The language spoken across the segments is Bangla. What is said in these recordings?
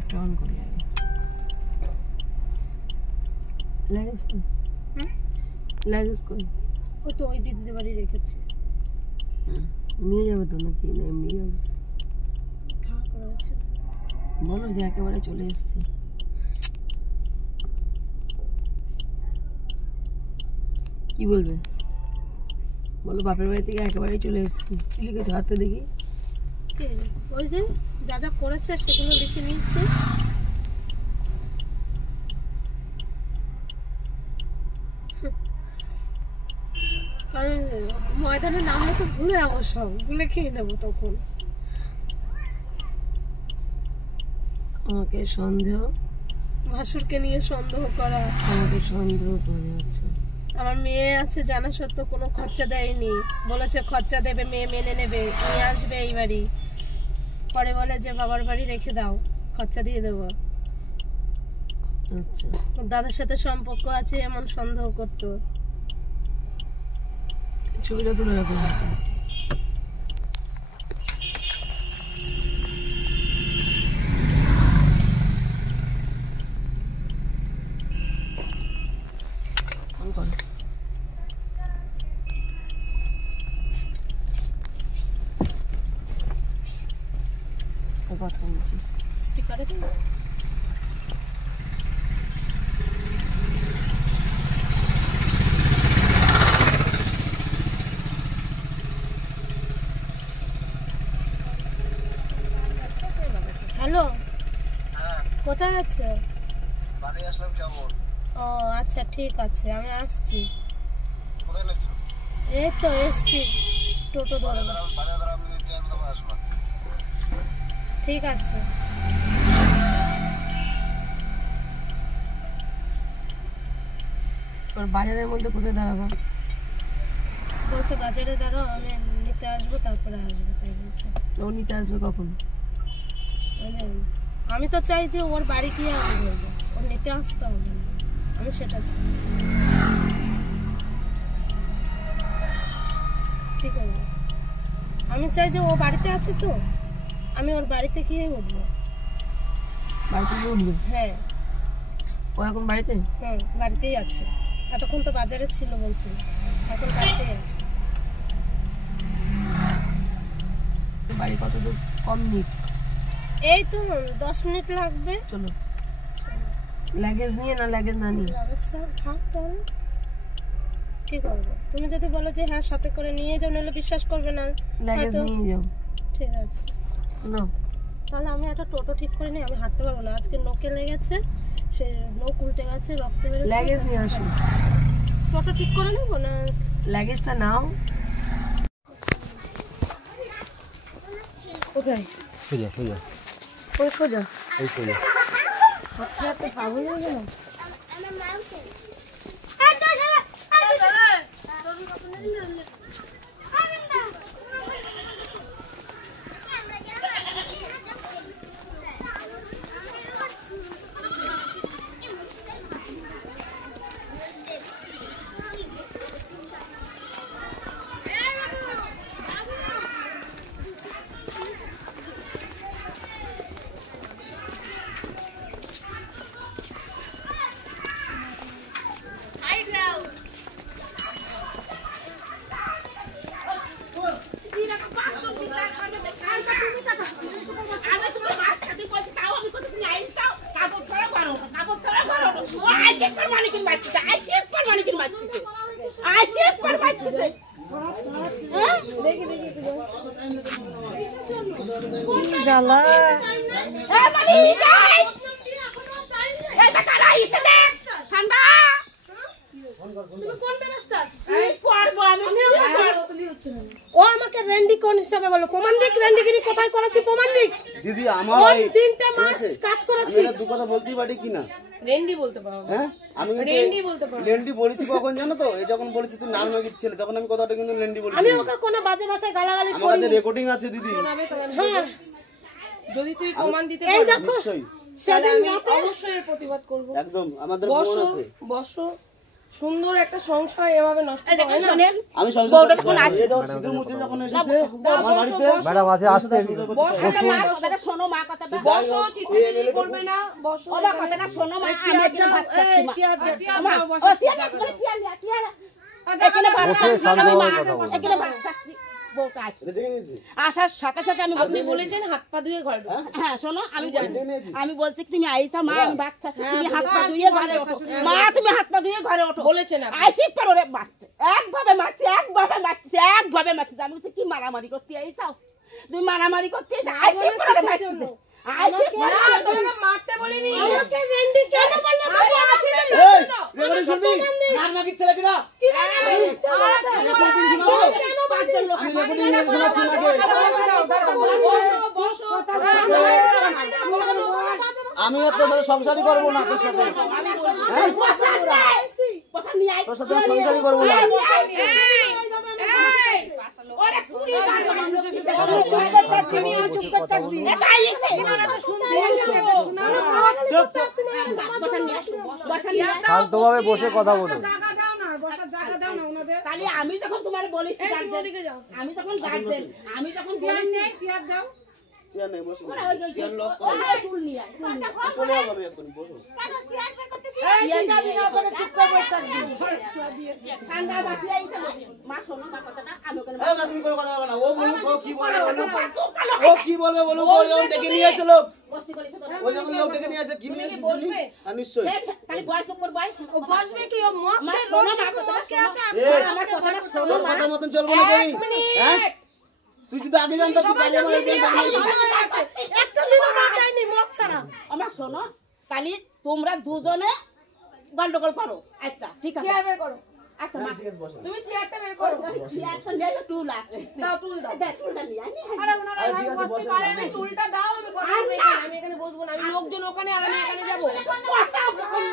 লাইভটা অন করি আগে। লাগেজ কই? লাগেজ কই? ও তো ওই দিদিদের বাড়ি রেখেছে। নিয়ে যাবে তো নাকি না এমনি যাবে? থাক রয়েছে। বলো যে একেবারে চলে এসেছি। কি বলবে? বলো বাপের বাড়ি থেকে একেবারে চলে এসেছি। কি লিখেছো হাতে দেখি? ওই যে যা যা করেছে সেগুলো লিখে নিচ্ছে। কারণ ময়দানে নামলে তো ভুলে যাবো, সব ভুলে খেয়ে নেবো তখন। আমাকে সন্দেহ, ভাসুরকে নিয়ে সন্দেহ করা, আমাকে সন্দেহ করে যাচ্ছে। আমার মেয়ে আছে জানা সত্ত্বেও কোনো খরচা দেয়নি, বলেছে খরচা দেবে, মেয়ে মেনে নেবে, নিয়ে আসবে এই বাড়ি, পরে বলে যে বাবার বাড়ি রেখে দাও, খরচা দিয়ে দেবো। আচ্ছা, দাদার সাথে সম্পর্ক আছে এমন সন্দেহ করতো। ছবিটা তুলে রাখো। কথা বলছি স্পিকারে দিন। হ্যালো, কোথায় আছো? বাড়ি আসলাম, কেমন? ও আচ্ছা ঠিক আছে, আমি আসছি। এই তো এসছি, টোটো ধরে। ঠিক আছে। বাজারের মধ্যে কোথায় দাঁড়াবো? বলছে বাজারে দাঁড়াও, আমি নিতে আসবো, তারপরে আসবো, তাই বলছে। ও নিতে আসবে কখন? আমি তো চাই যে ওর বাড়ি গিয়ে আমি বলবো, ওর নিতে আসতে হবে না, আমি সেটা চাই। কি করবো? আমি চাই যে ও বাড়িতে আছে, তো আমি ওর বাড়িতে গিয়ে বলবো। বাড়িতে গিয়ে উঠবে? হ্যাঁ। ও এখন বাড়িতে? হুম, বাড়িতেই আছে। এতক্ষণ তো বাজারে ছিল বলছিল, এখন বাড়িতেই আছে। বাড়ি কত দূর? কম মিনিট? এই তো 10 মিনিট লাগবে। চলো। লাগেজ নিয়ে না লাগেজ না নিয়ে? লাগেজ থাক, তাহলে কি করবো? তুমি যদি বলো যে হ্যাঁ সাথে করে নিয়ে যাও, নাহলে বিশ্বাস করবে না। লাগেজ নিয়ে যাও। ঠিক আছে নাও। তাহলে আমি একটা টোটো ঠিক করে নিই, আমি হাঁটতে পারবো না, আজকে নোকে লেগেছে, সে নোক উল্টে গেছে, রক্ত বেরোচ্ছে। লাগেজ নিয়ে আসো। টোটো ঠিক করে নেবো না? লাগেজটা নাও। কোথায়? সোজা সোজা, ওই সোজা, এই সোজা। হাতে হাতে পাগল হয়ে গেলাম। ও আমাকে রেন্ডি কোন হিসাবে বলো? প্রমাণ দিক, রেন্ডিগিরি কোথায় করেছি প্রমাণ দিক। দিদি আমার 3টে মাস কাজ করেছি। আমি দু কথা বলতেই পারি কি না? রেন্ডি বলতে পারো? হ্যাঁ, আমি রেন্ডি বলতে পারো। লেন্ডি বলেছি কখন জানো তো? এই যখন বলেছি তুই নালমাগির ছেলে, তখন আমি কথাটা কিন্তু লেন্ডি বলেছি। আমি ওকে কোনো বাজে ভাষায় গালাগালি আমার কাছে রেকর্ডিং আছে দিদি। হ্যাঁ, যদি তুই প্রমাণ দিতে এই পারো দেখো নিশ্চয়ই, সেদিন আমি রাতে অবশ্যই এর প্রতিবাদ করব। একদম আমাদের ফোন বসো আছে। বসো, সুন্দর একটা সংসার এভাবে নষ্ট হয় না। শোনেন আমি বউটা যখন আসে সিঁদুর মুছে যখন এসেছে আমার বাড়িতে ম্যাডাম আছে আসতে বসো মা কথাটা শোনো মা কথাটা বসো, চিৎকার করবে না, বসো। ও মা কথাটা শোনো মা আমি এখানে ভাত খাচ্ছি মা মা ও চেয়ার না শুনে চেয়ার না চেয়ার এখানে ভাত খাচ্ছি আমি মা এখানে ভাত খাচ্ছি বউটা আসে আসার সাথে সাথে আমি আপনি বলেছেন হাত পা ধুয়ে ঘরে ঢোকো। হ্যাঁ শোনো আমি বলছি তুমি আইসা মা আমি ভাত খাচ্ছি তুমি হাত পা ধুয়ে ঘরে ওঠো মা তুমি হাত পা ধুয়ে ঘরে ওঠো বলেছেন আপনি। আইসি পর ওরে মারছে একভাবে মারছে আমি বলছি কি মারামারি করতে আইসাও তুমি মারামারি করতে আইসি পর ওরে মারছে আইসি পর না, তোমরা মারতে বলিনি। আমাকে রেন্ডি কেন বললে আমি আছি না। এই রেগুলার শুনবি মার না কিচ্ছে লাগি না আমি আর তোর সাথে সংসারই করবো না তোর সাথে তোর সাথে সংসারই করবো না শান্তভাবে বসে কথা বলুন। আমি যখন তোমার বলি আমি তখন গার্জেন আমি তখন চেয়ার নেই বসে চেয়ার লক করো চলে যাবো আমি এখন বসো ঠান্ডা বাসি আইছে মা শোনো মা কথাটা আমি ওখানে এই না তুমি কোনো কথা বলো না ও বলুক ও কি বলবে বলুক ও কি বলবে বলুক ও যখন ডেকে নিয়ে আসে লোক বসতে বলেছে ও যখন লোক ডেকে নিয়ে আসে কি নিয়ে আসে তুমি আর নিশ্চয়ই খালি বয়স উপর বয়স বসবে কি ও মদ মা খেয়ে শোনো রোজ মা একটু মদ কথাটা খেয়ে আসে। এই আমার কথাটা শোনো তোর মা কথা মতন চলবো না তুমি হ্যাঁ তুই যদি আগে জানতা তুই কাজে মরে একটা দিনও মদ দেয়নি মদ ছাড়া। আমার শোনো খালি তোমরা দুজনে গন্ডগোল করো আচ্ছা ঠিক আছে চেয়ার বের করো। আচ্ছা মা তুমি চেয়ারটা বের করো। রিঅ্যাকশন নেবে টুল আছে দাও টুল দাও। দেখ টুলটা নিয়ে আনি আরে ওনারা এখানে বসতে পারে না, টুলটা দাও, আমি কথা বলবো এখানে। আমি এখানে বসবো না, আমি লোকজন ওখানে আর আমি এখানে যাবো।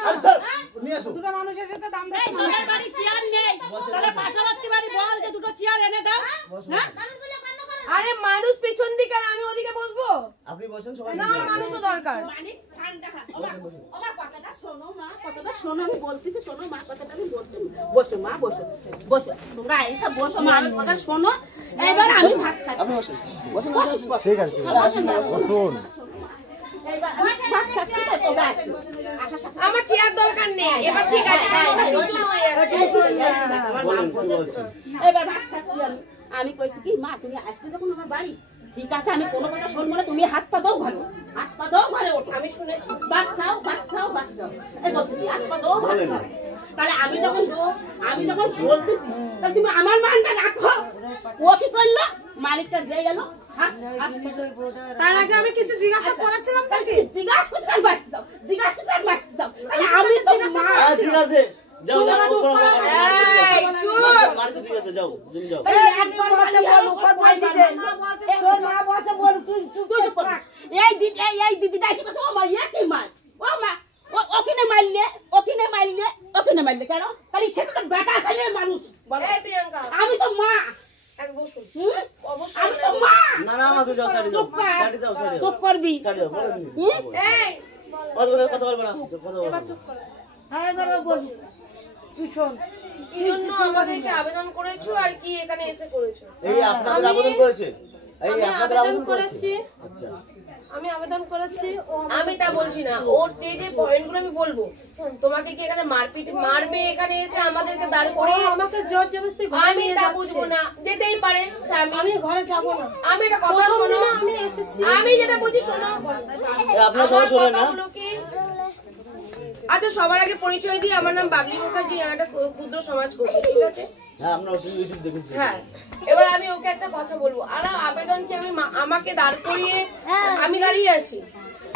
আরে চল নিয়ে আসো দুটো মানুষের সাথে দাম দেয়। তোদের বাড়ি চেয়ার নেই তাহলে পাশাপাশি বাড়ি বল যে দুটো চেয়ার এনে দাও হ্যাঁ আরে মানুষ পিছন দিকে আর আমি ওদিকে বসবো আপনি বসেন সবাই না, মানুষও দরকার। মানিক ঠান্ডা ওমা কথাটা শোনো মা কথাটা শোনো আমি বলতেছি শোনো মা কথাটা আমি বলছি বসো মা বসো বসো তোমরা আইসা বসো মা আমি কথা শোনো এবার আমি ভাত খাচ্ছি আপনি বসেন বসেন ঠিক আছে বসুন। এবার আমি ভাত খাচ্ছি তো তোমরা আসো আশা সাথে আমার চেয়ার দরকার নেই এবার, ঠিক আছে কারণ ওটা পিছন হয়ে যাচ্ছে। বলেন কি বলছেন এবার ভাত খাচ্ছি আমি কইছি কি মা তুমি আসলে যখন আমার বাড়ি ঠিক আছে আমি কোনো কথা শুনবো না তুমি হাত পা দাও ঘরে হাত পা দাও ঘরে ওঠো আমি শুনেছি ভাত খাও ভাত খাও ভাত খাও এই বলতেছি হাত পা দাও ভাত খাও তাহলে আমি যখন বলতেছি তাহলে তুমি আমার মানটা রাখো ও কি করলো মালিকটা দিয়ে গেল তার আগে আমি কিছু জিজ্ঞাসা করেছিলাম তাকে। জিজ্ঞাসা করতে বাড়তে যাও জিজ্ঞাসা করতে বাড়তে যাও তাহলে আমি তো মা ঠিক আছে যাও যাও কোনো এই চুপ। মারছে ঠিক আছে যাও তুমি যাও একবার বলছে বলো কর বলছি যে তোর মা বলছে বল তুই চুপ কর এই দিদিটা এসে কথা ও মা কি মার ও মা ওখানে মারলে কেন তাহলে সেটা তো বেটা তাহলে মানুষ বলো এই প্রিয়াঙ্কা আমি তো মা এক বসুন। হুম? অবশ্যই আমি তো মা না না মা তুই যাও সাইডে যাও চুপ কর সাইডে যাও সাইডে চুপ করবি সাইডে যাও বলো তুমি হুম? এই কথা বলবে না কথা বলবে না হ্যাঁ এবার বল তুই শোন কি জন্য আমাদেরকে আবেদন করেছো আর কি এখানে এসে করেছো? এই আপনাদের আবেদন করেছে এই আপনাদের আবেদন করেছে আচ্ছা আমি আবেদন করেছি ও আমি তা বলছি না, ওর যে পয়েন্টগুলো আমি বলবো। তোমাকে কি এখানে মারপিট মারবে এখানে এসে আমাদেরকে দাঁড় করে? আমাকে জোর জবরদস্তি আমি তা বুঝবো না, যেতেই পারে স্বামী। আমি ঘরে যাব না। আমি একটা কথা শোনো, আমি এসেছি আমি যেটা বলছি শোনো। আপনারা সবাই শোনেন না কথাগুলো কি? আচ্ছা সবার আগে পরিচয় দিই, আমার নাম বাবলি মুখার্জি, আমি একটা ক্ষুদ্র সমাজ কর্মী, ঠিক আছে? হ্যাঁ আমরা ইউটিউব দেখেছি হ্যাঁ, এবার আমি ওকে একটা কথা বলবো। আর আবেদন কি আমি আমাকে দাঁড় করিয়ে আমি দাঁড়িয়ে আছি,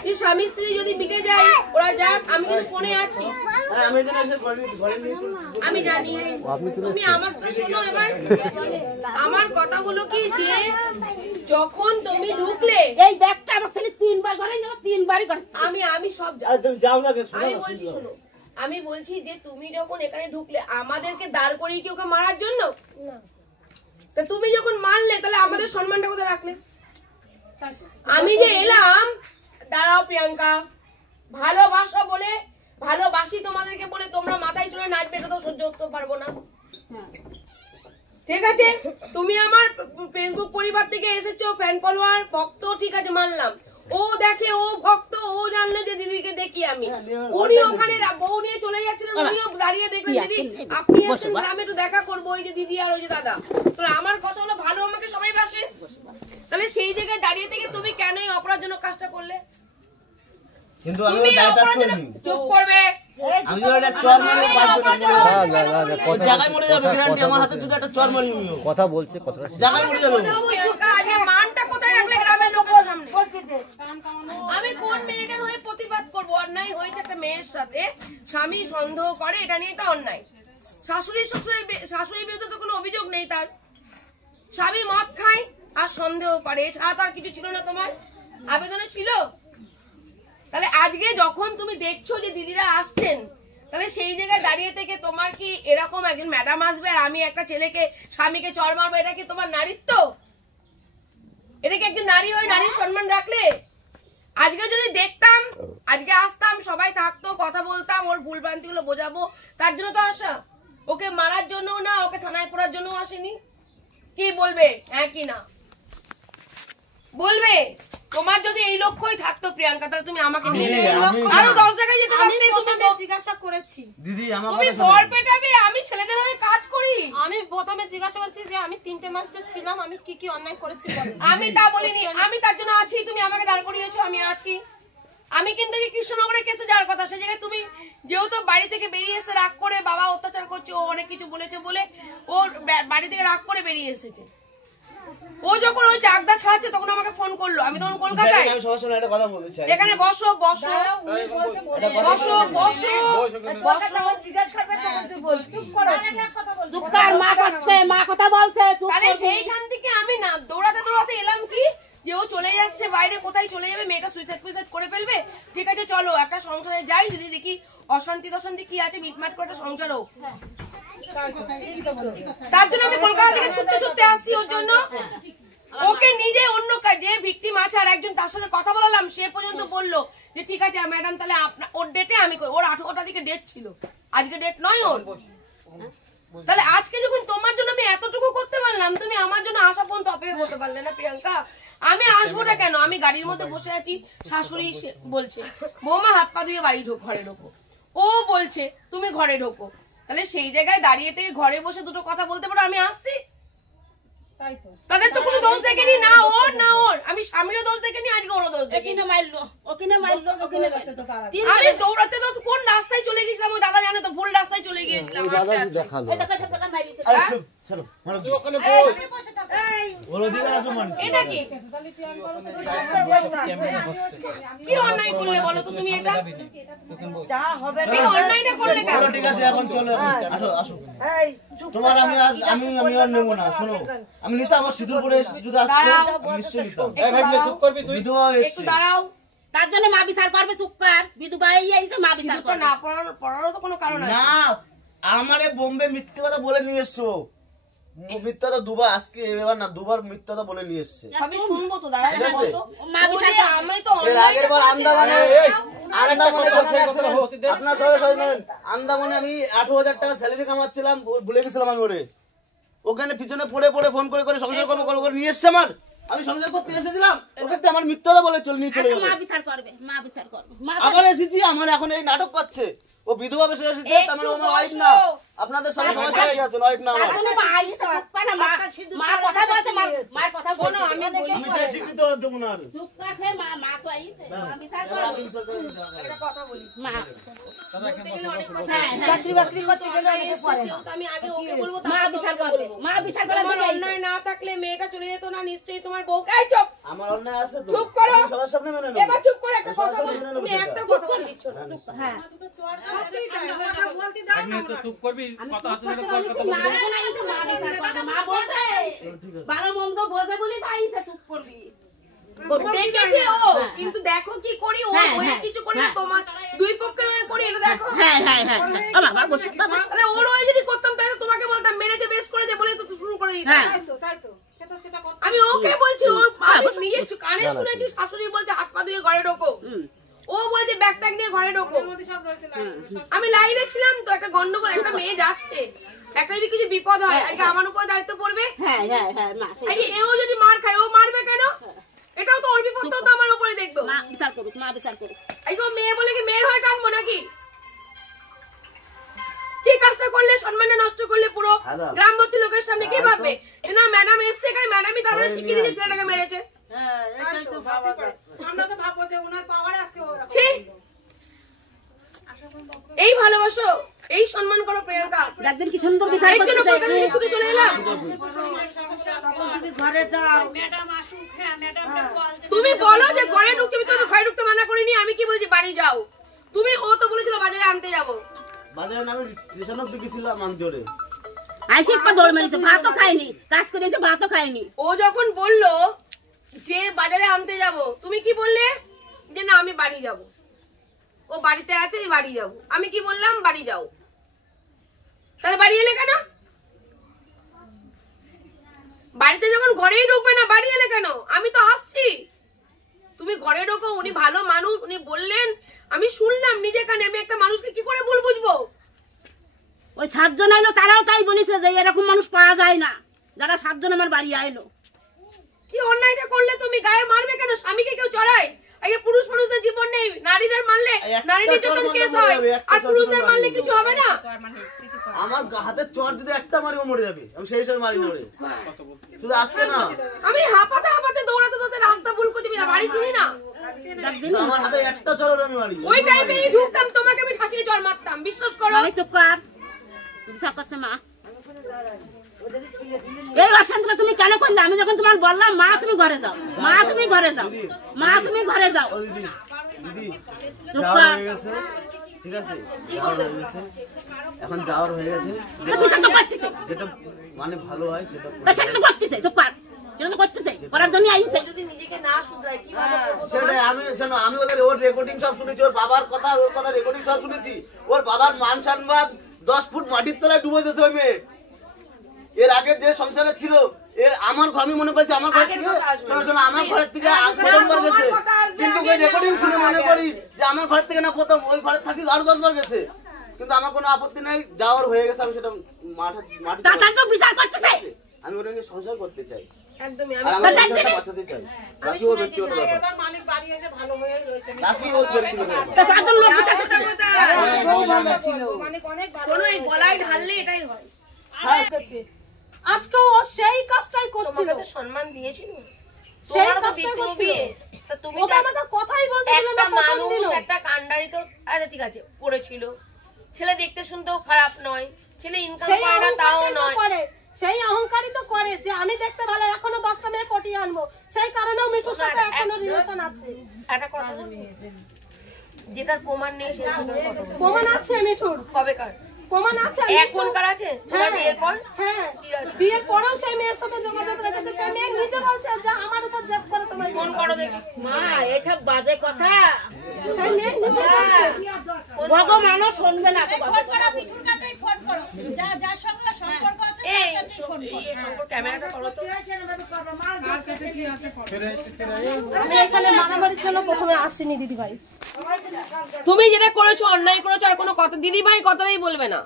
যে স্বামী স্ত্রী যদি মিটে যায় ওরা যাক, আমি কিন্তু ফোনে আছি, আরে আমি এখানে এসে ঘরে নিয়ে আমি জানি। তুমি আমার তো শোনো এবার, আমার কথা হলো কি যে যখন তুমি ঢুকলে এই ব্যাগটা আমার ছেলে 3 বার করে নিল, 3 বারই করে আমি সব জানি। আরে তুমি যাও না কেন শোনো আমি না, বলছি শুনো। শোনো, আমি বলছি যে তুমি যখন এখানে ঢুকলে আমাদেরকে দাঁড় করিয়ে কি ওকে মারার জন্য? তা তুমি যখন মারলে তাহলে আমাদের সম্মানটা কোথায় রাখলে? আমি যে এলাম, দাঁড়াও প্রিয়াঙ্কা, ভালোবাসা বলে ভালোবাসি তোমাদেরকে বলে তোমরা মাথায় চড়ে নাচবে, এটা তো সহ্য করতে পারবো না। ঠিক আছে, তুমি আমার ফেসবুক পরিবার থেকে এসেছো, ফ্যান ফলোয়ার ভক্ত, ঠিক আছে মানলাম। ও দেখে, ও ভক্ত, ও জানলে যে দিদিকে দেখি আমি, উনি ওখানে বউ নিয়ে চলে যাচ্ছিলেন, উনিও দাঁড়িয়ে দেখলেন দিদি আপনি এসেছেন গ্রামে, একটু দেখা করবো, ওই যে দিদি আর ওই যে দাদা। তো আমার কথা হলো ভালো আমাকে সবাই বাসে, তাহলে সেই জায়গায় দাঁড়িয়ে থেকে তুমি কেন এই অপরাধজনক কাজটা করলে? কিন্তু আমি তুমি দায়টা অপরাধজনক, করিনি। চুপ করবে। আমি যদি একটা চর মারি জায়গায় মরে যাবে, গ্যারান্টি আমার হাতে যদি একটা চর মারি কথা বলছে, কথাটা জায়গায় মরে যাবে। আজকে মানটা কোথায় রাখলে গ্রামের লোকের সামনে? আমি কোন মেয়েটার হয়ে প্রতিবাদ করবো? অন্যায় হয়েছে একটা মেয়ের সাথে, স্বামী সন্দেহ করে, এটা নিয়ে একটা অন্যায়। শাশুড়ির বিরুদ্ধে তো কোনো অভিযোগ নেই, তার স্বামী মদ খায় আর সন্দেহ করে, এছাড়া তো আর কিছু ছিল না। তোমার আবেদনে ছিল। তাহলে আজকে যখন তুমি দেখছো যে দিদিরা আসছেন, তাহলে সেই জায়গায় দাঁড়িয়ে থেকে তোমার কি এরকম একজন ম্যাডাম আসবে আর আমি একটা ছেলেকে স্বামীকে চড় মারবো, এটা কি তোমার নারীত্ব? এটা কি একজন নারী হয়ে নারীর সম্মান রাখলে? আজকে যদি দেখতাম, আজকে আসতাম, সবাই থাকতো, কথা বলতাম, ওর ভুল ভ্রান্তি গুলো বোঝাবো, তার জন্য তো আসা। ওকে মারার জন্য না, ওকে থানায় পড়ার জন্য আসেনি। কি বলবে? হ্যাঁ কি না বলবে? তোমার যদি এই লক্ষ্যই থাকতো প্রিয়াঙ্কা, তাহলে তুমি আমাকে নিয়ে আরো 10 জায়গায় যেতে পারতে। তুমি জিজ্ঞাসা করেছি দিদি আমার তুমি বর পেটাবে, আমি ছেলেদের হয়ে কাজ করি। আমি প্রথমে জিজ্ঞাসা করছি যে আমি 3টে মাস যে ছিলাম আমি কি কি অন্যায় করেছি বলো। আমি তা বলিনি, আমি তার জন্য আছি, তুমি আমাকে দাঁড় করিয়েছো, আমি আছি। আমি কিন্তু এই কৃষ্ণনগরে কেসে যাওয়ার কথা, সে জায়গায় তুমি যেহেতু বাড়ি থেকে বেরিয়ে এসে রাগ করে, বাবা অত্যাচার করছে, ও অনেক কিছু বলেছে বলে ওর বাড়ি থেকে রাগ করে বেরিয়ে এসেছে। ও যখন ওই চাকদা ছাড়াচ্ছে তখন আমাকে ফোন করলো, আমি তখন কলকাতায়। আমি সবার সামনে একটা কথা বলতে চাই। এখানে বসো বসো বসো বসো তাহলে সেইখান থেকে আমি না দৌড়াতে দৌড়াতে এলাম কি যে ও চলে যাচ্ছে বাইরে, কোথায় চলে যাবে, মেয়েটা সুইসাইড করে ফেলবে। ঠিক আছে চলো একটা সংসারে যাই, যদি দেখি অশান্তি টশান্তি কি আছে, মিটমাট করে একটা সংসার হোক। তার জন্য আমি কলকাতা থেকে ছুটতে ছুটতে আসছি ওর জন্য। ওকে নিজে অন্য যে ভিকটিম আছে আর একজন, তার সাথে কথা বলালাম, সে পর্যন্ত বললো যে ঠিক আছে ম্যাডাম, তাহলে ওর ডেটে আমি, ওর 18টা দিকে ডেট ছিল, আজকে ডেট নয় ওর। তাহলে আজকে যখন তোমার জন্য আমি এতটুকু করতে পারলাম, তুমি আমার জন্য আসা পর্যন্ত অপেক্ষা করতে পারলে না প্রিয়াঙ্কা? আমি আসবো না কেন? আমি গাড়ির মধ্যে বসে আছি, শাশুড়ি বলছে বৌমা হাত পা দিয়ে বাড়ি ঘরে ঢোকো, ও বলছে তুমি ঘরে ঢোকো। তাহলে সেই জায়গায় দাঁড়িয়ে থেকে ঘরে বসে দুটো কথা বলতে পারো আমি আসছি? তাদের তো কোনো দোষ দেখেনি, না ওর না ওর। আমি স্বামীরও দোষ দেখেনি, আজকে ওরও দোষ দেখেনি। আমি দৌড়াতে তো কোন রাস্তায় চলে গেছিলাম, ওই দাদা জানে তো, ভুল রাস্তায় চলে গিয়েছিলাম। এটা কি কি অন্যায় করলে বলো তো তুমি? এটা অন্যায়টা করলে কেন? ঠিক আছে এখন চলো, আসো আসো। তোমার আমি আর নেবো না। শোনো, আমি নিতাম, আমার সিঁদুর পরে যদি আসতো নিশ্চয়ই নিতাম। একটু দাঁড়াও, তার জন্য মা বিচার করবে, সুকার বিধবা আইছে, মা বিচার করবে না। পড়ারও তো কোনো কারণ আছে না। আমারে বোম্বে মিথ্যে কথা বলে নিয়ে এসছো, মিথ্যা তো দুবার, আজকে এবার না দুবার মিথ্যা কথা বলে নিয়ে এসছে। আমি শুনবো তো, দাঁড়াও বসো। আমি তো আগের বার আন্দামানে আপনার সবাই আন্দামানে আমি 18,000 টাকা স্যালারি কামাচ্ছিলাম, ভুলে গেছিলাম আমি ওরে। ওখানে পিছনে পড়ে পড়ে ফোন করে করে সংসার করবো করে নিয়ে এসছে আমার। আমি সংসার করতে এসেছিলাম, ওকে আমার মিথ্যা বলে নিয়ে চলে গেল। মা বিচার করবে, মা বিচার করবে। আবার এসেছি, আমার এখন এই নাটক করছে। ও বিধবা বেশি এসেছে, তার মানে আমার ওয়াইফ না। আপনাদের সবাই সমস্যা হয়ে গেছে, ওয়াইফ না আমার। আমি সেই স্বীকৃত দেবো না। অন্যায় না থাকলে মেয়েটা চলে যেত না, নিশ্চয়ই তোমার বউকে। আমার অন্যায় আছে তো, চুপ করো, সবার সামনে মেনে নেব। এবার চুপ করে একটা কথা বল, তুমি একটা কথা বল দিচ্ছ না। হ্যাঁ চুপ করবি, কথা হাতে ধরে মা বলতে ভালো মন্দ বোঝে বলি তাই চুপ করবি। দেখেছে ও, কিন্তু দেখো কি করি, ও হয়ে কিছু করি না, তোমার দুই পক্ষের হয়ে করি, এটা দেখো। হ্যাঁ হ্যাঁ হ্যাঁ বাবা বসে তাহলে ওর হয়ে যদি করতাম তাহলে তোমাকে বলতাম মেরেছে বেশ করে যে বলে তো শুরু করে দিতাম। আমি ওকে বলছি, ওর আমি নিজে কানে শুনেছি শাশুড়ি বলছে হাত পা ধুয়ে ঘরে ঢোকো। ও বলছে ব্যাগ ট্যাগ নিয়ে ঘরে ঢোকো। আমি লাইনে ছিলাম তো, একটা গন্ডগোল, একটা মেয়ে যাচ্ছে, একটা যদি কিছু বিপদ হয় আজকে আমার উপর দায়িত্ব পড়বে। এও যদি মার খায়, ও মারবে কেন? এটাও তো ওর বিপদটাও তো আমার উপরে দেখবে। বিচার করুক, মা বিচার করুক। আজকে মেয়ে বলে কি মেয়ের হয়ে টানবো নাকি? কি কাজটা করলে, সম্মানটা নষ্ট করলে পুরো গ্রামবর্তী লোকের সামনে কি ভাববে? না ম্যাডাম এসছে এখানে, ম্যাডামই তারপরে শিখিয়ে দিয়েছে ছেলেটাকে মেরেছে। এই ভালোবাসো, এই সম্মান করো প্রিয়াঙ্কা। একদিন কি সুন্দর বিচার করতে ছুটে চলে এলাম। তুমি বলো যে ঘরে ঢুকতে, আমি তো ঘরে ঢুকতে মানা করিনি। আমি কি বলেছি বাড়ি যাও? তুমি ও তো বলেছিল বাজারে আনতে যাবো। বাজারে আমি স্টেশন অব্দি গেছিলাম আনতে ওরে। আইসে পা দৌড় মেরেছে, ভাতও খায়নি, কাজ করেছে ভাতও খায়নি। ও যখন বললো যে বাজারে আনতে যাব, তুমি কি বললে? যে না আমি বাড়ি যাব। ও বাড়িতে আছে, আমি বাড়ি যাব। আমি কি বললাম? বাড়ি যাও। তাহলে বাড়ি এলে কেন? বাড়িতে যখন ঘরেই ঢুকবে না, বাড়ি এলে কেন? আমি তো আসছি, তুমি ঘরে ঢোকো। উনি ভালো মানুষ, উনি বললেন, আমি শুনলাম নিজে কানে। আমি একটা মানুষকে কি করে ভুল বুঝবো? ওই 7 জন আইলো, তারাও তাই বলেছে যে এরকম মানুষ পাওয়া যায় না, যারা 7 জন আমার বাড়ি আইলো। কি অন্যায়টা করলে তুমি? গায়ে মারবে কেন? স্বামীকে কেউ চড়ায়? আগে পুরুষ মানুষদের জীবন নেই, নারীদের মারলে নারী নির্যাতন কেস হয়, আর পুরুষদের মারলে কিছু হবে না। আমার হাতে চড় যদি একটা মারি ও মরে যাবে, আমি সেই হিসাবে মারি মরে। শুধু আজকে না, আমি হাঁপাতে হাঁপাতে দৌড়াতে দৌড়াতে রাস্তা ভুল করছি, না বাড়ি চিনি না। আমার হাতে একটা চড় আমি মারি। ওই টাইমেই ঢুকতাম, তোমাকে আমি ঠাসিয়ে চড় মারতাম, বিশ্বাস করো। আমি চুপ কর, বিচার করছে মা। এই অশান্তিটা তুমি কেন করলে? আমি যখন তোমার বললাম মা তুমি ঘরে যাও, মা তুমি ঘরে যাও, মা তুমি ঘরে যাও। দিদি যাওয়ার হয়ে গেছে, ঠিক আছে, যাওয়ার হয়ে গেছে, এখন যাওয়ার হয়ে গেছে। বিচার তো করতেছে, যেটা মানে ভালো হয় সেটা সেটা তো করতেছে। চুপ কর, সেটা তো করতেছে, করার জন্য আইছে। যদি নিজেকে না শুধরাই কি ভালো করবো? সেটাই আমি জানো, আমি ওর রেকর্ডিং সব শুনেছি, ওর বাবার কথা, ওর কথা রেকর্ডিং সব শুনেছি। ওর বাবার মান সম্মান 10 ফুট মাটির তলায় ডুবে দিয়েছে ওই মেয়ে। এর আগে যে সংসারে ছিল, এর আমার আমি মনে করছি আমার ঘর থেকে, শোনো শোনো, আমার ঘরের থেকে প্রথমবার গেছে, কিন্তু ওই রেকর্ডিং শুনে মনে করি যে আমার ঘর থেকে না প্রথম, ওই ঘরে থাকি আরো 10 বার গেছে। কিন্তু আমার কোনো আপত্তি নাই, যাওয়ার হয়ে গেছে। আমি সেটা মাটি তার তো বিচার করতেছে। আমি ওটা নিয়ে সংসার করতে চাই, একদমই। আর আমার সংসারটা বাঁচাতে চাই। বাকি ওর ব্যক্তিগত ব্যাপার, বাকি ওর ব্যক্তিগত ব্যাপার। পাঁচজন লোক বিচার করতেছে। শোনো, এই গলায় ঢাললে এটাই হয়। আজকে ও সেই কাজটাই করছিল, তোমাকে তো সম্মান দিয়েছিল, সেই তোমার তো কাজটাই দ্বিতীয় করছিল। বিয়ে। তা তুমি ও তো আমাকে কথাই বলতে দিল না, একটা কথা মানুষ, দিল। একটা কাণ্ডারি তো, আচ্ছা ঠিক আছে করেছিল। ছেলে দেখতে শুনতেও খারাপ নয়, ছেলে ইনকাম সেই করে না তাও অহংকারই তো নয়। করে, সেই অহংকারই তো করে যে আমি দেখতে ভালো, এখনো 10টা মেয়ে পটিয়ে আনবো। সেই কারণেও মিঠুর সাথে এখনো রিলেশন আছে। একটা কথা বলবি, যেটার প্রমাণ নেই সেটা কথা বলবো। প্রমাণ আছে মিঠুর, কবেকার প্রমাণ আছে। এখনকার আছে? তোমার বিয়ের পর? হ্যাঁ, কি আছে? বিয়ের পরেও সেই মেয়ের সাথে যোগাযোগ রেখেছে। সেই মেয়ে নিজে বলছে যে আমার উপর জেদ করে তোমার ফোন করো দেখি। মা এসব বাজে কথা সেই মেয়ে নিজে বলছে। ভগবানও শুনবে না তো বাজে কথা। এই সম্পর্ক ক্যামেরাটা করো তো। আমি এখানে মারামারির জন্য প্রথমে আসিনি দিদি ভাই। তুমি যেটা করেছো অন্যায় করেছো, আর কোনো কথা দিদি ভাই কথাই বলবে না।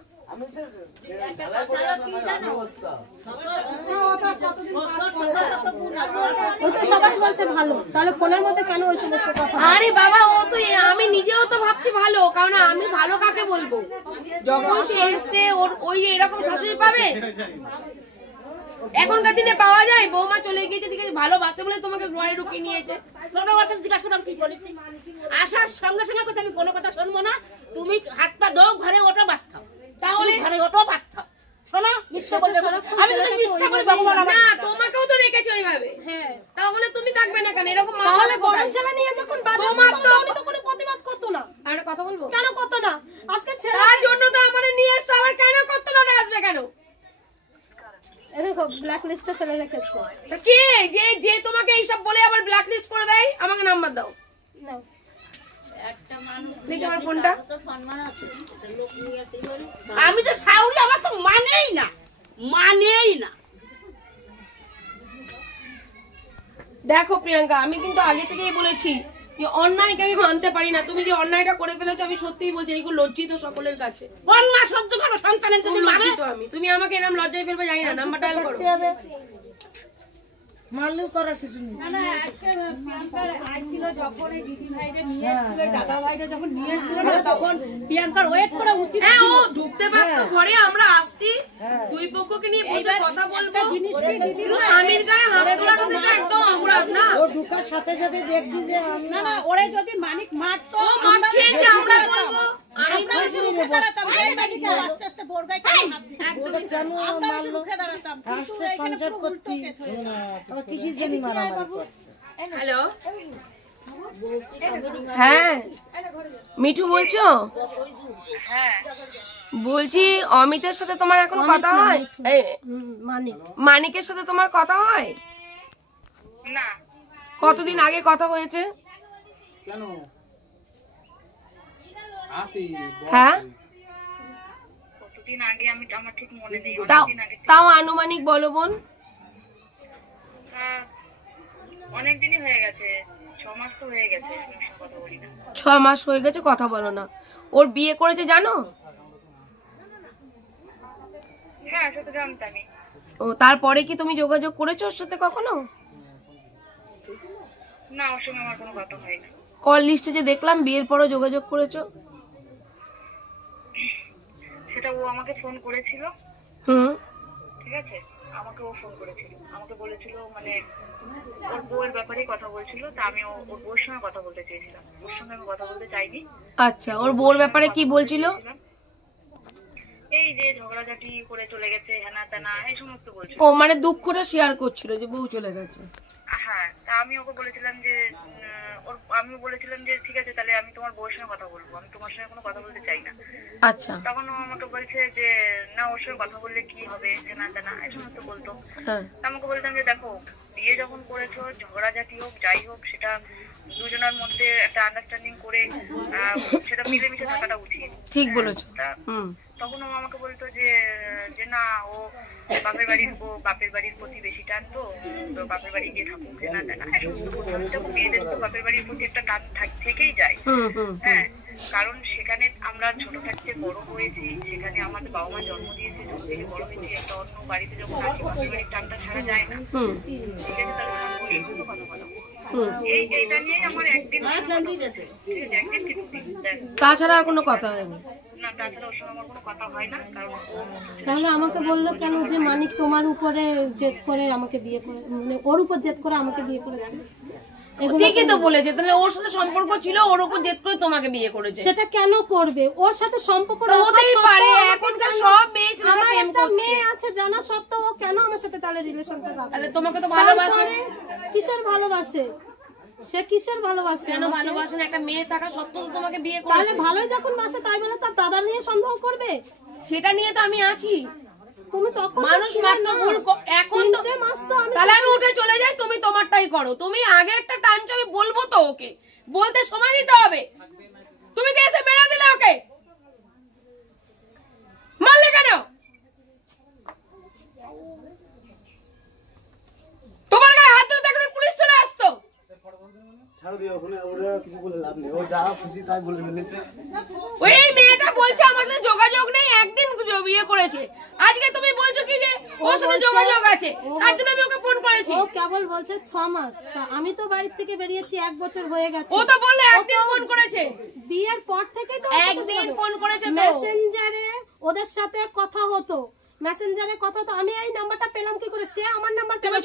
সবাই বলছে ভালো, তাহলে ফোনের মধ্যে কেন ওই সমস্ত কথা? আরে বাবা, ও তো আমি নিজেও তো ভাবছি ভালো, কারণ আমি ভালো কাকে বলবো? যখন সে এসছে ওর ওই এরকম শাশুড়ি পাবে? এখনকার দিনে পাওয়া যায়? বৌমা চলে গিয়েছে, ঠিক আছে, ভালোবাসে বলে তোমাকে ঘরে ঢুকিয়ে নিয়েছে। শোনো, ওর কাছে জিজ্ঞাসা করো আমি কি বলেছি। আসার সঙ্গে সঙ্গে কথা আমি কোনো কথা শুনবো না। তুমি হাত পা দাও, ঘরে ওটা ভাত খাও, তাহলে ঘরে ওটা ভাত খাও। শোনো, মিথ্যা বলবে না। আমি যদি মিথ্যা বলি ভগবান আমার না, তোমাকেও তো রেখেছে ওইভাবে। হ্যাঁ, তাহলে তুমি থাকবে না কেন? এরকম মা তাহলে হবে বড় কোথায়? ছেলে নিয়ে যখন বাজার তোমার করতো, তো- উনি তো কোনো প্রতিবাদ করতো না। আর একটা কথা বলবো, কেন করতো না? আজকে ছেলে তার জন্য তো আমাদের নিয়ে এসছে, আবার কেন করতো না? আসবে কেন? এরকম ব্ল্যাক লিস্টে ফেলে রেখেছে। তা কে যে তোমাকে এইসব বলে আবার ব্ল্যাক লিস্ট করে দেয়? আমাকে নাম্বার দাও, নাও। দেখি আমার ফোনটা। আমি তো শাউরি, আমার তো মানেই না, মানেই না। দেখো প্রিয়াঙ্কা, আমি কিন্তু আগে থেকেই বলেছি অন্যায়কে আমি মানতে পারি না। তুমি যে অন্যায়টা করে ফেলেছো আমি সত্যিই বলছি, এইগুলো লজ্জিত সকলের কাছে। কোন মা সহ্য করো সন্তানের যদি মারে? লজ্জিত আমি। তুমি আমাকে এরকম লজ্জায় ফেলবে জানি না। নাম্বার ডায়াল করো। মারলেও করার কিছু নেই। না আজকে প্রিয়াঙ্কার আইছিল যখন এই দিদি ভাইরে নিয়ে এসেছিল, দাদা ভাইরে যখন নিয়ে এসেছিল না তখন প্রিয়াঙ্কার ওয়েট করা উচিত। হ্যাঁ ও ঢুকতে পারতো ঘরে, আমরা আসছি দুই পক্ষকে নিয়ে বসে কথা বলবো। কিন্তু স্বামীর গায়ে হাত তোলাটা তো একদম অপরাধ না? ও ঢুকার সাথে সাথে দেখছি যে না না ওরে যদি মানিক মারতো ও মদ খেয়েছে আমরা বলবো। আমি বেশি রুখে দাঁড়াতাম, এই বাড়িতে আস্তে আস্তে বোরগায় কেন হাত দিই? একদমই তাই। আমরা বেশি রুখে দাঁড়াতাম, কিন্তু এখানে পুরো উল্টো কেস হয়ে গেল। আবার কি জানি মারামারি করছে। হ্যালো, হ্যাঁ মিঠু বলছো? বলছি অমিতের সাথে তোমার এখন কথা হয়? মানিকের সাথে তোমার কথা হয় না? কতদিন আগে কথা হয়েছে? হ্যাঁ তাও আনুমানিক বলো বোন। অনেকদিনই হয়ে গেছে, 6 মাস তো হয়ে গেছে কথা বলি না। 6 মাস হয়ে গেছে কথা বলো না। ওর বিয়ে করেছে জানো? হ্যাঁ সেটা জানতামই। ও তারপরে কি তুমি যোগাযোগ করেছো ওর সাথে কখনো? না ওর সঙ্গে আমার কোনো কথা হয়নি। কল লিস্টে যে দেখলাম বিয়ের পরও যোগাযোগ করেছো। সেটা ও আমাকে ফোন করেছিল। ঠিক আছে, আমাকে ও ফোন করেছিল, আমাকে বলেছিল মানে ওর বউয়ের ব্যাপারে কথা বলছিল। তা আমি ওর বউয়ের সঙ্গে কথা বলতে চেয়েছিলাম, ওর সঙ্গে আমি কথা বলতে চাইনি। আচ্ছা, ওর বউর ব্যাপারে কি বলছিল? এই যে ঝগড়াঝাটি করে চলে গেছে, হেনা তেনা এই সমস্ত বলছিল। ও মানে দুঃখটা শেয়ার করছিল যে বউ চলে গেছে। হ্যাঁ, তা আমি ওকে বলেছিলাম যে আমি বলেছিলাম যে ঠিক আছে তাহলে আমি তোমার বউয়ের সঙ্গে কথা বলবো, আমি তোমার সঙ্গে কোনো কথা বলতে চাই না। আচ্ছা, তখন ও আমাকে বলছে যে না ওর সঙ্গে কথা বললে কি হবে, হেনা তেনা এই সমস্ত বলতো। আমাকে বলতাম যে দেখো বিয়ে যখন করেছো, ঝগড়াঝাটি হোক যাই হোক সেটা দুজনের মধ্যে একটা আন্ডারস্ট্যান্ডিং করে সেটা মিলেমিশে থাকাটা উচিত। ঠিক বলেছো। তখন ও আমাকে বলতো যে না ও বাপের বাড়ির প্রতি বেশি টান, তো বাপের বাড়ি গিয়ে থাকুক না না মেয়েদের তো বাপের বাড়ির প্রতি একটা টান থেকেই যায়। হ্যাঁ, কারণ সেখানে আমরা ছোট থাকতে বড় হয়েছি, সেখানে আমাদের বাবা মা জন্ম দিয়েছে, ছোট থেকে বড় হয়েছি, একটা অন্য বাড়িতে যখন আসি বাপের বাড়ির টানটা ছাড়া যায় না। ঠিক আছে, তাহলে কথা বলো। এইটা নিয়ে আমার একদিন তাছাড়া আর কোনো কথা হয়নি। তাহলে আমাকে বললো কেন যে মানিক তোমার উপরে জেদ করে আমাকে বিয়ে করে, মানে ওর উপর জেদ করে আমাকে বিয়ে করেছে? ঠিকই তো বলেছে, তাহলে ওর সাথে সম্পর্ক ছিল, ওর উপর জেদ করে তোমাকে বিয়ে করেছে। সেটা কেন করবে? ওর সাথে সম্পর্ক হতেই পারে, এখনকার সব মেয়ে ছেলেরা প্রেম করছে। মেয়ে আছে জানা সত্ত্বেও ও কেন আমার সাথে তাহলে রিলেশনটা রাখবে? তাহলে তোমাকে তো ভালোবাসে। কিসের ভালোবাসে? সে কিসের ভালোবাসে? কেন ভালোবাসে না? একটা মেয়ে থাকা সত্ত্বেও তোমাকে বিয়ে করে। তাহলে ভালোই যখন বাসে তাই বলে তার দাদা নিয়ে সন্দেহ করবে? সেটা নিয়ে তো আমি আছি। তুমি তখন মানুষ মাত্র ভুল, এখন তো তাহলে আমি উঠে চলে যাই, তুমি তোমারটাই করো। তুমি আগে একটা টানছো, আমি বলবো তো, ওকে বলতে সময় দিতে হবে। তুমি তো এসে বেড়া দিলে ওকে, মারলে কেন? তোমার গায়ে হাত দিলে দেখো পুলিশ চলে আসতো। ওই মেয়েটা বলছে আমার সাথে যোগাযোগ নেই, একদিন বিয়ে করেছে। আজকে তুমি বলছো কি যে ওর সাথে যোগাযোগ আছে, তার জন্য আমি ওকে ফোন করেছি। ও কেবল বলছে 6 মাস, আমি তো বাড়ি থেকে বেরিয়েছি 1 বছর হয়ে গেছে। ও তো বললে একদিন ফোন করেছে, বিয়ের পর থেকে তো একদিন ফোন করেছে। মেসেঞ্জারে ওদের সাথে কথা হতো, মেসেঞ্জারে কথা তো। আমি এই নাম্বারটা পেলাম কি করে? সে আমার নাম্বার পেলো।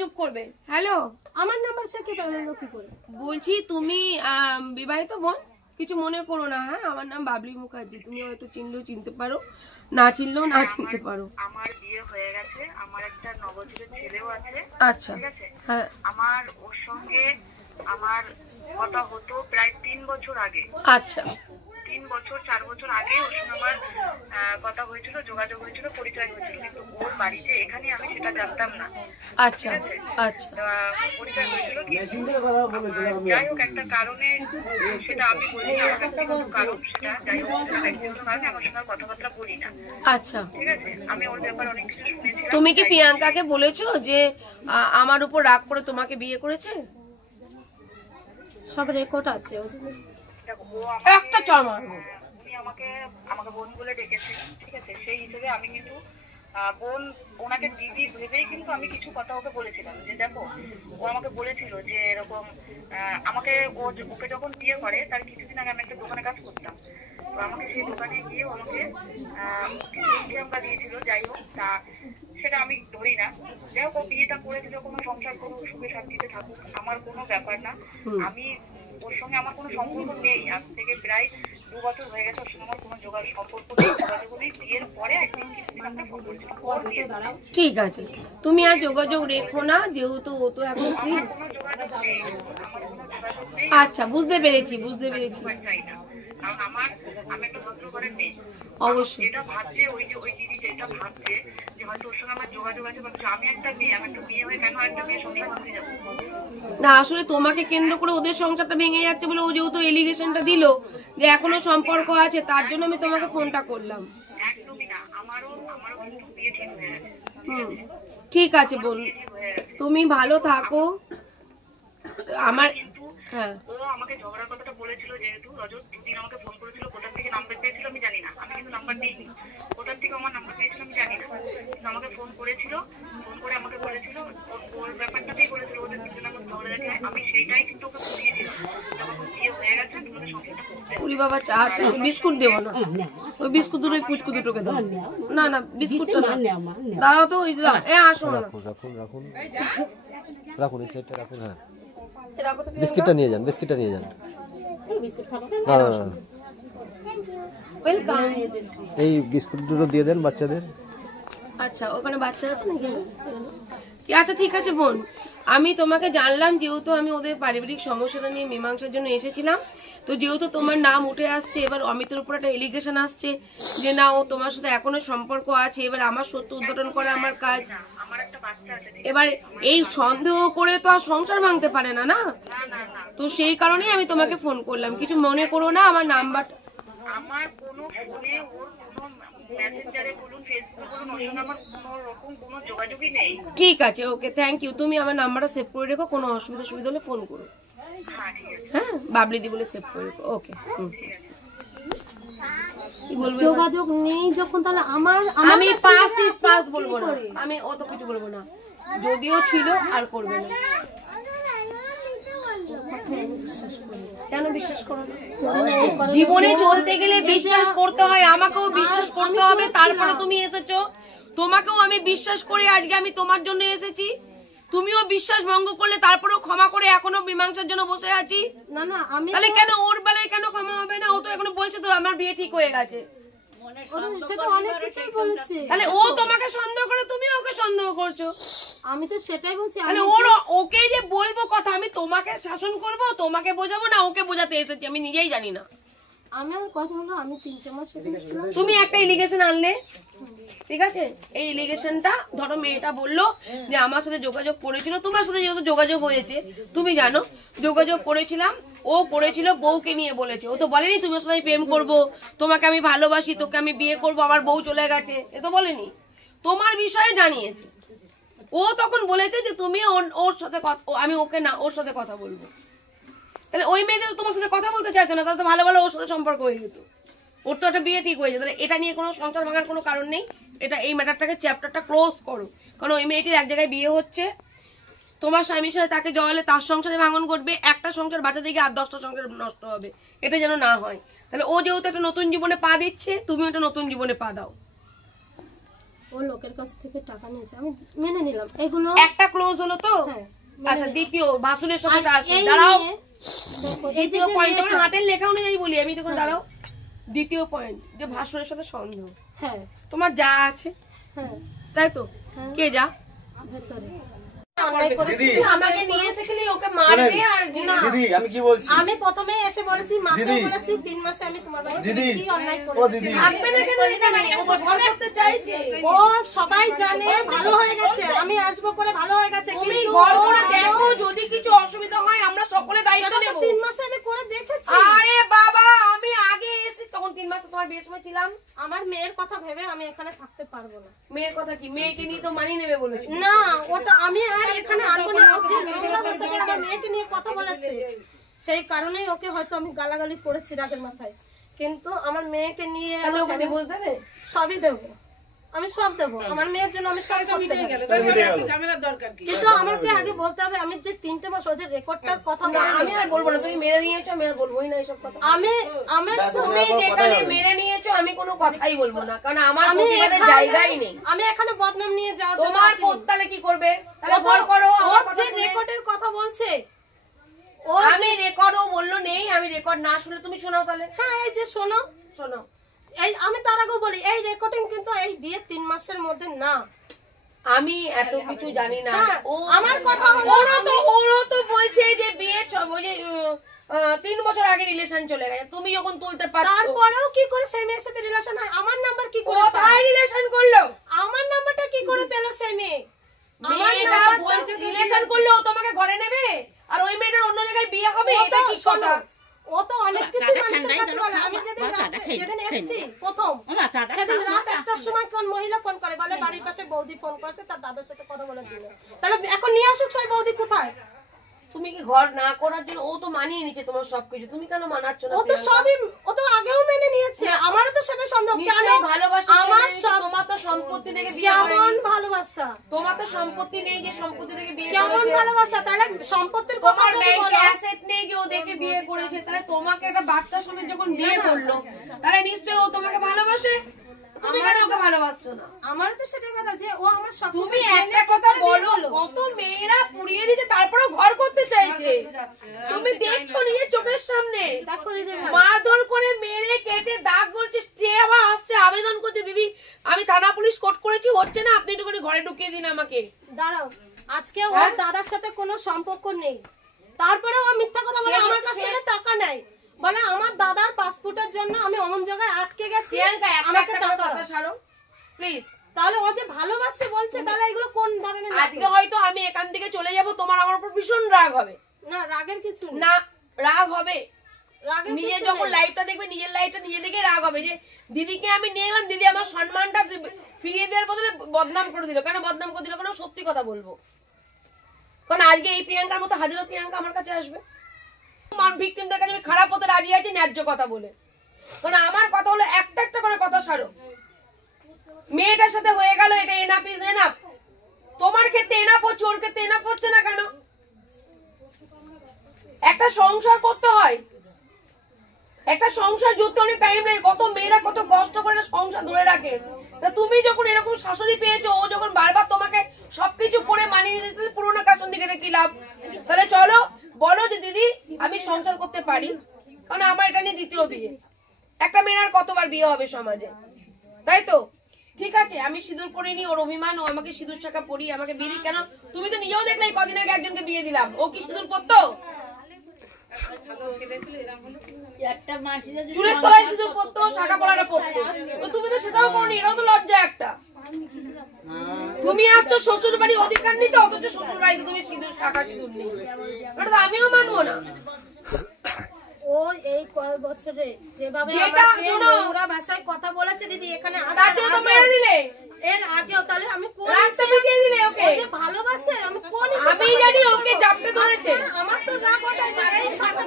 চুপ করবে। হ্যালো, আমার নাম্বার সে কি পেলো কি করে? বলছি তুমি বিবাহিত বোন? কিছু মনে করো না। হ্যাঁ, আমার নাম বাবলি মুখার্জি। তুমি হয়তো চিনলেও চিনতে পারো, না চিনলেও না চিনতে পারো। আমার বিয়ে হয়ে গেছে, আমার একটা 9 বছরের ছেলেও আছে। আচ্ছা, ঠিক আছে। হ্যাঁ, আমার ওর সঙ্গে আমার কথা হতো প্রায় 3 বছর আগে। আচ্ছা, 3 বছর 4 বছর আগে ওর সঙ্গে আমার কথা হয়েছিল, যোগাযোগ হয়েছিল, পরিচয় হয়েছিল। কিন্তু ওর বাড়িতে এখানে আমি সেটা জানতাম না। আচ্ছা আচ্ছা, পরিচয় হয়েছিল, যাই হোক একটা কারণে, সেটা আমি বলি আমার ব্যক্তিগত কারণ, সেটা যাই হোক ব্যক্তিগত কারণে আমার সঙ্গে কথাবার্তা বলি না। আচ্ছা, ঠিক আছে। আমি ওর ব্যাপারে অনেক কিছু শুনেছিলাম। তুমি কি প্রিয়াঙ্কাকে বলেছো যে আমার উপর রাগ করে তোমাকে বিয়ে করেছে? সব রেকর্ড আছে দেখো ও একটা চড় মারবো। উনি আমাকে বোন বলে ডেকেছে, ঠিক আছে? সেই হিসেবে আমি কিন্তু বোন ওনাকে দিদি ভেবেই কিন্তু আমি কিছু কথা ওকে বলেছিলাম যে দেখো ও আমাকে বলেছিল যে এরকম আমাকে ওকে যখন বিয়ে করে তার কিছুদিন আগে আমি একটা দোকানে কাজ করতাম, তো আমাকে সেই দোকানে গিয়ে আমাকে আমরা দিয়েছিল। যাই হোক, তা সেটা আমি ধরি না। যাই হোক, ও বিয়েটা করেছিল, কোনো সংসার করুক, সুখে শান্তিতে থাকুক, আমার কোনো ব্যাপার না। আমি ওর সঙ্গে আমার কোনো সম্পর্ক নেই, আজ থেকে প্রায় 2 বছর হয়ে গেছে ওর সঙ্গে আমার কোনো সম্পর্ক নেই, যোগাযোগ নেই। বিয়ের পরে একদিন কিছুদিন আমরা ফোন করেছিলাম, ওর বিয়ে। ঠিক আছে, তুমি আর যোগাযোগ রেখো না, যেহেতু ও তো এখন স্ত্রী। আমার কোনো যোগাযোগ নেই, আমার কোনো যোগাযোগ নেই। আচ্ছা, বুঝতে পেরেছি। চাই না, কারণ আমি একটা ভদ্র ঘরের মেয়ে। অবশ্যই যেটা ভাবছে ওই দিদি যেটা ভাবছে যে হয়তো ওর সঙ্গে আমার যোগাযোগ আছে, আমি একটা মেয়ে হয়ে কেন একটা মেয়ে সংসার ভাঙতে যাবো? না, আসলে তোমাকে কেন্দ্র করে ওদের সংসারটা ভেঙে যাচ্ছে বলে ও যেহেতু এলিগেশনটা দিল যে এখনো সম্পর্ক আছে, তার জন্য আমি তোমাকে ফোনটা করলাম। একদমই না, আমারও কিন্তু বিয়ে ঠিক হয়ে গেছে। ঠিক আছে বোন, তুমি ভালো থাকো। আমার হ্যাঁ, ও আমাকে ঝগড়ার কথাটা বলেছিল, যেহেতু রজত দুদিন আমাকে ফোন করেছিল, কোথার থেকে নাম্বার পেয়েছিল আমি জানি না, আমি কিন্তু নাম্বার দিইনি, কোথার থেকে আমার নাম্বার পেয়েছিল আমি জানি না, কিন্তু আমাকে ফোন করেছিল, ফোন করে আমাকে বলেছিল ওর ব্যাপারটাতেই বলেছিল ওদের দুজনের মধ্যে ঝগড়া দেখে। আমি সেইটাই কিন্তু ওকে বুঝিয়ে দিলাম, যখন বিয়ে হয়ে গেছে তোমাদের সংসারটা করতে। পুরি বাবা চা বিস্কুট দেবো না, ওই বিস্কুট দুটো পুচকু দুটোকে দাও। না না, বিস্কুটটা দাঁড়াও তো, ওই দাও। আসো না, রাখুন এই সাইডটা রাখুন। হ্যাঁ, বিস্কিটটা নিয়ে যান, না না না, এই বিস্কুট দুটো দিয়ে দেন বাচ্চাদের। আচ্ছা, ওখানে বাচ্চা আছে নাকি? আচ্ছা ঠিক আছে বোন, আমি তোমাকে জানলাম যেহেতু আমি ওদের পারিবারিক সমস্যাটা নিয়ে মীমাংসার জন্য এসেছিলাম, তো যেহেতু তোমার নাম উঠে আসছে, এবার অমিতের উপর একটা এলিগেশন আসছে যে না ও তোমার সাথে এখনো সম্পর্ক আছে, এবার আমার সত্য উদ্ঘাটন করা আমার কাজ। এবার এই সন্দেহ করে তো আর সংসার ভাঙতে পারে না, না? তো সেই কারণেই আমি তোমাকে ফোন করলাম, কিছু মনে করো না। আমার নাম্বারটা আমার কোনো ফোনে ওর কোনো মেসেঞ্জারে বলুন, ফেসবুকে বলুন, ওর সঙ্গে আমার কোনো রকম কোনো যোগাযোগই নেই। ঠিক আছে, ওকে, থ্যাংক ইউ। তুমি আমার নাম্বারটা সেভ করে রেখো, কোনো অসুবিধা হলে ফোন করো। হ্যাঁ, বাবলিদি বলে সেভ করে রেখো। ওকে, যোগাযোগ নেই যখন, তাহলে আমি ফার্স্ট বলবো না, আমি অত কিছু বলবো না, যদিও ছিল আর করবে না। কেন বিশ্বাস করো না? জীবনে চলতে গেলে বিশ্বাস করতে হয়, আমাকেও বিশ্বাস করতে হবে, তারপরে তুমি এসেছো, তোমাকেও আমি বিশ্বাস করে আজকে আমি তোমার জন্য এসেছি, তুমিও বিশ্বাস ভঙ্গ করলে তারপরেও ক্ষমা করে এখনো মীমাংসার জন্য বসে আছি। না না, আমি তাহলে কেন ওর বেলায় কেন ক্ষমা হবে না? ও তো এখনো বলছে তো আমার বিয়ে ঠিক হয়ে গেছে, সেটা অনেক কিছুই বলেছে। তাহলে ও তোমাকে সন্দেহ করে, তুমি ওকে সন্দেহ করছো। আমি তো সেটাই বলছি, তাহলে ওকে যে বলবো কথা, আমি তোমাকে শাসন করব, তোমাকে বোঝাবো না, ওকে বোঝাতে এসেছি, আমি নিজেই জানি না। আমার কথা হলো আমি 3 মাস ছিলাম, তুমি একটা এলিগেশন আনলে, ঠিক আছে? এই এলিগেশনটা ধরো মেয়েটা বললো যে আমার সাথে যোগাযোগ করেছিল, তোমার সাথে যেহেতু যোগাযোগ হয়েছে তুমি জানো, যোগাযোগ করেছিলাম, ও করেছিল বউকে নিয়ে বলেছে, ও তো বলেনি তোমার সাথে প্রেম করব, তোমাকে আমি ভালোবাসি, তোকে আমি বিয়ে করব, আমার বউ চলে গেছে, এ তো বলেনি, তোমার বিষয়ে জানিয়েছে। ও তখন বলেছে যে তুমি ওর সাথে আমি ওকে না ওর সাথে কথা বলবো। তাহলে ওই মেয়েটা তোমার সাথে কথা বলতে চাইছে না, তাহলে তো ভালো ভালো ওর সাথে সম্পর্ক হয়ে যেত, ওর তো একটা বিয়ে ঠিক হয়েছে। তাহলে এটা নিয়ে কোনো সংসার ভাঙার কোনো কারণ নেই, এটা এই ম্যাটারটাকে চ্যাপ্টারটা ক্লোজ করো। কারণ ওই মেয়েটির এক জায়গায় বিয়ে হচ্ছে, তোমার স্বামীর সাথে তাকে জড়ালে তার সংসারে ভাঙন ঘটবে, একটা সংসার বাঁচাতে গিয়ে আর 10টা সংসার নষ্ট হবে, এটা যেন না হয়। তাহলে ও যেহেতু একটা নতুন জীবনে পা দিচ্ছে, তুমিও একটা নতুন জীবনে পা দাও। ও লোকের কাছ থেকে টাকা নিয়েছে, আমি মেনে নিলাম, এগুলো একটা ক্লোজ হলো তো। আচ্ছা, দ্বিতীয় ভাসুরের সাথে দাঁড়াও, দ্বিতীয় পয়েন্ট আমার হাতের লেখা অনুযায়ী বলি আমি, তখন দাঁড়াও। দ্বিতীয় পয়েন্ট যে ভাসুরের সাথে সন্দেহ, হ্যাঁ তোমার যা আছে, হ্যাঁ তাই তো? কে যা ভেতরে দিদি আমাকে নিয়ে সেখানে ওকে মারবে আর দিদি আমি কি বলছি, আমি প্রথমে এসে বলেছি, মাকে বলেছি 3 মাসে আমি তোমার বাড়িতে কি অন্যায় ও করেছি। দিদি থাকবে না কেন এখানে? ও তো ঘর করতে চাইছে, ও সবাই জানে ভালো হয়ে গেছে, আমি আসবো করে ভালো হয়ে গেছে, তুমি ঘর করে দেখো, যদি কিছু অসুবিধা হয় আমরা সকলে দায়িত্ব নেব। 3 মাসে আমি করে দেখেছি। আরে বাবা, আমি আগে এসে তখন 3 মাস তোমার বিয়ের সময় ছিলাম। আমার মেয়ের কথা ভেবে আমি এখানে থাকতে পারবো না। মেয়ের কথা কি? মেয়েকে নিয়ে তো মানিয়ে নেবে বলেছো না, ওটা আমি আর এখানে আনবো না। যে মহিলা আমার মেয়েকে নিয়ে কথা বলেছে, সেই কারণেই ওকে হয়তো আমি গালাগালি করেছি রাগের মাথায়। কিন্তু আমার মেয়েকে নিয়ে ডিভোর্স দেবে? সবই দেবো, আমি সব দেবো। আমার মেয়ের জন্য আমি সব করতে পারি। কিন্তু আমাকে আগে বলতে হবে আমি যে 3 মাস ওই যে রেকর্ডটার কথা আমি আর বলবো না, তুমি মেরে নিয়েছো, আমি আর বলবোই না এইসব কথা। তুমি যেখানে মেরে নিয়েছো আমি কোনো কথাই বলবো না, কারণ আমার প্রতিবাদের জায়গাই নেই। আমি এখানে বদনাম নিয়ে যাওয়া তোমার পোতালে কি করবে? তাহলে ঘর করো। আমার কথা রেকর্ডের কথা বলছে, আমি রেকর্ডও বললো নেই, আমি রেকর্ড না শুনলে তুমি শোনাও তাহলে। হ্যাঁ এই যে শোনো শোনো, এই আমি তার আগেও বলি এই রেকর্ডিং কিন্তু এই বিয়ের 3 মাসের মধ্যে না। আমি এত কিছু জানি না। আমার কথা হলো ওরও তো বলছে যে বিয়ে 3 বছর আগে রিলেশন চলে গেছে, তুমি যখন তুলতে পারছো। তারপরেও কি করে সেই মেয়ের সাথে রিলেশন হয়? আমার নাম্বার কি করে কোথায় রিলেশন করলো? আমার নাম্বারটা কি করে পেলো সেই মেয়ে? মেয়েটা বলছে রিলেশন করলে ও তোমাকে ঘরে নেবে আর ওই মেয়েটার অন্য জায়গায় বিয়ে হবে, এটা কি কথা? ও তো অনেক কিছু মানুষের কাছে বলে। আমি যেদিন এসেছি প্রথম সেদিন রাত 1টার সময় কোন মহিলা ফোন করে, বলে বাড়ির পাশে বৌদি ফোন করছে, তার দাদার সাথে কথা বলার জন্য। তাহলে এখন নিয়ে আসুক সেই বৌদি কোথায়? তুমি কি ঘর না করার জন্য? ও তো মানিয়ে নিচ্ছে তোমার সবকিছু, তুমি কেন মানাচ্ছ না? ও তো সবই, ও তো আগেও মেনে নিয়েছে। আমারও তো সেটা সন্দেহ। কেন ভালোবাসা? আমার তোমার তো সম্পত্তি দেখে বিয়ে করেনি। কেমন ভালোবাসা? তোমার তো সম্পত্তি নেই যে সম্পত্তি দেখে বিয়ে করেছে। কেমন ভালোবাসা? তাহলে সম্পত্তির কথা তোমার ব্যাংকে অ্যাসেট নেই যে ও দেখে বিয়ে করেছে। তাহলে তোমাকে একটা বাচ্চা সমেত যখন বিয়ে করলো, তাহলে নিশ্চয়ই ও তোমাকে ভালোবাসে। তুমি কেন ওকে ভালোবাসছো না? আমার তো সেটাই কথা যে ও আমার সব। তুমি একটা কথা বলো, কত মেয়েরা পুড়িয়ে দিতে তারপরেও ঘর করতে চাইছে। তুমি দেখছো নিজের চোখের সামনে মারধর করে মেরে কেটে দাগ বলছে, সে আবার আসছে আবেদন করছে, দিদি আমি থানা পুলিশ কোর্ট করেছি, হচ্ছে না, আপনি একটু করে ঘরে ঢুকিয়ে দিন আমাকে। দাঁড়াও, আজকে ওর দাদার সাথে কোনো সম্পর্ক নেই, তারপরে ও মিথ্যা কথা বলে আমার কাছ থেকে টাকা নেয়, বলে আমার দাদার পাসপোর্টের জন্য আমি অমন জায়গায় আটকে গেছি, আমাকে টাকা দাও প্লিজ। তাহলে ও যে ভালোবাসে বলছে, তাহলে এগুলো কোন ধরনের? আজকে হয়তো আমি এখান থেকে চলে যাব, তোমার আমার উপর ভীষণ রাগ হবে। না রাগের কিছু না, রাগ হবে। নিজে যখন লাইফটা দেখবে, নিজের লাইফটা নিজে দেখে রাগ হবে যে দিদিকে আমি নিয়ে গেলাম, দিদি আমার সম্মানটা ফিরিয়ে দেওয়ার বদলে বদনাম করে দিল। কেন বদনাম করে দিল? কেন সত্যি কথা বলবো। কারণ আজকে এই প্রিয়াঙ্কার মতো হাজারো প্রিয়াঙ্কা আমার কাছে আসবে। ভিক্টিমদের কাছে আমি খারাপ হতে রাজি আছি ন্যায্য কথা বলে। কারণ আমার কথা হলো একটা একটা করে কথা সারো। মেয়েটার সাথে হয়ে গেল, এটা এনাফ ইজ এনাফ। তোমার ক্ষেত্রে এনাফ হচ্ছে, ওর ক্ষেত্রে এনাফ হচ্ছে না কেন? একটা সংসার করতে হয়, একটা সংসার জুড়তে অনেক টাইম লাগে। কত মেয়েরা কত কষ্ট করে সংসার ধরে রাখে। তা তুমি যখন এরকম শাশুড়ি পেয়েছো, ও যখন বারবার তোমাকে সবকিছু করে মানিয়ে দিতে, পুরোনো কাছন দিকে কি লাভ? তাহলে চলো বলো যে দিদি আমি সংসার করতে পারি, কারণ আমার এটা নিয়ে দ্বিতীয় বিয়ে। একটা মেয়ের কতবার বিয়ে হবে সমাজে, তাই তো? ঠিক আছে, আমি সিঁদুর পরিনি, ওর অভিমান, ও আমাকে সিঁদুর শাখা পরি, আমাকে বিয়ে দিক কেন? তুমি তো নিজেও দেখলে কদিন আগে একজনকে বিয়ে দিলাম, ও কি সিঁদুর পরতো? চুলের তলায় সিঁদুর পরতো, শাখা পরাটা পরতো, তুমি তো সেটাও করনি। এটাও তো লজ্জা একটা। তুমি আসছো শ্বশুর বাড়ি অধিকার নিতে, অথচ শ্বশুর বাড়িতে তুমি সিঁদুর শাখা সিঁদুর নেই, এটা তো আমিও মানবো না। ও এই কয়েক বছরে যেভাবে আমাকে নোংরা ভাষায় কথা বলেছে দিদি, এখানে তার জন্য তো মেরে দিলে। এর আগেও তাহলে আমি কোন রাস্তা মিটিয়ে দিলে ওকে? যে ভালোবাসে আমি কোন আমি জানি ওকে জাপটে ধরেছে। আমার তো রাগ ওঠে যে এই সাথে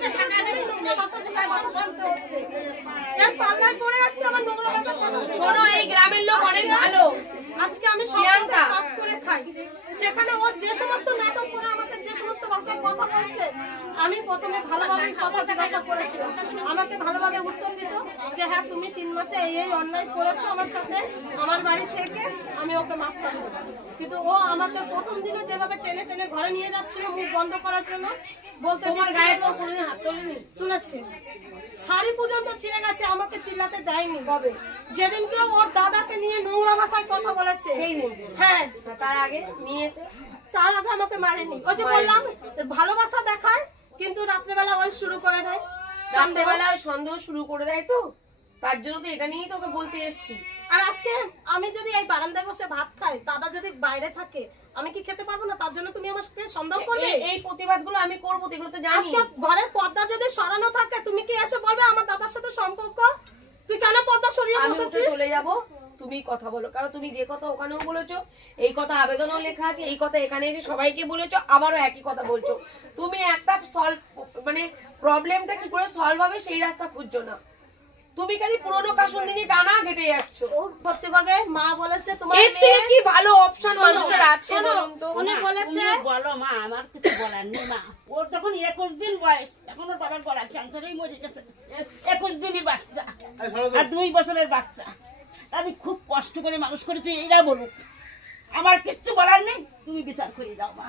নোংরা ভাষা দিয়ে কথা বলতে হচ্ছে। এর পাল্লায় পড়ে আজকে আমার নোংরা ভাষা কথা শোনো, এই গ্রামের লোক অনেক ভালো। আজকে আমি সব কাজ করে খাই, সেখানে ও যে সমস্ত নাটক করে আমাকে যে সমস্ত ভাষায় কথা বলছে, আমি প্রথমে ভালোভাবে কথা জিজ্ঞাসা করেছিলাম, আমাকে ভালোভাবে উত্তর দিত যে হ্যাঁ তুমি 3 মাসে এই অন্যায় করেছো আমার সাথে, আমার বাড়ি থেকে আমি ওকে মাফ করে দেবো। কিন্তু ও আমাকে প্রথম দিনে যেভাবে টেনে টেনে ঘরে নিয়ে যাচ্ছিল মুখ বন্ধ করার জন্য, বলতে তোমার গায়ে তো কোনোদিন হাত তুলেছে, শাড়ি পর্যন্ত ছিঁড়ে গেছে, আমাকে চিল্লাতে দেয়নি। কবে? যেদিনকে ওর দাদাকে নিয়ে নোংরা ভাষায় কথা বলেছে, হ্যাঁ তার আগে নিয়েছে, তার আগে আমাকে মারেনি। ওই যে বললাম ভালোবাসা দেখায়, কিন্তু রাত্রেবেলা ওই শুরু করে দেয়, সন্ধ্যেবেলা ওই সন্দেহ শুরু করে দেয়। তো তার জন্য তো এটা নিয়েই তোকে বলতে এসছি। আর আজকে আমি যদি এই বারান্দায় বসে ভাত খাই, দাদা যদি বাইরে থাকে, আমি কি খেতে পারবো না? তার জন্য তুমি আমাকে সন্দেহ করবে? এই প্রতিবাদগুলো আমি করবো, এগুলো তো জানি। আজকে ঘরের পর্দা যদি সরানো থাকে, তুমি কি এসে বলবে আমার দাদার সাথে সম্পর্ক? তুই কেন পর্দা সরিয়ে বসেছিস? আমি চলে যাবো, তুমি কথা বলো। কারণ তুমি যে কথা ওখানেও বলেছো, এই কথা আবেদনও লেখা আছে, এই কথা এখানে এসে সবাইকে বলেছো, আবারও একই কথা বলছো। তুমি একটা মানে প্রবলেমটা কি করে সলভ হবে সেই রাস্তা খুঁজছো না। তুমি খালি পুরনো কাসুন্দিনী টানা কেটে যাচ্ছ। ভর্তি করবে মা বলেছে তোমার এর থেকে কি ভালো অপশন মানুষের আছে বলুন তো? উনি বলেছে বলো মা, আমার কিছু বলার নেই মা। ওর যখন 21 দিন বয়স, এখন ওর বাবার গলা ক্যান্সারেই মরে গেছে। 21 দিনের বাচ্চা আর 2 বছরের বাচ্চা। আমি খুব কষ্ট করে মানুষ করেছি, এরা বলুক। আমার কিচ্ছু বলার নেই, তুমি বিচার করে দাও মা,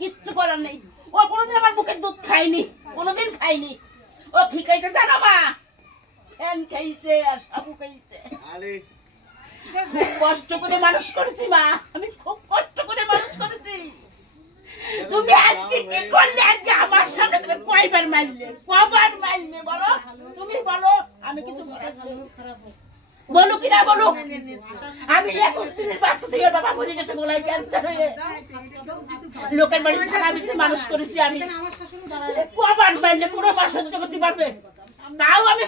কিচ্ছু করার নেই। ও কোনোদিন আমার মুখের দুধ খায়নি, কোনোদিন খায়নি। ও ঠিক আছে জানো মা, ফ্যান খাইছে আর সাবু খাইছে। খুব কষ্ট করে মানুষ করেছি মা, আমি খুব কষ্ট করে মানুষ করেছি। তুমি আজকে কি করলে? আজকে আমার সামনে তুমি কয়বার মারলে, কবার মারলে বলো? তুমি বলো, আমি কিছু বলো কিনা বলো। আমি 21 দিনের বাচ্চা থেকে বাবা মরে গেছে গলায় ক্যান্সার হয়ে। লোকের বাড়ি থাকা বেশি মানুষ করেছি আমি। কবার মারলে কোনো মা সহ্য করতে পারবে? তাও আমি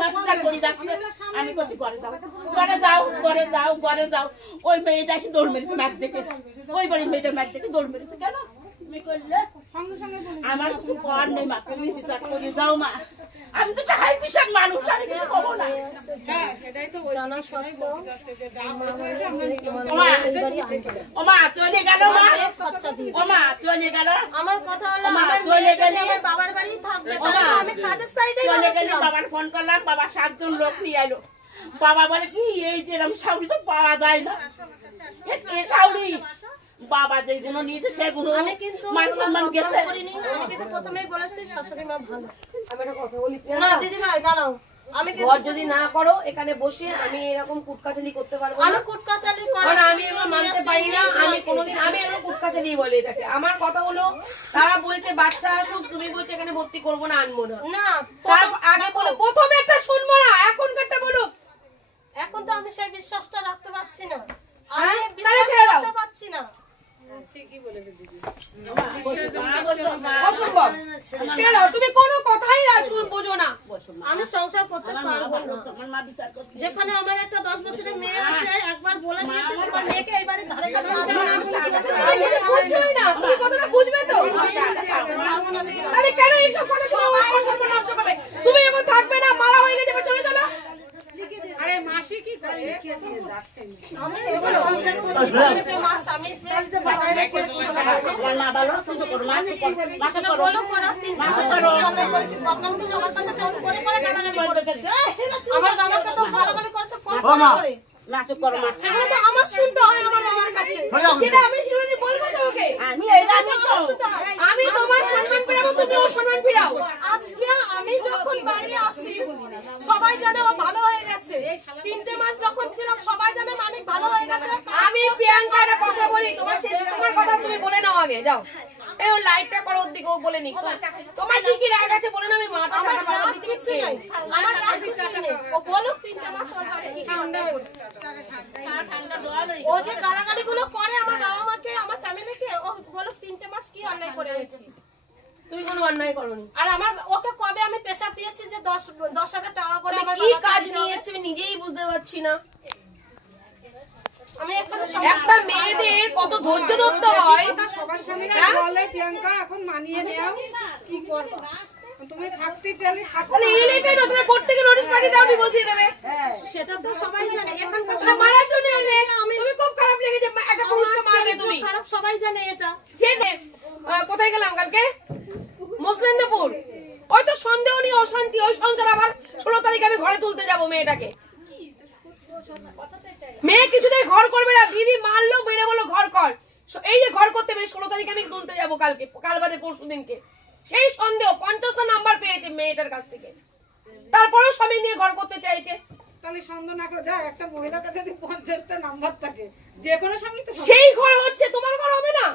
বাচ্চা করে যাচ্ছে। আমি বলছি ঘরে যাও, ঘরে যাও, ঘরে যাও, ঘরে যাও। ওই মেয়েটা এসে দৌড় মেরেছে মাঠ থেকে, ওই বাড়ির মেয়েটা মাঠ থেকে দৌড় মেরেছে। কেন তুমি করলে? আমার কিছু করার নেই মা, তুমি বিচার করে যাও মা। আমি তো একটা হাই প্রেশার মানুষ, আমি কিছু করবো না। ওমা চলে গেল মা, ওমা চলে গেল। আমার কথা হলো ওমা আমার চলে গেলে আমার বাবার বাড়ি থাকবে। ওমা আমি কাজের সাইডে চলে গেলে বাবার ফোন করলাম, বাবা 7 জন লোক নিয়ে এলো। বাবা বলে কি এই যে এরকম শাউরি তো পাওয়া যায় না। এ শাউরি বাবা যেগুলো নিয়েছে সেগুলো আমি কিন্তু মান সম্মান গেছে। আমি কিন্তু প্রথমেই বলেছি শাশুড়ি মা ভালো। আমি একটা কথা বলি না দিদি ভাই দাঁড়াও, আমি ঘর যদি না করো এখানে বসে আমি এরকম কুটকাচালি করতে পারবো না। আমি কুটকাচালি করি কারণ আমি এগুলো মানতে পারি না। আমি কোনোদিন আমি এগুলো কুটকাচালি বলে এটাকে। আমার কথা হলো তারা বলছে বাচ্চা আসুক, তুমি বলছো এখানে ভর্তি করবো না, আনবো না। না তার আগে বলো, প্রথমে একটা শুনবো না, এখনকারটা বলো। এখন তো আমি সেই বিশ্বাসটা রাখতে পারছি না, হ্যাঁ? আমি তাহলে বিশ্বাস ছেড়ে দাও। করতে পারছি না। অসম্ভব, ছেড়ে দাও। তুমি কোনো কথাই বোঝো না। আমি সংসার করতে পারবো না। যেখানে আমার একটা 10 বছরের মেয়ে আছে, একবার বলে দিয়েছে তোমার মেয়েকে এই বাড়ির ধারে কাছে আসবে না। বুঝছোই না, তুমি কথাটা বুঝবে তো। আরে কেন এইসব কথা শুনে আমার সম্মান নষ্ট করবে? তুমি এখন থাকবে না, মারা হয়ে গেছে, চলে চলো। আরে মাসি কি করে? আমি মাস আমি যে বাজারে করেছি আমার মা ভালো, তুমি করো মা, সেটা বলো করা 3 বছর অনলাইন করেছি। প্রবলেম তো আমার কাছে ফোন করে করে গালাগালি করেছে। আমার বাবাকে তো গালাগালি করেছে ফোন করে। নাটক করো মা। সেগুলো তো আমার শুনতে হয় আমার বাবার কাছে। কেন আমি শুনে বলবো তো ওকে? আমি এই রাতে তো আমি তোমার সম্মান ফিরাবো, তুমি ওর সম্মান ফিরাও। আজকে আমি যখন বাড়ি আসি সবাই জানে ও ভালো হয়ে গেছে। 3টে মাস যখন ছিলাম সবাই জানে মানিক ভালো হয়ে গেছে। আমি প্রিয়াঙ্কা একটা কথা বলি, তোমার শেষ তোমার কথা তুমি বলে নাও আগে, যাও। এই ও লাইটটা করো ওর দিকে, ও বলে নি। তোমার কি কি রাগ আছে বলে না, আমি মাথা ফাটা পাড়া দিতে কিছু নাই, আমার রাগ কিছু নেই। ও বলুক 3টে মাস ওর বাড়ি কি কি অন্যায় করেছে। ও যে গালাগালি গুলো করে আমার বাবা মাকে, আমার ফ্যামিলিকে, ও বলুক 3টে মাস কি অন্যায় করে গেছি। তুমি কোনো অন্যায় করোনি। আর আমার ওকে কবে আমি প্রেসার দিয়েছি যে 10,000 টাকা করে আমার কি কাজ নিয়ে এসেছে আমি নিজেই বুঝতে পারছি না। আমি এখানে একটা মেয়েদের কত ধৈর্য ধরতে হয়। সবার সামনে বলে প্রিয়াঙ্কা এখন মানিয়ে নাও, কি করব? তুমি থাকতে চাইলে থাকো মানে এই লেখা না, তুমি কোর্ট থেকে নোটিশ পাঠিয়ে দাও, বসিয়ে দেবে। সেটা তো সবাই জানে। এখানকার সেটা মারার জন্য এলে তুমি খুব খারাপ লেগেছে একটা পুরুষকে মারবে তুমি। খারাপ সবাই জানে এটা। ঠিক আছে, কোথায় গেলাম কালকে? মুসলিমপুর। ওই তো সন্দেহ নিয়ে অশান্তি, ওই সংসার আবার 16 তারিখে আমি ঘরে তুলতে যাব মেয়েটাকে। মেয়ে কিছুতেই ঘর করবে না, দিদি মারলো, মেরে বললো ঘর কর। এই যে ঘর করতে হবে 16 তারিখে আমি তুলতে যাবো কালকে, কাল বাদে পরশু দিনকে। সেই সন্দেহ 50টা নাম্বার পেয়েছে মেয়েটার কাছ থেকে, তারপরেও স্বামী নিয়ে ঘর করতে চাইছে। তাহলে সন্দেহ না করে যা, একটা মহিলার কাছে যদি 50টা নাম্বার থাকে, যে কোনো স্বামী তো সেই ঘর হচ্ছে, তোমার ঘর হবে না।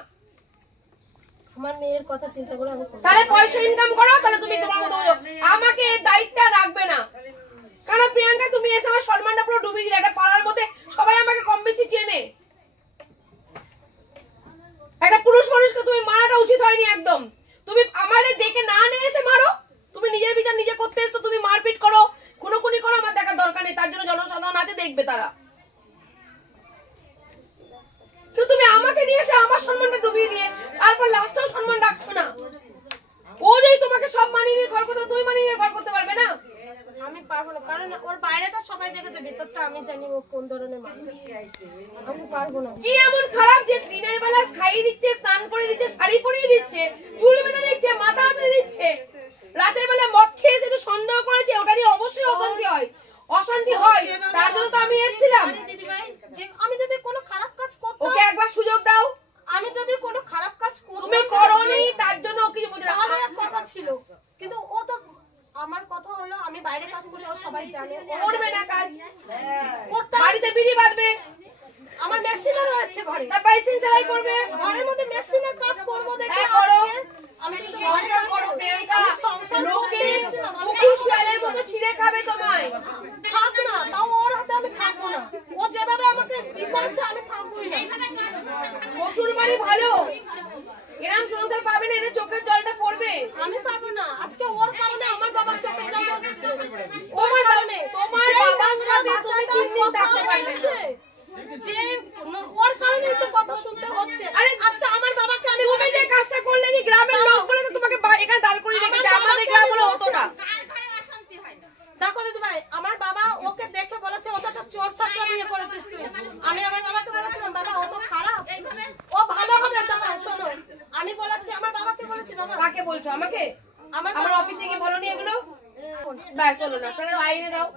আমার মেয়ের কথা চিন্তা করে আমি তাহলে পয়সা ইনকাম করো, তাহলে তুমি তোমার মতো বোঝো। আমাকে এই দায়িত্ব রাখবে না। কারণ প্রিয়াঙ্কা তুমি এসে আমার সম্মানটা পুরো ডুবিয়ে দিলে। একটা পাড়ার মধ্যে সবাই আমাকে কম বেশি চেনে। একটা পুরুষ মানুষকে তুমি মারাটা উচিত হয়নি একদম। তুমি আমাদের ডেকে না নিয়ে এসে মারো। তুমি নিজের বিচার নিজে করতে এসছো, তুমি মারপিট করো, খুনোখুনি করো, আমার দেখার দরকার নেই। তার জন্য জনসাধারণ আছে, দেখবে তারা। তুমি আমাকে নিয়ে এসে আমার সম্মানটা ডুবিয়ে দিয়ে তারপর লাস্টেও সম্মান রাখছো না। ও যেই তোমাকে সব মানিয়ে পারবো না, কারণ ওর বাইরেটা সবাই দেখেছে, ভিতরটা আমি জানি ও কোন ধরনের মানুষ। আমি পারবো না। কি এমন খারাপ যে দিনের বেলা খাইয়ে দিচ্ছে, স্নান করে দিচ্ছে, শাড়ি পরিয়ে দিচ্ছে, চুল বেঁধে দিচ্ছে, মাথা আঁচড়ে দিচ্ছে, রাতের বেলা মদ খেয়ে একটু সন্দেহ করেছে, ওটা নিয়ে অবশ্যই অশান্তি হয়, অশান্তি হয়। তার জন্য তো আমি এসেছিলাম। দিদিভাই, যে আমি যদি কোনো খারাপ কাজ করতাম, ওকে একবার সুযোগ দাও। আমি যদি কোনো খারাপ কাজ করতাম, তুমি করোনি, তার জন্য ও কিছু বলতে না। তাহলে এক কথা ছিল, কিন্তু ও তো, আমার কথা হলো আমি বাইরে কাজ করি, ও সবাই জানে। করবে না কাজ, করতাম। বাড়িতে বিড়ি বাঁধবে, আমার মেশিনও রয়েছে ঘরে, তার মেশিন চালাই করবে, ঘরের মধ্যে মেশিনের কাজ করবো দেখে করো। আমি কিন্তু সংসার লোকে কুকুর শিয়ালের মতো ছিঁড়ে খাবে তোমায়। থাকবো না, তাও ওর হাতে আমি থাকবো না। ও যেভাবে আমাকে ই করেছে আমি থাকবোই না। শ্বশুর বাড়ি ভালো, এরম সংসার পাবে না, এদের চোখের জলটা পড়বে। আমি পারবো না। আজকে ওর কারণে আমার বাবার চোখের জল হচ্ছে। তোমার কারণে, তোমার বাবার সাথে তুমি 3 দিন থাকতে পারলে না। যে ওর কারণেই তো কথা শুনতে হচ্ছে। আরে আজকে আমার বাবাকে আমি, তুমি যে কাজটা করলে যে গ্রামের লোক বলে তো তোমাকে এখানে দাঁড় করিয়ে রেখেছে, আমাদের গ্রাম বলে হতো না। দেখো দিদি ভাই, আমার বাবা ওকে দেখে বলেছে ও তো একটা চোর ছাত্র বিয়ে করেছিস তুই। আমি আমার বাবাকে বলেছিলাম বাবা ও তো খারাপ, ও ভালো হবে। দাঁড়াও শোনো, আমি বলেছি আমার বাবাকে বলেছি। বাবা কাকে বলছো? আমাকে? আমার অফিসে কি বলনি এগুলো? ব্যাস হলো না, তাহলে আইনে দাও।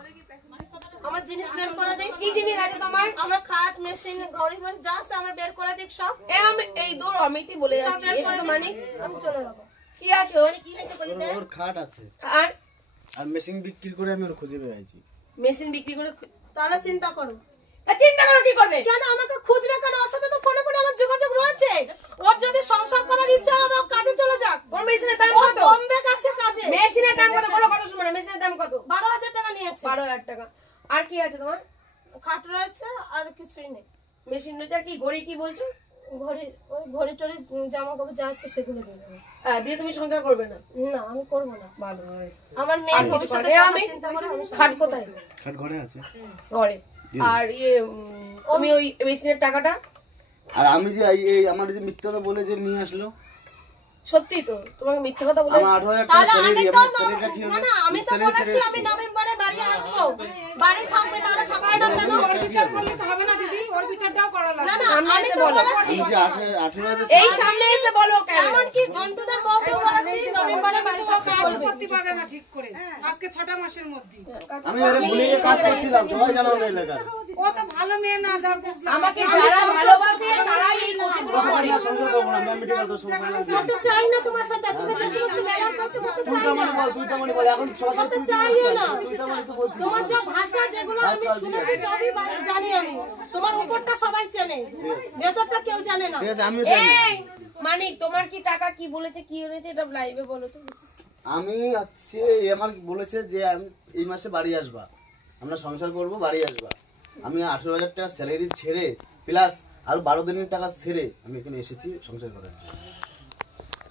আমার জিনিস বের করে দিই। কি জিনিস আছে তোমার? আমার খাট, মেশিন, ঘড়ি যা আছে আমার বের করে দিক সব। আমি এই দূর অমিতি বলে যাচ্ছি, এসো তো মানে আমি চলে যাবো। কি আছে ওর? কি আছে বলে দে। ওর খাট আছে আর মেশিন বিক্রি করে আমি ওর খুঁজে পেয়েছি। মেশিন বিক্রি করে? তাহলে চিন্তা করো। চিন্তা করো কি করবে? কেন আমাকে খুঁজবে কেন? ওর সাথে তো ফোনে ফোনে আমার যোগাযোগ রয়েছে। ওর যদি সংসার করার ইচ্ছা হবে ও কাজে চলে যাক। ওর মেশিনের দাম কত? বম্বে গেছে কাজে। মেশিনের দাম কত? বলো কত শুনে। মেশিনের দাম কত? 12,000 টাকা নিয়েছে। 12,000 টাকা। আর কি আছে তোমার? খাট রয়েছে আর কিছুই নেই। মেশিন রয়েছে আর কি? ঘড়ি কি বলছো? ঘড়ি, ওই ঘড়ি টড়ি জামা কাপড় যা আছে সেগুলো দিয়ে দেবো। দিয়ে তুমি সংসার করবে না? না আমি করবো না। ভালো হয়। আমার মেয়ের ভবিষ্যতের কথা চিন্তা করে আমি। খাট কোথায়? খাট ঘরে আছে। ঘরে। আর তুমি ওই মেশিনের টাকাটা? আর আমি যে এই আমার যে মিথ্যা কথা বলে যে নিয়ে আসলো, সত্যি তো তোমাকে মিথ্যা কথা বলে? আমার 8,000 টাকা স্যালারি, আমার স্যালারিটা কি হলো? না আমি তো বলেছি আমি নভেম্বরে বাড়ি আসবো, বাড়ি থাকবে। তাহলে থাকার না কেন? ওর বিচার করলে তো হবে না দিদি, ওর বিচারটাও করা লাগবে। না না আমি তো বলেছি এই যে 18,000 এই সামনে এসে বলো কেন? এমন কি ঝন্টুদের বউকেও বলেছি নভেম্বরে বাড়ি থাকতে করতে পারে না ঠিক করে আজকে 6টা মাসের মধ্যে। আমি আরে ভুলে গিয়ে কাজ করছিলাম, সবাই জানো না এলাকার। ও তো ভালো মেয়ে না, যা বুঝলাম। আমাকে যারা ভালোবাসে তারাই এই ক্ষতিগুলো করে। সংসার করব না, আমি ঠিক আছে সংসার করব। করতে চাই না তোমার সাথে। তুমি যে সমস্ত ব্যবহার করছো করতে চাই না। তুইটা মনে বল এখন সংসার করতে চাইও না। তুইটা মনে তো বলছিস। তোমার যে ভাষা যেগুলো আমি শুনেছি সবই জানি আমি। তোমার উপরটা সবাই চেনে, ভেতরটা কেউ জানে না। ঠিক আছে আমিও জানি। এই মানিক, তোমার কি টাকা কি বলেছে, কি হয়েছে এটা লাইভে বলো তো। আমি হচ্ছে আমার বলেছে যে আমি এই মাসে বাড়ি আসবা, আমরা সংসার করব, বাড়ি আসবা। আমি 18,000 টাকা স্যালারি ছেড়ে প্লাস আর 12 দিনের টাকা ছেড়ে আমি এখানে এসেছি সংসার করার জন্য।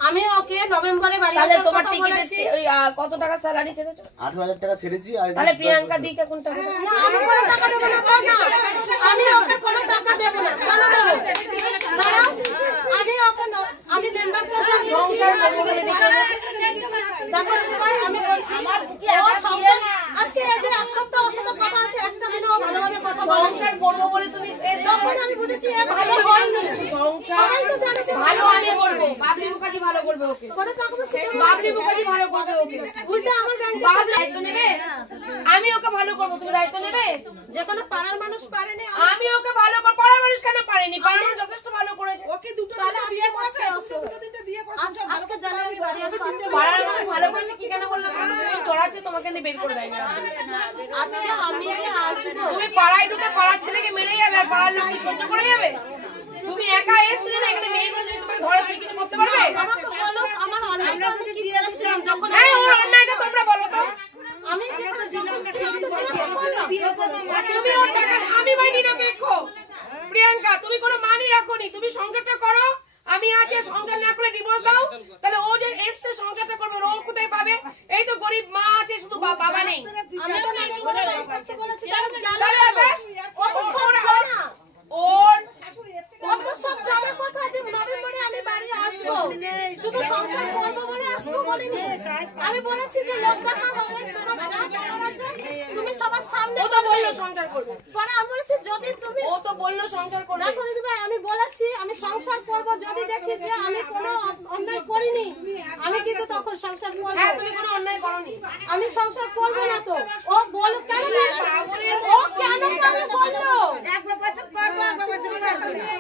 আমি ওকে নভেম্বরে বাড়ি তাহলে আসার তোমার কথা বলেছি। টিকিট ওই কত টাকা স্যালারি ছেড়েছো? 18,000 টাকা ছেড়েছি। আর তাহলে প্রিয়াঙ্কা দিকে কোন টাকা? না আমি কোনো টাকা দেব না। তাই না, আমি ওকে কোনো টাকা দেব না। কেন দেব? দাঁড়াও, আমি ওকে আমি মেম্বারকে জানিয়েছি। দেখো দিদি ভাই, আমি বলছি ও সংসার আজকে এই যে 1 সপ্তাহ ওর সাথে কথা আছে, একটা দিনও ভালোভাবে কথা বলেনি। সংসার করব বলে তুমি তখন আমি বুঝেছি এ ভালো হয়নি। সবাই তো জানে যে ভালো আমি করব। বাবরি মুখার্জি ভালো করবে ওকে। কোনো টাকা পয়সা বাবরি মুখার্জি ভালো করবে ওকে। উল্টা আমার ব্যাংকে বাবা দায়িত্ব নেবে? আমি ওকে ভালো করব, তুমি দায়িত্ব নেবে? যে কোনো পাড়ার মানুষ পারেনি। আমি ওকে ভালো করব। পাড়ার মানুষ কেন পারেনি? পাড়ার মানুষ যথেষ্ট ভালো করেছে। ওকে দুটো বিয়ে করেছে, দুটো তিনটে বিয়ে করেছে। আজকে জানি আমি বাড়ি আসবো। পাড়ার মানুষ ভালো করেছে কি কেন বললাম? তুমি চড়াচ্ছে, তোমাকে নিয়ে বের করে দেয় না। আজকে আমি যে আসবো, তুমি পাড়ায় ঢুকে পাড়ার ছেলেকে মেরে যাবে আর পাড়ার লোক কি সহ্য করে যাবে? তুমি একা এসেছিলে না, এখানে মেয়েগুলো যদি তোমাকে ধরে তুমি কিছু করতে পারবে? আমাকে বলো আমার অন্যায়টা আমি কি করেছিলাম? যখন হ্যাঁ, ওর অন্যায়টা তোমরা বলো তো। আমি যেটা যখন ছিল আমি তো জিজ্ঞাসা করলাম। তুমি ওর টাকা আমি মাইনি না পেখো। প্রিয়াঙ্কা, তুমি কোনো মানি রাখোনি। তুমি সংসারটা করো। আমি আজ সংসার না করে ডিভোর্স দাও, তাহলে ও যে এসছে সংসারটা করবে, ও কোথায় পাবে? এই তো গরিব মা আছে, শুধু বাবা নেই। আমি তো নাই করে থাকতে বলেছি। তাহলে ব্যাস, ওর তো সব জানা কথা যে নভেম্বরে আমি বাড়ি আসবো, শুধু সংসার করবো বলে আসবো বলিনি। আমি বলেছি যে লোক টাকা হবে, তোমার যা টাকা আছে সামনে ও তো বললো সংসার করবে। পরে আমি বলেছি যদি তুমি ও তো বললো সংসার করবে। দেখো দিদি ভাই আমি বলেছি আমি সংসার করব যদি দেখি যে আমি কোনো অন্যায় করিনি আমি কিন্তু তখন সংসার করব। হ্যাঁ তুমি কোনো অন্যায় করনি। আমি সংসার করব না তো ও বল কেন ও কেন বললো একবার বছর করব একবার বছর করব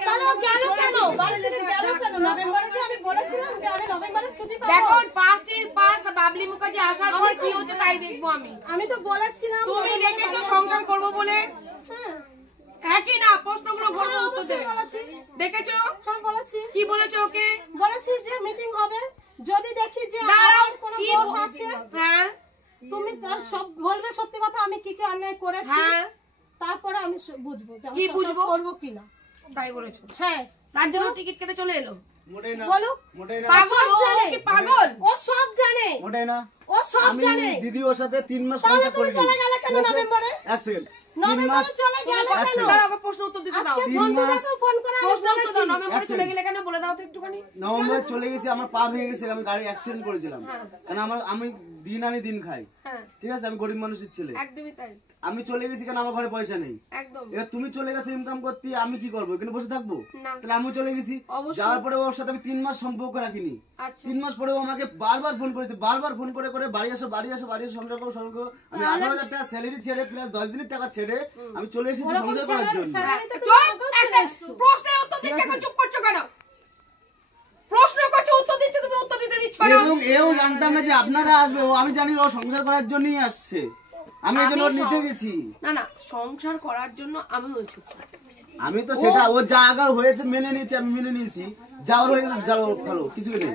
তাহলে ও গেল কেন বাড়ি থেকে গেল কেন নভেম্বরে যে আমি বলেছিলাম যে আমি নভেম্বরে ছুটি পাবো। দেখো পাঁচ বাবলি মুখার্জি আসার পর কি হচ্ছে তাই দেখবো আমি তো বলেছিলাম তুমি দেখেছো সংসার করব বলে। হ্যাঁ কি না প্রশ্নগুলো বলবো উত্তর দেবে। দেখেছো? হ্যাঁ বলেছি। কি বলেছো ওকে? বলেছি যে মিটিং হবে যদি দেখি যে দাঁড়াও কোনো কি দোষ আছে হ্যাঁ তুমি তার সব বলবে সত্যি কথা আমি কি কি অন্যায় করেছি হ্যাঁ তারপরে আমি বুঝবো যে কি বুঝবো করবো কিনা তাই বলেছো। হ্যাঁ তার জন্য টিকিট কেটে চলে এলো। মোটেই না বলো মোটেই না পাগল ও কি পাগল ও সব জানে মোটেই না ও সব আমি জানে দিদি ওর সাথে 3 মাস তাহলে কন্টাক্ট তুমি করি চলে গেলে কেন নভেম্বরে এক সেকেন্ড 3 নভেম্বরে মাস চলে গেলে কেন দাঁড়াও প্রশ্ন উত্তর দিতে দাও। আজকে ঝন্টুদাকে ফোন করে আমি প্রশ্ন উত্তর দাও। বলেছি। নভেম্বরে চলে গেলে কেন বলে দাও তো একটুখানি। নভেম্বরে চলে গেছি আমার পা ভেঙে গেছে আমি গাড়ি অ্যাক্সিডেন্ট করেছিলাম কারণ আমি দিন আনি দিন খাই। হ্যাঁ ঠিক আছে আমি গরিব মানুষের ছেলে একদমই তাই আমি চলে গেছি কারণ আমার ঘরে পয়সা নেই। একদম এবার তুমি চলে গেছো ইনকাম করতে আমি কি করবো এখানে বসে থাকবো? না। তাহলে আমি চলে গেছি অবশ্যই। যাওয়ার পরে ওর সাথে আমি 3 মাস সম্পর্ক রাখিনি। আচ্ছা 3 মাস পরে ও আমাকে বারবার ফোন করেছে বারবার ফোন করে করে বাড়ি আসো সংসার করো আমি 18,000 টাকা স্যালারি ছেড়ে প্লাস 10 দিনের টাকা ছেড়ে আমি চলে এসেছি সংসার করার জন্য। প্রশ্নের উত্তর দিচ্ছে এখন চুপ করছো কেন? প্রশ্ন করছো উত্তর দিচ্ছে তুমি উত্তর দিতে দিচ্ছ না। এবং এও জানতাম না যে আপনারা আসবে ও আমি জানি ও সংসার করার জন্যই আসছে আমি এজন্য ওর নিতে গেছি। না না সংসার করার জন্য আমিও এসেছি। আমি তো সেটা ও যা আগার হয়েছে মেনে নিয়েছি আমি মেনে নিয়েছি যাওয়ার হয়ে গেছে যাও ভালো কিছু নেই।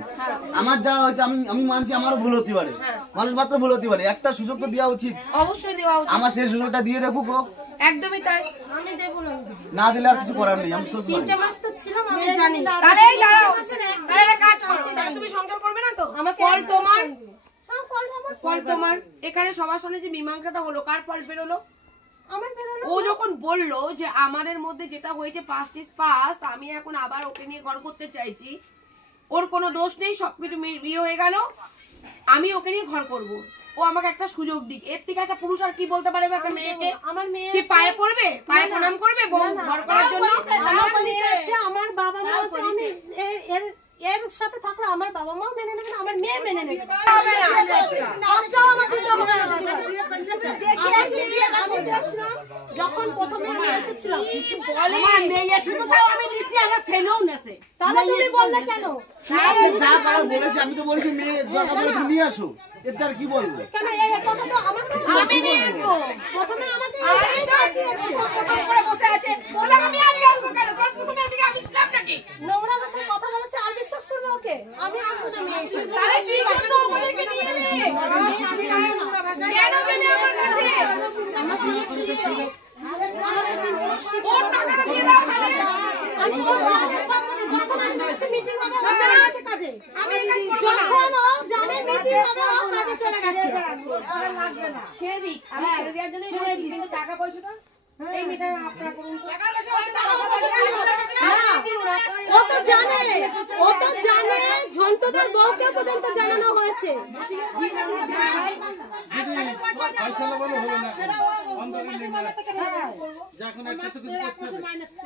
আমার যা হয়েছে আমি মানছি আমারও ভুল হতে পারে মানুষ মাত্র ভুল হতে পারে একটা সুযোগ তো দেওয়া উচিত। অবশ্যই দেওয়া উচিত। আমার সেই সুযোগটা দিয়ে দেখুক ও একদমই তাই। আমি দেব না না দিলে আর কিছু করার নেই আমি সোজ 3 মাস তো ছিলাম আমি জানি তাহলে এই দাঁড়াও তাহলে একটা কাজ করো তাহলে তুমি সংসার করবে না তো ফল তোমার ফল তোমার এখানে সবার সামনে যে মীমাংসাটা হলো কার ফল বেরোলো? আমার বেরোলো। ও যখন বললো যে আমাদের মধ্যে যেটা হয়েছে পাস্ট ইজ পাস্ট আমি এখন আবার ওকে নিয়ে ঘর করতে চাইছি ওর কোনো দোষ নেই সবকিছু বিয়ে হয়ে গেল আমি ওকে নিয়ে ঘর করব ও আমাকে একটা সুযোগ দিক এর থেকে একটা পুরুষ আর কি বলতে পারে একটা মেয়েকে? আমার মেয়ে কি পায়ে পড়বে পায়ে প্রণাম করবে বউ ঘর করার জন্য? আমার মেয়ে আছে আমার বাবা মা আছে আমি এর সাথে থাকলে আমার বাবা মা মেনে নেবে না আমার মেয়ে মেনে নেবে যখন প্রথমে আমি এসেছিলাম তাহলে তুমি বললে কেন যা পারার বলেছি আমি তো বলেছি মেয়ে দরকার পড়লে তুমি নিয়ে আসো এর তার কি বলবো? কেন এই কথা তো আমাকে আমি নিয়ে আসবো প্রথমে আমাকে প্রথম করে বসে আছে বলে আমি আজকে আসবো কেন কারণ প্রথমে আমি ছিলাম নাকি নোংরা ভাষায় কথা বলেছে আর বিশ্বাস করবে ওকে আমি আসবো না তাহলে কি জন্য আমাদেরকে নিয়ে এলে কেন জানি আমার কাছে আমার জিনিস দিয়ে আমাকে 3 মাস ওর টাকাটা দিয়ে দাও তাহলে আমি জানি সব জানি যখন আমি বলেছি মিটিং হবে ও চলে গেছে কাজে আমি যখন ও জানে মিটিং হবে ও কাজে চলে গেছে ছেড়ে দিই আমি ছেড়ে দেওয়ার জন্য কিন্তু টাকা পয়সাটা এই মেয়েটা আপনারা করুন ও তো জানে ঝন্টুদের বউকে পর্যন্ত জানানো হয়েছে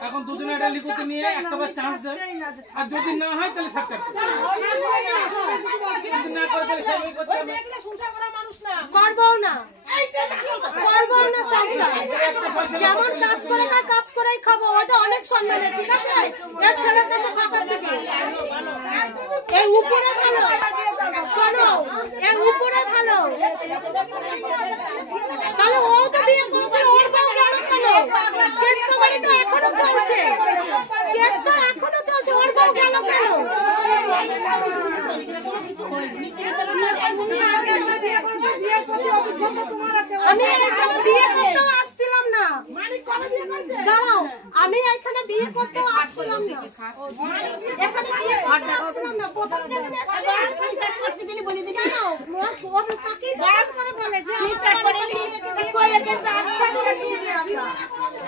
এখন দুজনে একটা লিখতে নিয়ে একটা বার চান্স দেয় আর যদি না হয় তাহলে সাবস্ক্রাইব যদি না করে তাহলে সবাই করতে হবে করবো না সংসার যেমন কাজ করেই খাবো ওটা অনেক সম্মানের ঠিক আছে এর ছেলের কাছে থাকার থেকে এই উপরে ভালো শোনো এই উপরে ভালো তাহলে ও তো বিয়ে করেছে ওর বউ গেল কেন কেস তো বাড়িতে এখনো চলছে ওর বউ গেল কেন আমি এখানে বিয়ে করতেও আসছিলাম না দাঁড়াও আমি এখানে বিয়ে করতেও আসছিলাম না এখানে বিয়ে করতে আসছিলাম না প্রথম যেদিন করতে গেলে বলে দিই কেন ও তাকে দাঁড় করে বলে যে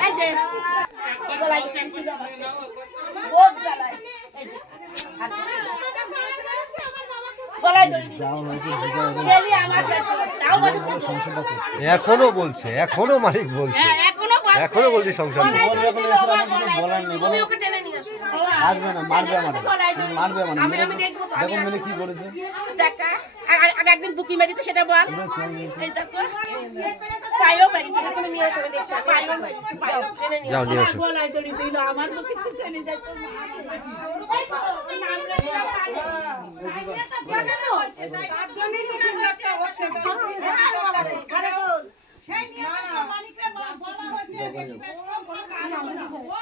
এই যে গলায় দড়ি দিয়েছি। ডেলি আমার তাও বাজে এখনো বলছে, এখনো মালিক বলছে, এখনো বলছে সংসার নেই। বলার নেই, তুমি ওকে টেনে নিয়ে আসো। আসবে না, মারবে আমাদের, মারবে আমাদের। আমি দেখবো তো, আমি দেখুন মানে কি করেছে। দেখা আগে একদিন বুকি মেরেছে সেটা বল। এই দেখো পায়ও মেরেছে। তুমি নিয়ে আসো, আমি দেখছি। পায়ও মেরেছে, পায়ও টেনে নিয়ে যাও নিয়ে আসো। গলায় দড়ি দিল আমার বুকে তো চলে যায় তো নাম রেখে তার জন্যই তো বিচারটা হচ্ছে।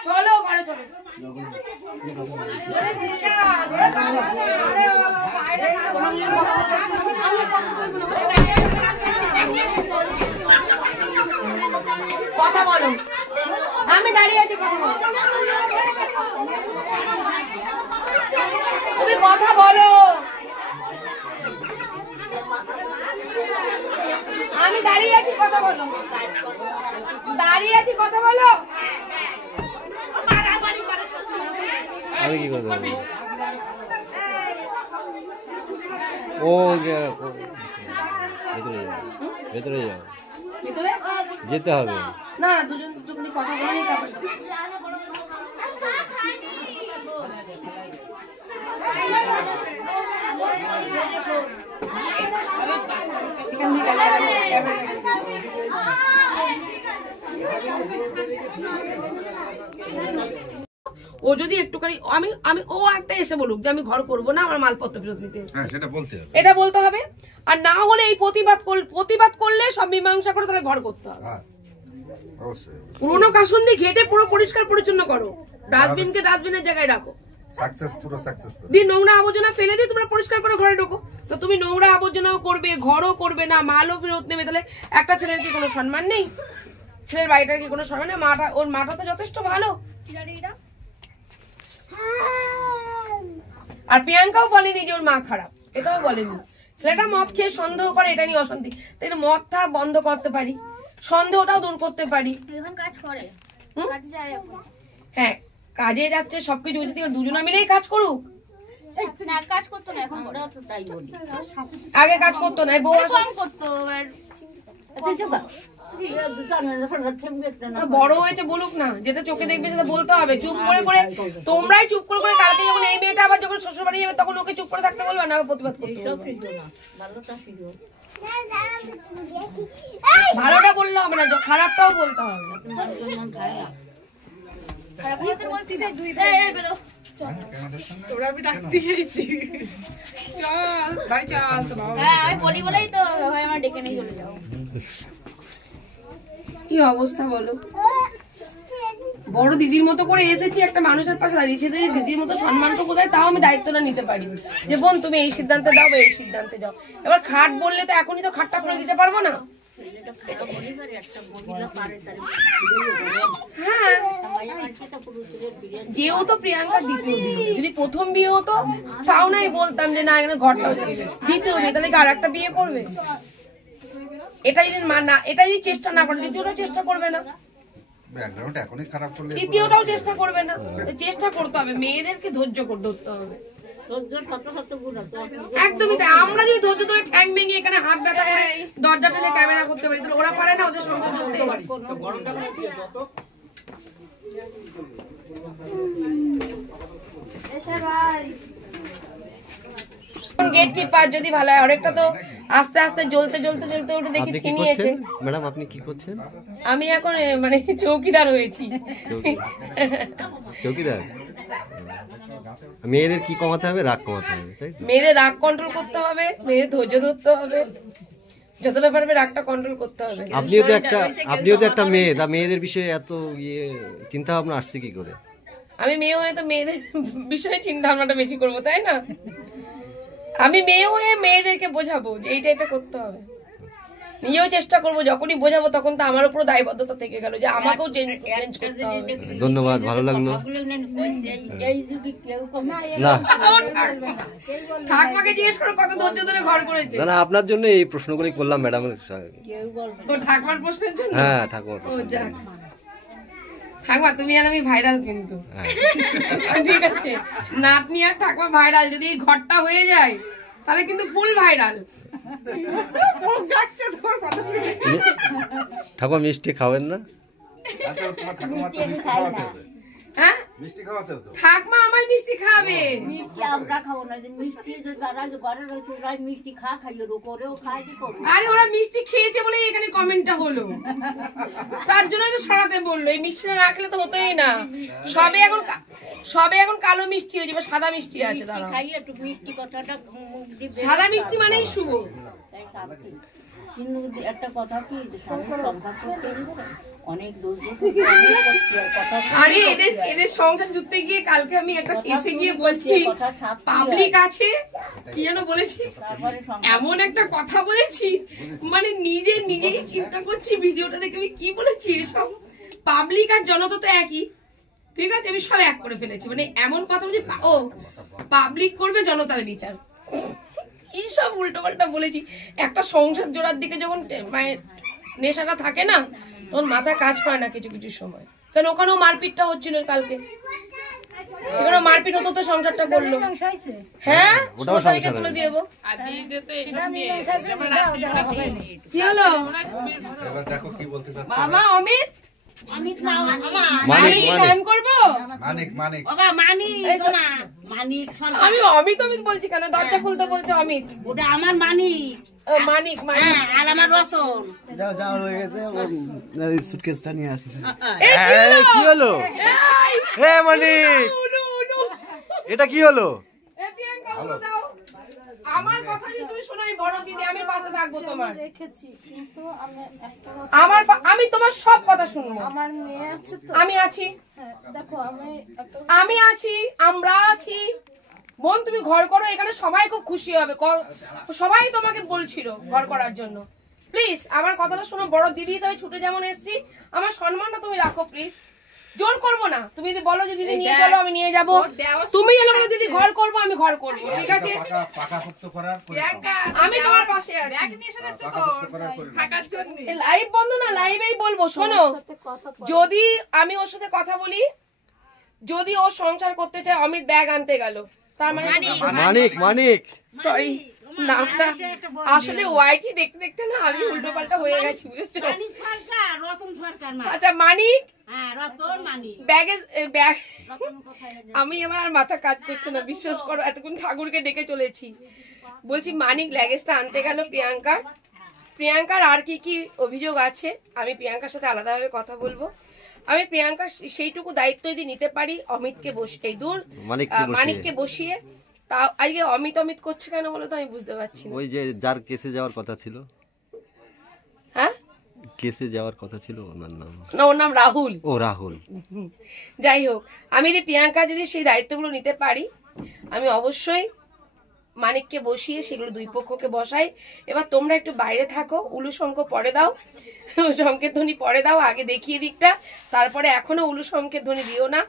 চলো ঘরে চলো। কথা বলো, আমি দাঁড়িয়ে আছি, কথা বলো, তুমি কথা বলো। আমি দাঁড়িয়ে আছি, কথা বলো, দাঁড়িয়ে আছি, কথা বলো। আমি কি করতে পারবো? ও ভেতরে যাও, ভিতরে যেতে হবে। না না, দুজন তুমি কথা বলে নিতে হবে। ও যদি একটুখানি আমি আমি ও একটা এসে বলুক যে আমি ঘর করবো না, আমার মালপত্র ফেরত নিতে এসেছি, সেটা বলতে হবে, এটা বলতে হবে। আর না হলে এই প্রতিবাদ করলে সব মীমাংসা করে তাহলে ঘর করতে হবে। পুরোনো কাসুন্দি ঘেটে পুরো পরিষ্কার পরিচ্ছন্ন করো, ডাস্টবিনকে ডাস্টবিনের জায়গায় রাখো, দিয়ে নোংরা আবর্জনা ফেলে দিয়ে তোমরা পরিষ্কার করে ঘরে ঢোকো। তো তুমি নোংরা আবর্জনাও করবে, ঘরও করবে না, মালও ফেরত নেবে, তাহলে একটা ছেলের কি কোনো সম্মান নেই? ছেলের বাড়িটার কি কোনো সম্মান নেই? মাটা, ওর মাটা তো যথেষ্ট ভালো। আর প্রিয়াঙ্কাও বলেনি যে ওর মা খারাপ, এটাও বলেনি। ছেলেটা মদ খেয়ে সন্দেহ করে, এটা নিয়ে অশান্তি। তাই মদটা বন্ধ করতে পারি, সন্দেহটাও দূর করতে পারি। কাজ করে, কাজে যায় এখন। হ্যাঁ, কাজে যাচ্ছে, সবকিছু দুজনে মিলেই কাজ করুক। না, কাজ করতো না, এখন করে। আগে কাজ করতো না, বউ কম করতো। বড় হয়েছে বলুক না, যেটা চোখে দেখবে সেটা বলতে হবে। চুপ করে করে তোমরাই চুপ করে করে কালকে যখন এই মেয়েটা আবার যখন শ্বশুর বাড়ি যাবে তখন ওকে চুপ করে থাকতে বলবে না, প্রতিবাদ করতে বলবে। ভালোটা বললে হবে না, খারাপটাও বলতে হবে। তোরা আমি ডাক দিয়েছি, চল ভাই চল। তো হ্যাঁ, আমি বলি বলেই তো ভাই আমার ডেকে নিয়ে চলে যাও। কি অবস্থা বলো, বড় দিদির মতো করে এসেছি একটা মানুষের পাশে দাঁড়িয়ে, সে দিদির মতো সম্মানটা কোথায়, তাও আমি দায়িত্বটা নিতে পারি যে বোন তুমি এই সিদ্ধান্তে দাও, এই সিদ্ধান্তে যাও। এবার খাট বললে তো এখনই তো খাটটা করে দিতে পারবো না। হ্যাঁ, যেহেতু প্রিয়াঙ্কা দ্বিতীয় বিয়ে, যদি প্রথম বিয়ে হতো তাও নাই বলতাম যে না এখানে ঘরটা দ্বিতীয় বিয়ে, তাহলে কি আর একটা বিয়ে করবে? এটা যদি না, এটা যদি চেষ্টা না করে দ্বিতীয়টা চেষ্টা করবে না, তৃতীয়টাও চেষ্টা করবে না। চেষ্টা করতে হবে, মেয়েদেরকে ধৈর্য ধরতে হবে। একদমই তাই। আমরা যদি ধৈর্য ধরে ঠ্যাং ভেঙে এখানে হাত ব্যথা করে দরজা টেনে ক্যামেরা করতে পারি, তাহলে ওরা পারে না ওদের সঙ্গে চলতে। গেট কিপার যদি ভালো হয়, অনেকটা তো আস্তে আস্তে জ্বলতে জ্বলতে জ্বলতে উঠে দেখি থিমিয়েছে। ম্যাডাম আপনি কি করছেন? আমি এখন মানে চৌকিদার হয়েছি। চৌকিদার? মেয়েদের কি কমাতে হবে? রাগ কমাতে হবে, তাই তো? মেয়েদের রাগ কন্ট্রোল করতে হবে, মেয়েদের ধৈর্য ধরতে হবে, যতটা পারবে রাগটা কন্ট্রোল করতে হবে। আপনিও তো একটা মেয়ে, তা মেয়েদের বিষয়ে এত চিন্তা ভাবনা আসছে কি করে? আমি মেয়ে হয়ে তো মেয়েদের বিষয়ে চিন্তা ভাবনাটা বেশি করবো, তাই না? আমি মেয়ে হয়ে মেয়েদেরকে বোঝাবো যে এইটা এটা করতে হবে, নিজেও চেষ্টা করবো। যখনই বোঝাবো তখন তো আমার উপর দায়বদ্ধতা থেকে গেল যে আমাকেও চেঞ্জ করতে হবে। ধন্যবাদ, ভালো লাগলো। না, ঠাকমাকে জিজ্ঞেস করো কত ধৈর্য ধরে ঘর করেছে। না আপনার জন্য এই প্রশ্নগুলি করলাম ম্যাডাম। ও ঠাকমার প্রশ্নের জন্য? হ্যাঁ, ঠাকুমার ও যাক, ঠাকমা তুমি আর আমি ভাইরাল কিন্তু। ঠিক আছে, নাতনি আর ঠাকমা ভাইরাল। যদি এই ঘরটা হয়ে যায় তাহলে কিন্তু ফুল ভাইরাল। ঠাকুমা মিষ্টি খাবেন না? হ্যাঁ ঠাকমা আমার মিষ্টি খাবে। আরে ওরা মিষ্টি খেয়েছে বলে এখানে কমেন্টটা হলো, তার জন্যই তো সরাতে বললো। এই মিষ্টিটা না খেলে তো হতোই না। সবে এখন কালো মিষ্টি হয়ে যাবে, সাদা মিষ্টি আছে। সাদা মিষ্টি মানেই শুভ। কিন্তু একটা কথা কি অনেক আরে এদের সংসার জুড়তে গিয়ে কালকে আমি একটা কেসে গিয়ে বলছি, পাবলিক আছে কি যেন বলেছি, এমন একটা কথা বলেছি মানে নিজেই চিন্তা করছি ভিডিওটা দেখে আমি কি বলেছি। সব পাবলিক আর জনতা তো একই, ঠিক আছে, আমি সব এক করে ফেলেছি। মানে এমন কথা বলছি, ও পাবলিক করবে জনতার বিচার, কি সব উল্টো পাল্টা বলেছি। একটা সংসার জোড়ার দিকে যখন নেশাটা থাকে না, তখন মাথা কাজ পায় না কিছু কিছু সময়। কারণ ওখানেও মারপিটটা হচ্ছিল কালকে, সেখানে মারপিট হতো তো সংসারটা করলো। হ্যাঁ তারিখে তুলে দিয়ে দেবো। কি হলো বাবা? অমিত আমি অমিত বলছি কেন? দরজা খুলতে বলছে অমিত। ওটা আমার মানিক। মানিক আর আমার রতন। যাও হয়ে গেছে, সুটকেসটা নিয়ে আসি। কি হলো? মানিক এটা কি হলো? আমার কথা যদি তুমি শোনো, বড় দিদি আমি পাশে থাকবো তোমার। রেখেছি কিন্তু আমি তোমার সব কথা শুনবো। আমার মেয়ে আছে তো, আমি আছি। দেখো আমি আছি, আমরা আছি। বোন তুমি ঘর করো, এখানে সবাই খুব খুশি হবে। সবাই তোমাকে বলছিল ঘর করার জন্য। প্লিজ আমার কথাটা শোনো। বড় দিদি হিসাবে ছুটে যেমন এসছি, আমার সম্মানটা তুমি রাখো প্লিজ। জোর করবো না। তুমি যদি বলো যে দিদি নিয়ে চলো, আমি নিয়ে যাবো। তুমি এলো বলো দিদি ঘর করবো, আমি ঘর করবো, ঠিক আছে? আমি তোমার পাশে আছি। লাইভ বন্ধ না, লাইভেই বলবো। শোনো, যদি আমি ওর সাথে কথা বলি, যদি ও সংসার করতে চায়, অমিত ব্যাগ আনতে গেল, তার মানে মানিক সরি নামটা আসলে ওয়াইটি দেখতে দেখতে না আমি উল্টো পাল্টা হয়ে গেছি, বুঝেছো? আচ্ছা মানিক ব্যাগ আমি আমার আর মাথা কাজ করছে না, বিশ্বাস করো। এতক্ষণ ঠাকুরকে ডেকে চলেছি। বলছি মানিক লাগেজটা আনতে গেল প্রিয়াঙ্কার আর কি কি অভিযোগ আছে আমি প্রিয়াঙ্কার সাথে আলাদাভাবে কথা বলবো। আমি প্রিয়াঙ্কা সেইটুকু দায়িত্ব যদি নিতে পারি, অমিতকে বসিয়ে মানিককে বসিয়ে, তা আজকে অমিত করছে কেন বলো তো আমি বুঝতে পারছি না। ওই যে যার কেসে যাওয়ার কথা ছিল, হ্যাঁ কেসে যাওয়ার কথা ছিল, ওনার নাম না, ওর নাম রাহুল। ও রাহুল। যাই হোক, আমি যদি প্রিয়াঙ্কা যদি সেই দায়িত্বগুলো নিতে পারি, আমি অবশ্যই মানিককে বসিয়ে সেগুলো দুই পক্ষকে বসাই। এবার তোমরা একটু বাইরে থাকো, উলু শঙ্খ পরে দাও, শঙ্খের ধ্বনি পরে দাও, আগে দেখিয়ে দিকটা, তারপরে এখনো উলু শঙ্খের ধ্বনি দিও না।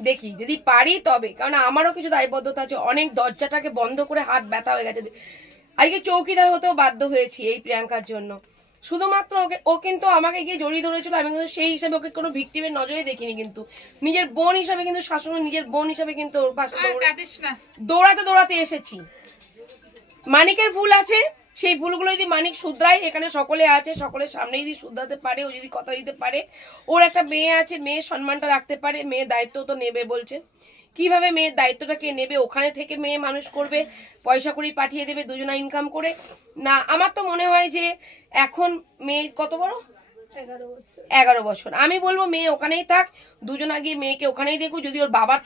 দেখি যদি পারি তবে, কারণ আমারও কিছু দায়বদ্ধতা আছে। অনেক দরজাটাকে বন্ধ করে হাত ব্যথা হয়ে গেছে। আজকে চৌকিদার হতেও বাধ্য হয়েছি এই প্রিয়াঙ্কার জন্য। শুধুমাত্র ও কিন্তু আমাকে গিয়ে জড়িয়ে ধরেছিল, আমি কিন্তু সেই হিসাবে ওকে কোনো ভিক্টিমের নজরে দেখিনি, কিন্তু নিজের বোন হিসাবে, কিন্তু শাশুড়ি নিজের বোন হিসাবে কিন্তু ওর পাশে দৌড়াতে এসেছি। মানিকের ভুল আছে, সেই ভুলগুলো যদি মানিক শুধরায়, এখানে সকলে আছে, সকলের সামনে যদি শুধরাতে পারে, ও যদি কথা দিতে পারে, ওর একটা মেয়ে আছে, মেয়ের সম্মানটা রাখতে পারে, মেয়ের দায়িত্ব তো নেবে বলছে। কিভাবে মেয়ের দায়িত্বটা কে নেবে? ওখানে থেকে মেয়ে মানুষ করবে, পয়সা করি পাঠিয়ে দেবে, দুজনা ইনকাম করে না। আমার তো মনে হয় যে এখন মেয়ে কত বড়, 11 বছর। আমি বলবো মেয়ে ওখানেই থাক, দুজনা গিয়ে মেয়েকে ওখানেই দেখুক। যদি ওর বাবার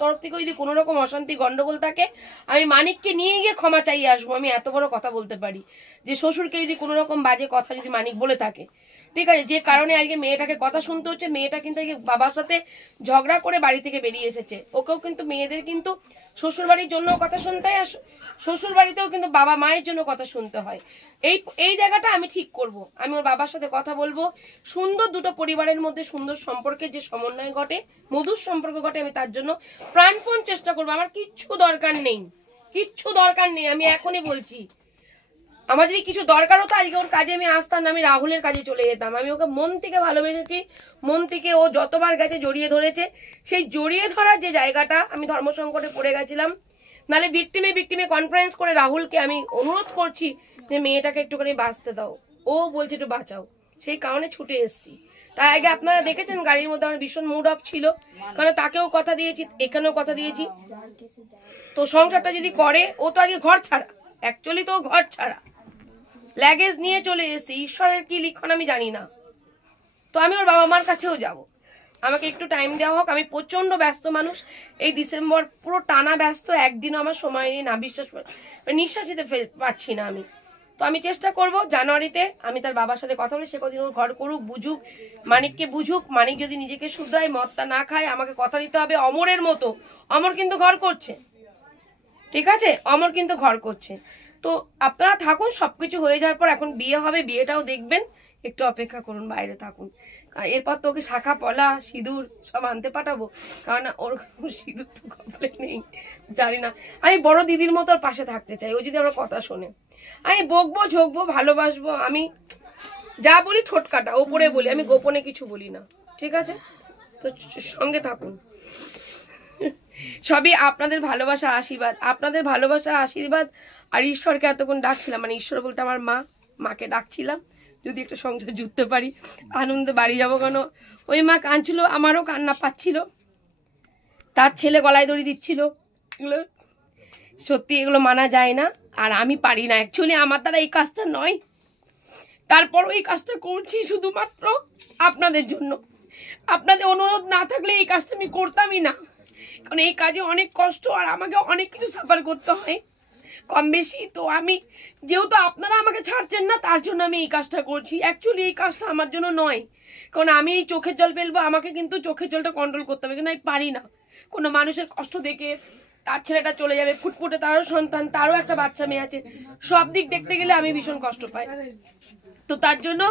তরফ থেকে যদি কোনো রকম অশান্তি গন্ডগোল থাকে, আমি মানিককে নিয়ে গিয়ে ক্ষমা চাইয়ে আসবো। আমি এত বড় কথা বলতে পারি যে শ্বশুরকে যদি কোনো রকম বাজে কথা যদি মানিক বলে থাকে, ঠিক আছে, যে কারণে আজকে মেয়েটাকে কথা শুনতে হচ্ছে, মেয়েটা কিন্তু আজকে বাবার সাথে ঝগড়া করে বাড়ি থেকে বেরিয়ে এসেছে। ওকেও কিন্তু মেয়েদের কিন্তু শ্বশুর বাড়ির জন্য কথা শুনতে হয়, আর শ্বশুর বাড়িতেও কিন্তু বাবা মায়ের জন্য কথা শুনতে হয়। এই জায়গাটা আমি ঠিক করব। আমি ওর বাবার সাথে কথা বলবো, সুন্দর দুটো পরিবারের মধ্যে সুন্দর সম্পর্কের যে সমন্বয় ঘটে, মধুর সম্পর্ক ঘটে, আমি তার জন্য প্রাণপণ চেষ্টা করবো। আমার কিচ্ছু দরকার নেই, আমি এখনই বলছি। আমার যদি কিছু দরকার হতো, আজকে ওর কাজে আমি আসতাম না, আমি রাহুলের কাজে চলে যেতাম। আমি ওকে মন থেকে ভালোবেসেছি, মন থেকে ও যতবার গেছে জড়িয়ে ধরেছে। সেই জড়িয়ে ধরার যে জায়গাটা, আমি ধর্ম সংকটে পড়ে গেছিলাম, নাহলে ভিক্টিমে কনফারেন্স করে রাহুলকে আমি অনুরোধ করছি যে মেয়েটাকে একটুখানি বাঁচতে দাও, ও বলছে একটু বাঁচাও, সেই কারণে ছুটে এসেছি। তাই আগে আপনারা দেখেছেন গাড়ির মধ্যে আমার ভীষণ মুড অফ ছিল, কারণ তাকেও কথা দিয়েছি, এখানেও কথা দিয়েছি। তো সংসারটা যদি করে, ও তো আগে ঘর ছাড়া, অ্যাকচুয়ালি তো ঘর ছাড়া, ল্যাগেজ নিয়ে চলে এসেছি। ঈশ্বরের কি লিখন আমি জানি না। তো আমি ওর বাবা মার কাছেও যাব, আমাকে একটু টাইম দেওয়া হোক। আমি প্রচন্ড ব্যস্ত মানুষ, এই ডিসেম্বর পুরো টানা ব্যস্ত, একদিনও আমার সময় নেই না, নিঃশ্বাস নিতে পারছি না আমি। তো আমি চেষ্টা করব জানুয়ারিতে আমি তার বাবার সাথে কথা বলে সে কদিন ওর ঘর করুক, বুঝুক, মানিককে বুঝুক। মানিক যদি নিজেকে শুধরায়, মদটা না খায়, আমাকে কথা দিতে হবে অমরের মতো। অমর কিন্তু ঘর করছে, ঠিক আছে, অমর কিন্তু ঘর করছে। তো আপনারা থাকুন, সবকিছু হয়ে যাওয়ার পর এখন বিয়ে হবে, বিয়েটাও দেখবেন, একটু অপেক্ষা করুন, বাইরে থাকুন। এরপর তো ওকে শাখা পলা সিঁদুর সব আনতে পাঠাবো, কারণ ওর সিঁদুর তো কপালে নেই, জানি না। আমি বড় দিদির মতো ওর পাশে থাকতে চাই, ও যদি আমার কথা শোনে। আমি বকবো, ঝোঁকবো, ভালোবাসবো, আমি যা বলি ঠোঁট কাটা, ওপরে বলি, আমি গোপনে কিছু বলি না, ঠিক আছে? তো সঙ্গে থাকুন। সবই আপনাদের ভালোবাসা আশীর্বাদ, আপনাদের ভালোবাসা আশীর্বাদ। আর ঈশ্বরকে এতক্ষণ ডাকছিলাম, মানে ঈশ্বর বলতে আমার মাকে ডাকছিলাম, যদি একটা সংসার জুড়তে পারি, আনন্দে বাড়ি যাবো। কেন ওই মা কাঁদছিল, আমারও কান্না পাচ্ছিল, তার ছেলে গলায় দড়ি দিচ্ছিল। এগুলো সত্যি, এগুলো মানা যায় না, আর আমি পারি না। অ্যাকচুয়ালি আমার দ্বারা এই কাজটা নয়, তারপরও এই কাজটা করছি শুধুমাত্র আপনাদের জন্য। আপনাদের অনুরোধ না থাকলে এই কাজটা আমি করতামই না, কারণ এই কাজে অনেক কষ্ট আর আমাকে অনেক কিছু সাফার করতে হয় কম বেশি। তো আমি যেহেতু আপনারা আমাকে ছাড়ছেন না, তার জন্য আমি এই কাজটা করছি। অ্যাকচুয়ালি এই কাজটা আমার জন্য নয়, কারণ আমি এই চোখের জল ফেলবো, আমাকে কিন্তু চোখের জলটা কন্ট্রোল করতে হবে, কিন্তু আমি পারি না। কোনো মানুষের কষ্ট দেখে তার ছেলেটা চলে যাবে, ফুটফুটে তারও সন্তান, তারও একটা বাচ্চা মেয়ে আছে, সব দিক দেখতে গেলে আমি ভীষণ কষ্ট পাই। তো তার জন্য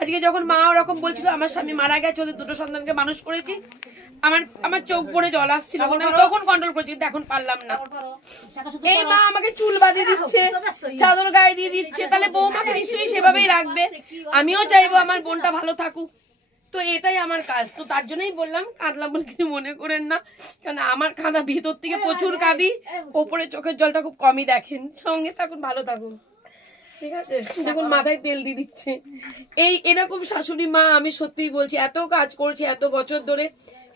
আজকে যখন মা ওরকম বলছিল আমার স্বামী মারা গেছে, ওদের দুটো সন্তানকে মানুষ করেছি, আমার চোখ পড়ে জল আসছিল, আমি তখন কন্ট্রোল করেছি, কিন্তু এখন পারলাম না। এই মা আমাকে চুল বাঁধিয়ে দিচ্ছে, চাদর গায়ে দিয়ে দিচ্ছে, তাহলে বৌমাকে নিশ্চয়ই সেভাবেই রাখবে। আমিও চাইবো আমার বোনটা ভালো থাকুক, তো এটাই আমার কাজ। তো তার জন্যই বললাম, কাঁদলাম বলে কিছু মনে করেন না, কারণ আমার কাঁদা ভিতর থেকে প্রচুর কাঁদি, ওপরে চোখের জলটা খুব কমই দেখেন। সঙ্গে থাকুন, ভালো থাকুন, ঠিক আছে? দেখুন মাথায় তেল দিয়ে দিচ্ছে। এরকম শাশুড়ি মা আমি সত্যিই বলছি, এত কাজ করছি এত বছর ধরে,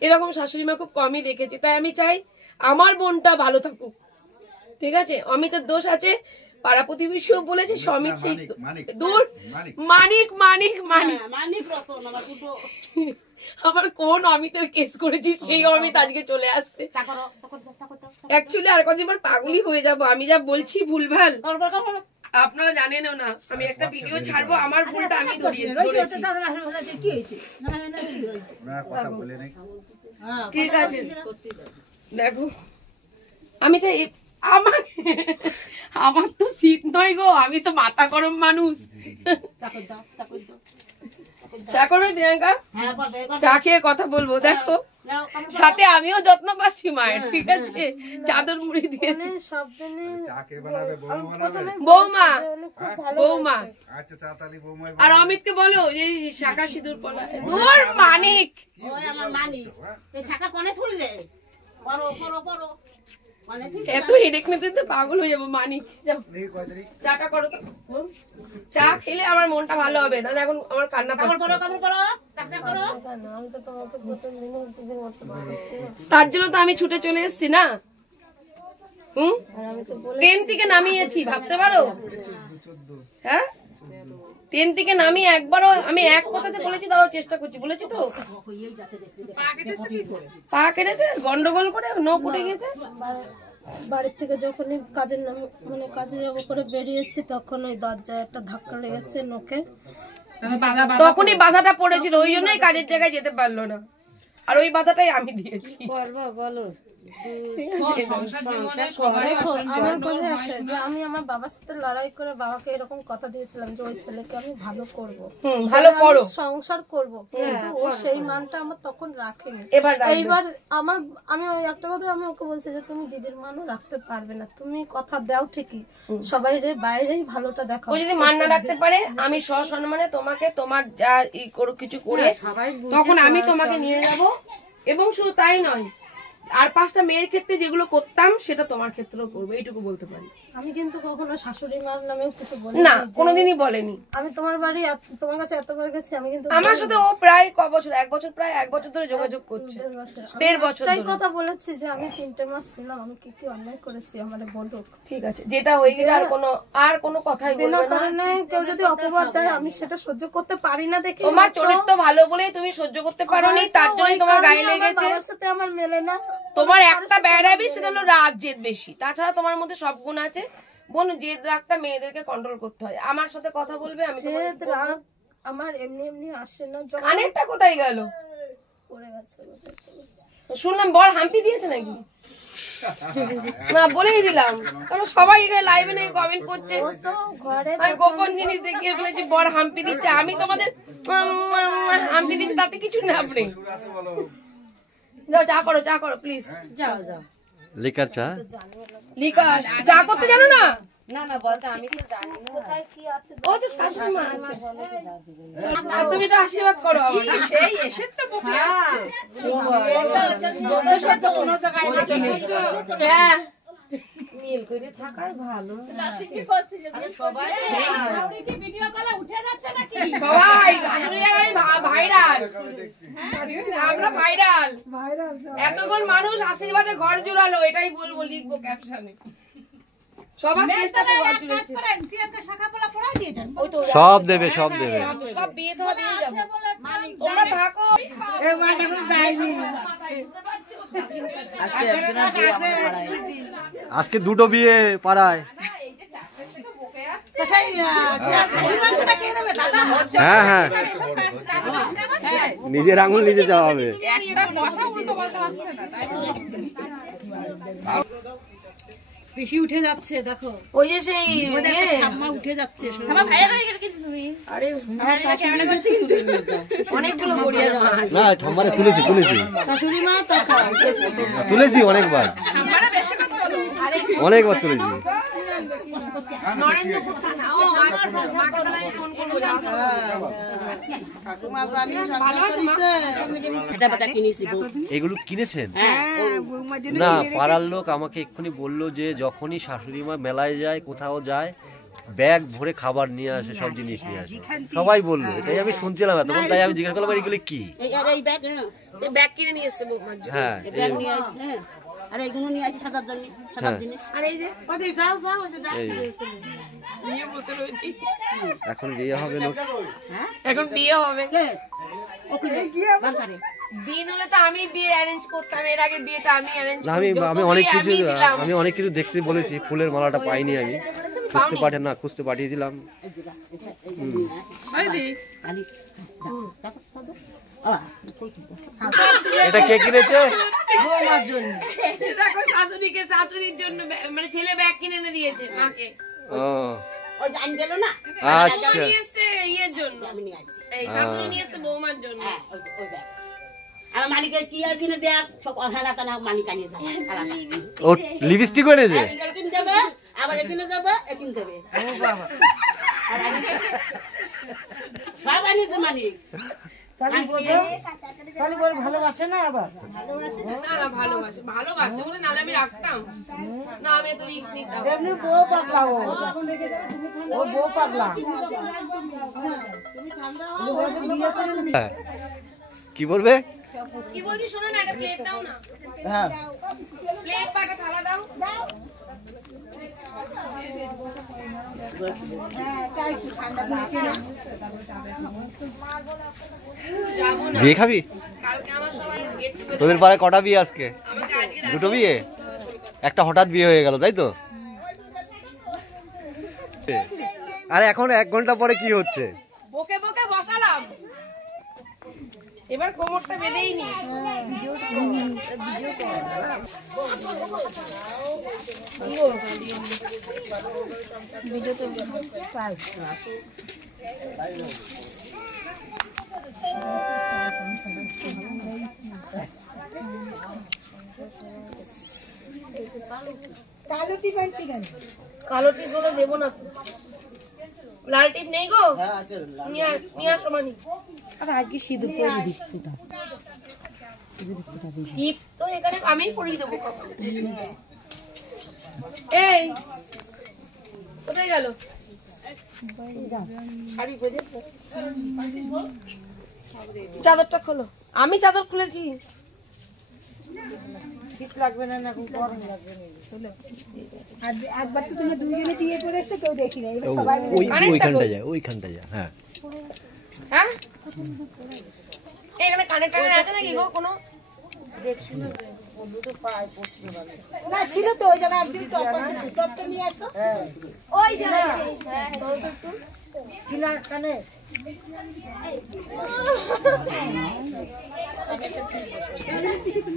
এরকম শাশুড়ি মা খুব কমই দেখেছি। তাই আমি চাই আমার বোনটা ভালো থাকুক, ঠিক আছে? অমিতের দোষ আছে, পাড়া প্রতিবেশীও বলেছে, অমিত সেই দূর মানিক মানিক মানিক আবার কোন অমিতের কেস করেছি সেই অমিত আজকে চলে আসছে। অ্যাকচুয়ালি আর কদিন পর পাগলই হয়ে যাব, আমি যা বলছি ভুলভাল আপনারা জানেনও না। আমি একটা ভিডিও ছাড়বো, আমার ভুলটা আমি ধরেছি, ঠিক আছে? দেখো আমি চাই আমার তো শীত নয় গো, আমি তো মাথা গরম মানুষ। চা করবে প্রিয়াঙ্কা? চা খেয়ে কথা বলবো। দেখো সাথে আমিও যত্ন পাচ্ছি মায়ের, ঠিক আছে? চাদর মুড়ি দিয়েছি বৌমা, বৌমা। আর অমিতকে বলো যে শাখা সিঁদুর পলা। দূর মানিক, এত হেডেক নিতে পাগল হয়ে যাবো। মানিক যাও চাটা করো তো, চা খেলে আমার মনটা ভালো হবে, না এখন আমার কান্না পাচ্ছে। তার জন্য তো আমি ছুটে চলে এসেছি না। ট্রেন থেকে নামিয়েছি, ভাবতে পারো? হ্যাঁ, ট্রেন থেকে নামিয়ে একবারও আমি এক কথাতে বলেছি, তারও চেষ্টা করছি, বলেছি তো। পা কেটেছে গন্ডগোল করে, নো পড়ে গেছে। বাড়ির থেকে যখনই কাজের নাম মানে কাজে যাবো করে বেরিয়েছি, তখন ওই দরজায় একটা ধাক্কা লেগেছে নোকে, তখনই বাধাটা পড়েছিল, ওই জন্যই কাজের জায়গায় যেতে পারলো না। আর ওই বাধাটাই আমি দিয়েছি। বলো আমি আমার বাবার সাথে লড়াই করে বাবাকে এরকম কথা দিয়েছিলাম যে ওই ছেলেকে আমি ভালো করবো, ভালো করো, সংসার করবো, কিন্তু ও সেই মানটা আমার তখন রাখেনি। এইবার আমি ওই একটা কথা আমি ওকে বলছি যে তুমি দিদির মানও রাখতে পারবে না, তুমি কথা দাও ঠিকই, সবাই বাইরেই ভালোটা দেখো। ও যদি মান না রাখতে পারে, আমি সসম্মানে তোমাকে তোমার যা কিছু করে তখন আমি তোমাকে নিয়ে যাব। এবং শুধু তাই নয়, আর 5টা মেয়ের ক্ষেত্রে যেগুলো করতাম সেটা তোমার ক্ষেত্রেও করবো, এইটুকু বলতে পারি। আমি কিন্তু কখনো শাশুড়ি মার নামেও কিছু বলি না, কোনোদিনই বলেনি। আমি তোমার বাড়ি তোমার কাছে এতবার গেছি, আমি কিন্তু আমার সাথে ও প্রায় ক বছর, প্রায় এক বছর ধরে যোগাযোগ করছে। 1.5 বছর তাই কথা বলেছি যে আমি 3টে মাস ছিলাম, আমি কি কি অন্যায় করেছি আমারে বলো। ঠিক আছে, যেটা হয়ে গেছে আর কোনো কথাই বলবে না। কেউ যদি অপবাদ দেয় আমি সেটা সহ্য করতে পারি না দেখে। তোমার চরিত্র ভালো বলে তুমি সহ্য করতে পারোনি, তার জন্যই তোমার গায়ে লেগেছে। আমার সাথে আমার মেলে না। তোমার একটা ব্যাড হ্যাবিট, সেটা হলো রাগ জেদ বেশি। তাছাড়া তোমার মধ্যে সব গুণ আছে। বোন, জেদ রাগটা মেয়েদেরকে কন্ট্রোল করতে হয়। আমার সাথে কথা বলবে, আমি জেদ রাগ আমার এমনি এমনি আসে না। কানেরটা কোথায় গেল? পড়ে গেছে। শুনলাম বর হাম্পি দিয়েছে নাকি? না, বলেই দিলাম, কারণ সবাই এখানে লাইভে নাকি কমেন্ট করছে আমি গোপন জিনিস দেখিয়ে ফেলেছি, বর হাম্পি দিচ্ছে। আমি তোমাদের হাম্পি দিচ্ছি, তাতে কিছু না। আপনি যাও, চা করো প্লিজ। যাও। লিকার চা, লিকার চা করতে জানো না? না বলতে আমি তো জানি না কোথায় কি আছে। ও তো শাশুড়ি মা আছে, আর তুমি তো আশীর্বাদ করো আমাকে। সেই এসে তো বকে আছে সহ্য কোনো জায়গায় হ্যাঁ, মিল করে থাকাই ভালো। সবাই সবাই ভাইরাল, আমরা ভাইরাল। এতক্ষণ মানুষ আশীর্বাদে ঘর জোড়ালো, এটাই বলবো, লিখবো ক্যাপশনে। সবার চেষ্টাতে ঘর জুড়েছে। সব দেবে, সব বিয়ে তো দিয়ে যাবো, তোমরা থাকো। আজকে 2টো বিয়ে পাড়ায়। হ্যাঁ, নিজের আঙুল নিজে যাওয়া হবে। বেশি উঠে যাচ্ছে, দেখো ওই যে সেই ঠাম্মা উঠে যাচ্ছে। আরে অনেকগুলো গড়িয়ার মাছ। না, ঠাম্মারে তুলেছি শাশুড়ি মা তুলেছি অনেকবার তুলেছি। নরেন্দ্রপুর থানা। ও আচ্ছা, মাকে তাহলে আমি ফোন করবো। এগুলো কিনেছেন? না, পাড়ার লোক আমাকে এক্ষুনি বললো যে যখনই শাশুড়ি মা মেলায় যায়, কোথাও যায়, ব্যাগ ভরে খাবার নিয়ে আসে, সব জিনিস নিয়ে আসে। সবাই বললো, এটাই আমি শুনছিলাম এতক্ষণ, তাই আমি জিজ্ঞাসা করলাম এগুলো কি। ব্যাগ কিনে নিয়ে এসছে বৌমার জন্য। হ্যাঁ, আর এইগুলো নিয়ে আসি সাজার জন্য, সাজার জিনিস। আর এই যে নিয়ে বসে রয়েছি। এখন বিয়ে হবে লোক, এখন বিয়ে হবে। দিন হলে তো আমি বিয়ে অ্যারেঞ্জ করতাম, এর আগে বিয়েটা আমি অ্যারেঞ্জ করি। আমি অনেক কিছু দেখতে বলেছি, ফুলের মালাটা পাইনি, আমি খুঁজতে পাঠিয়েছিলাম। এটা কে কিনেছে? বৌমার জন্য। দেখো শাশুড়িকে, শাশুড়ির জন্য মানে ছেলে ব্যাগ কিনে এনে দিয়েছে মাকে। ওই জান গেল না, আচ্ছা, নিয়ে এসছে ইয়ের জন্য, এই শাশুড়ি নিয়ে এসছে বৌমার জন্য। আমার মালিকের কি হয় কিনে দেয়া, সব অহানা টানা মালিক আনিয়ে যায়। ও লিপস্টিক এনেছে, একিন দেবে, আবার একিনে দেবে, একিন দেবে। ও বাবা, সব আনিয়েছে মালিক। ভালোবাসে না, আবার না ভালোবাসে বলে নাহলে আমি রাখতাম না, আমি এত রিস্ক নিতাম। বউ পাগলা, ও বউ পাগলা। কি বলবে? কি বলছি শোনো না, এটা প্লেট দাও না। হ্যাঁ, প্লেট পাটা থালা দাও। বিয়ে খাবি? তোদের পাড়ায় কটা বিয়ে আজকে? 2টো বিয়ে, একটা হঠাৎ বিয়ে হয়ে গেল, তাই তো? আরে এখন 1 ঘন্টা পরে কি হচ্ছে? বকে বকে বসালাম, এবার কোমরটা বেঁধেই নি। কালো টিপ গুলো দেবো না তো, লাল টিপ নেই গো? নিয়ে আসো মানি। আজকে সিঁদুর করে দিস। টিপ তো এখানে আমি পরিয়ে দেবো। এই কোথায় গেল চাদরটা খোলো। আমি চাদর খুলেছি। লাগবে না, এখন গরম লাগবে না। আর একবার তো তুমি দুইজনে দিয়ে করেছো, কেউ দেখি না। এবার সবাই ওইখানটা যায়। হ্যাঁ হ্যাঁ এখানে কানে টানে আছে নাকি গো কোনো? না ছিল তো, ওই জন্য একদিন টপটা নিয়ে আসো। ওই যে ছিল কানে।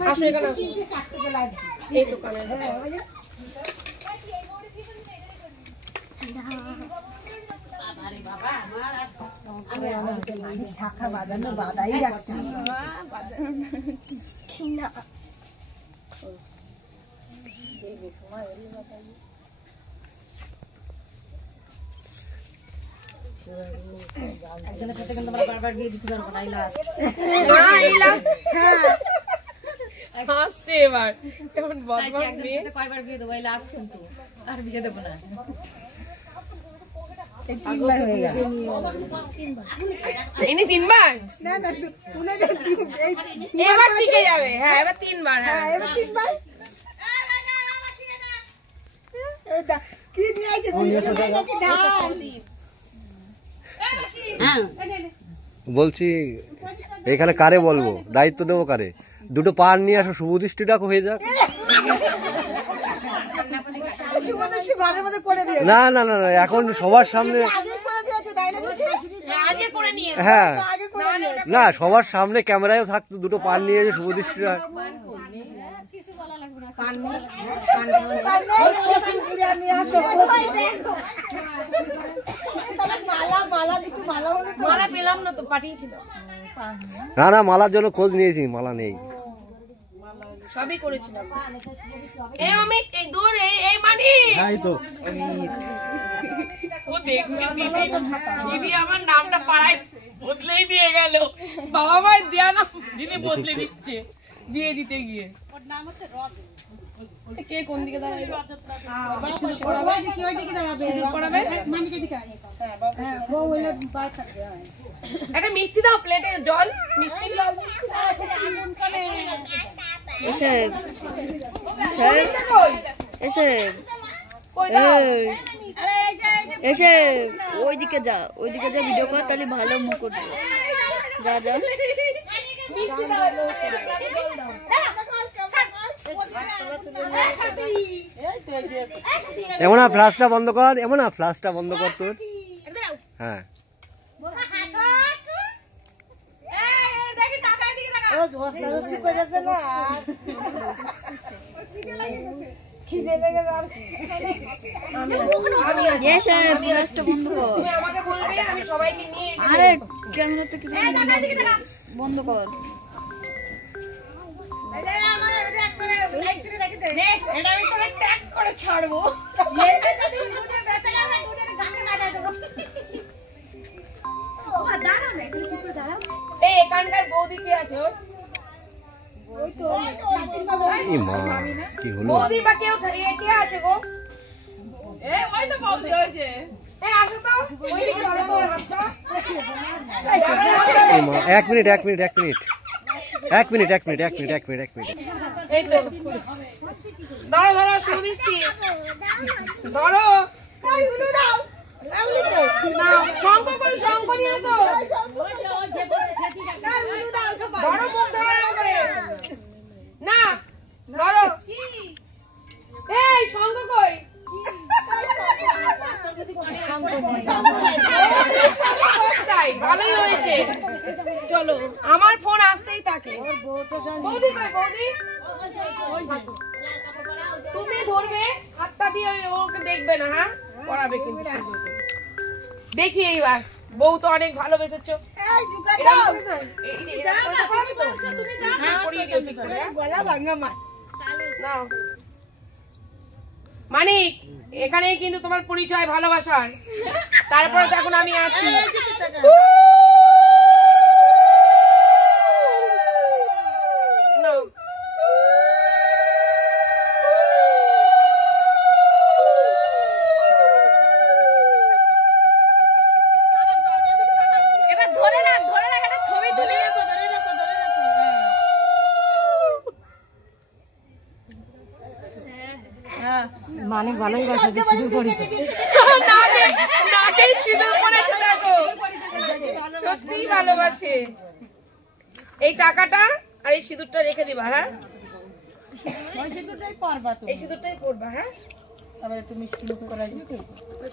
আসো এখানে, এই তো কানে। শাখা বাঁধানো বাঁধাই রাখছি। একজনের সাথে কিন্তু আমরা বারবার বিয়ে দিতে পারবো না। হাসছে এবার, এখন বদমাশ মেয়ে। কয়বার বিয়ে দেবো? এই লাস্ট কিন্তু আর বিয়ে দেবো না। তিনবার হয়ে গেল। ইনি তিনবার? না না, এবার টিকে যাবে। হ্যাঁ এবার তিনবার। হ্যাঁ এবার তিনবার। কি নিয়ে আসে? বলছি এখানে কারে বলবো, দায়িত্ব দেবো কারে? দুটো পান নিয়ে আসো, শুভদৃষ্টি ডাকো হয়ে যাক। না না না না, এখন সবার সামনে। হ্যাঁ না, সবার সামনে ক্যামেরায়ও থাকতো, দুটো পান নিয়ে এসে শুভদৃষ্টি ডাক। মালা পেলাম না তো, পাঠিয়েছিল। না না, মালার জন্য খোঁজ নিয়েছি, মালা নেই। সবই করেছিলাম। এই আমি এই দূর এই মানি। এই তো ও দেখবি দিদি আমার নামটা পাড়ায় বদলেই দিয়ে গেল। বাবা মায়ের দেয়া নাম দিদি বদলে দিচ্ছে বিয়ে দিতে গিয়ে। কে কোন দিকে দাঁড়াবে? একটা মিষ্টি দাও, প্লেটে জল, মিষ্টি জল। এসে ওইদিকে যা, ওইদিকে যা, ভিডিও কর, তাহলে ভালো মুখ করবে। যা যা এমন ফ্লাশটা বন্ধ কর, এমন ফ্লাশটা বন্ধ কর তোর। হ্যাঁ আরে ক্যামেরা থেকে বন্ধ কর। ছাড়বো এই এখানকার বৌদি কে আছে? বৌদি বা কেউ কে আছে গো? ওই তো বৌদি হয়েছে। আসো তো, ওই দিকে ধরো তো হাতটা। এক মিনিট। এই তো ধরো ধরো, শুরু দিচ্ছি। ধরো শঙ্খ কই, শঙ্খ নিয়ে আসো। ধরো মুখ ধরো করে না, ধরো। এই শঙ্খ কই? ভালোই হয়েছে, চলো। আমার ফোন আসতেই থাকে। বৌদি কই? বৌদি তুমি ধরবে হাতটা দিয়ে, ওকে দেখবে না। হ্যাঁ পড়াবে কিন্তু। দেখি এইবার, বউ তো অনেক ভালোবেসেছ। মানিক, এখানেই কিন্তু তোমার পরিচয় ভালোবাসার। তারপরে তো এখন আমি আছি। অনেক ভালোই বাসে সিঁদুর পরিতে নাকে সিঁদুর পরেছে দেখো সত্যিই ভালোবাসে। এই টাকাটা আর এই সিঁদুরটা রেখে দিবা। হ্যাঁ ওই সিঁদুরটাই পরবা তুমি। এই সিঁদুরটাই পরবা। হ্যাঁ আবার একটু মিষ্টি মুখ করাই দিতে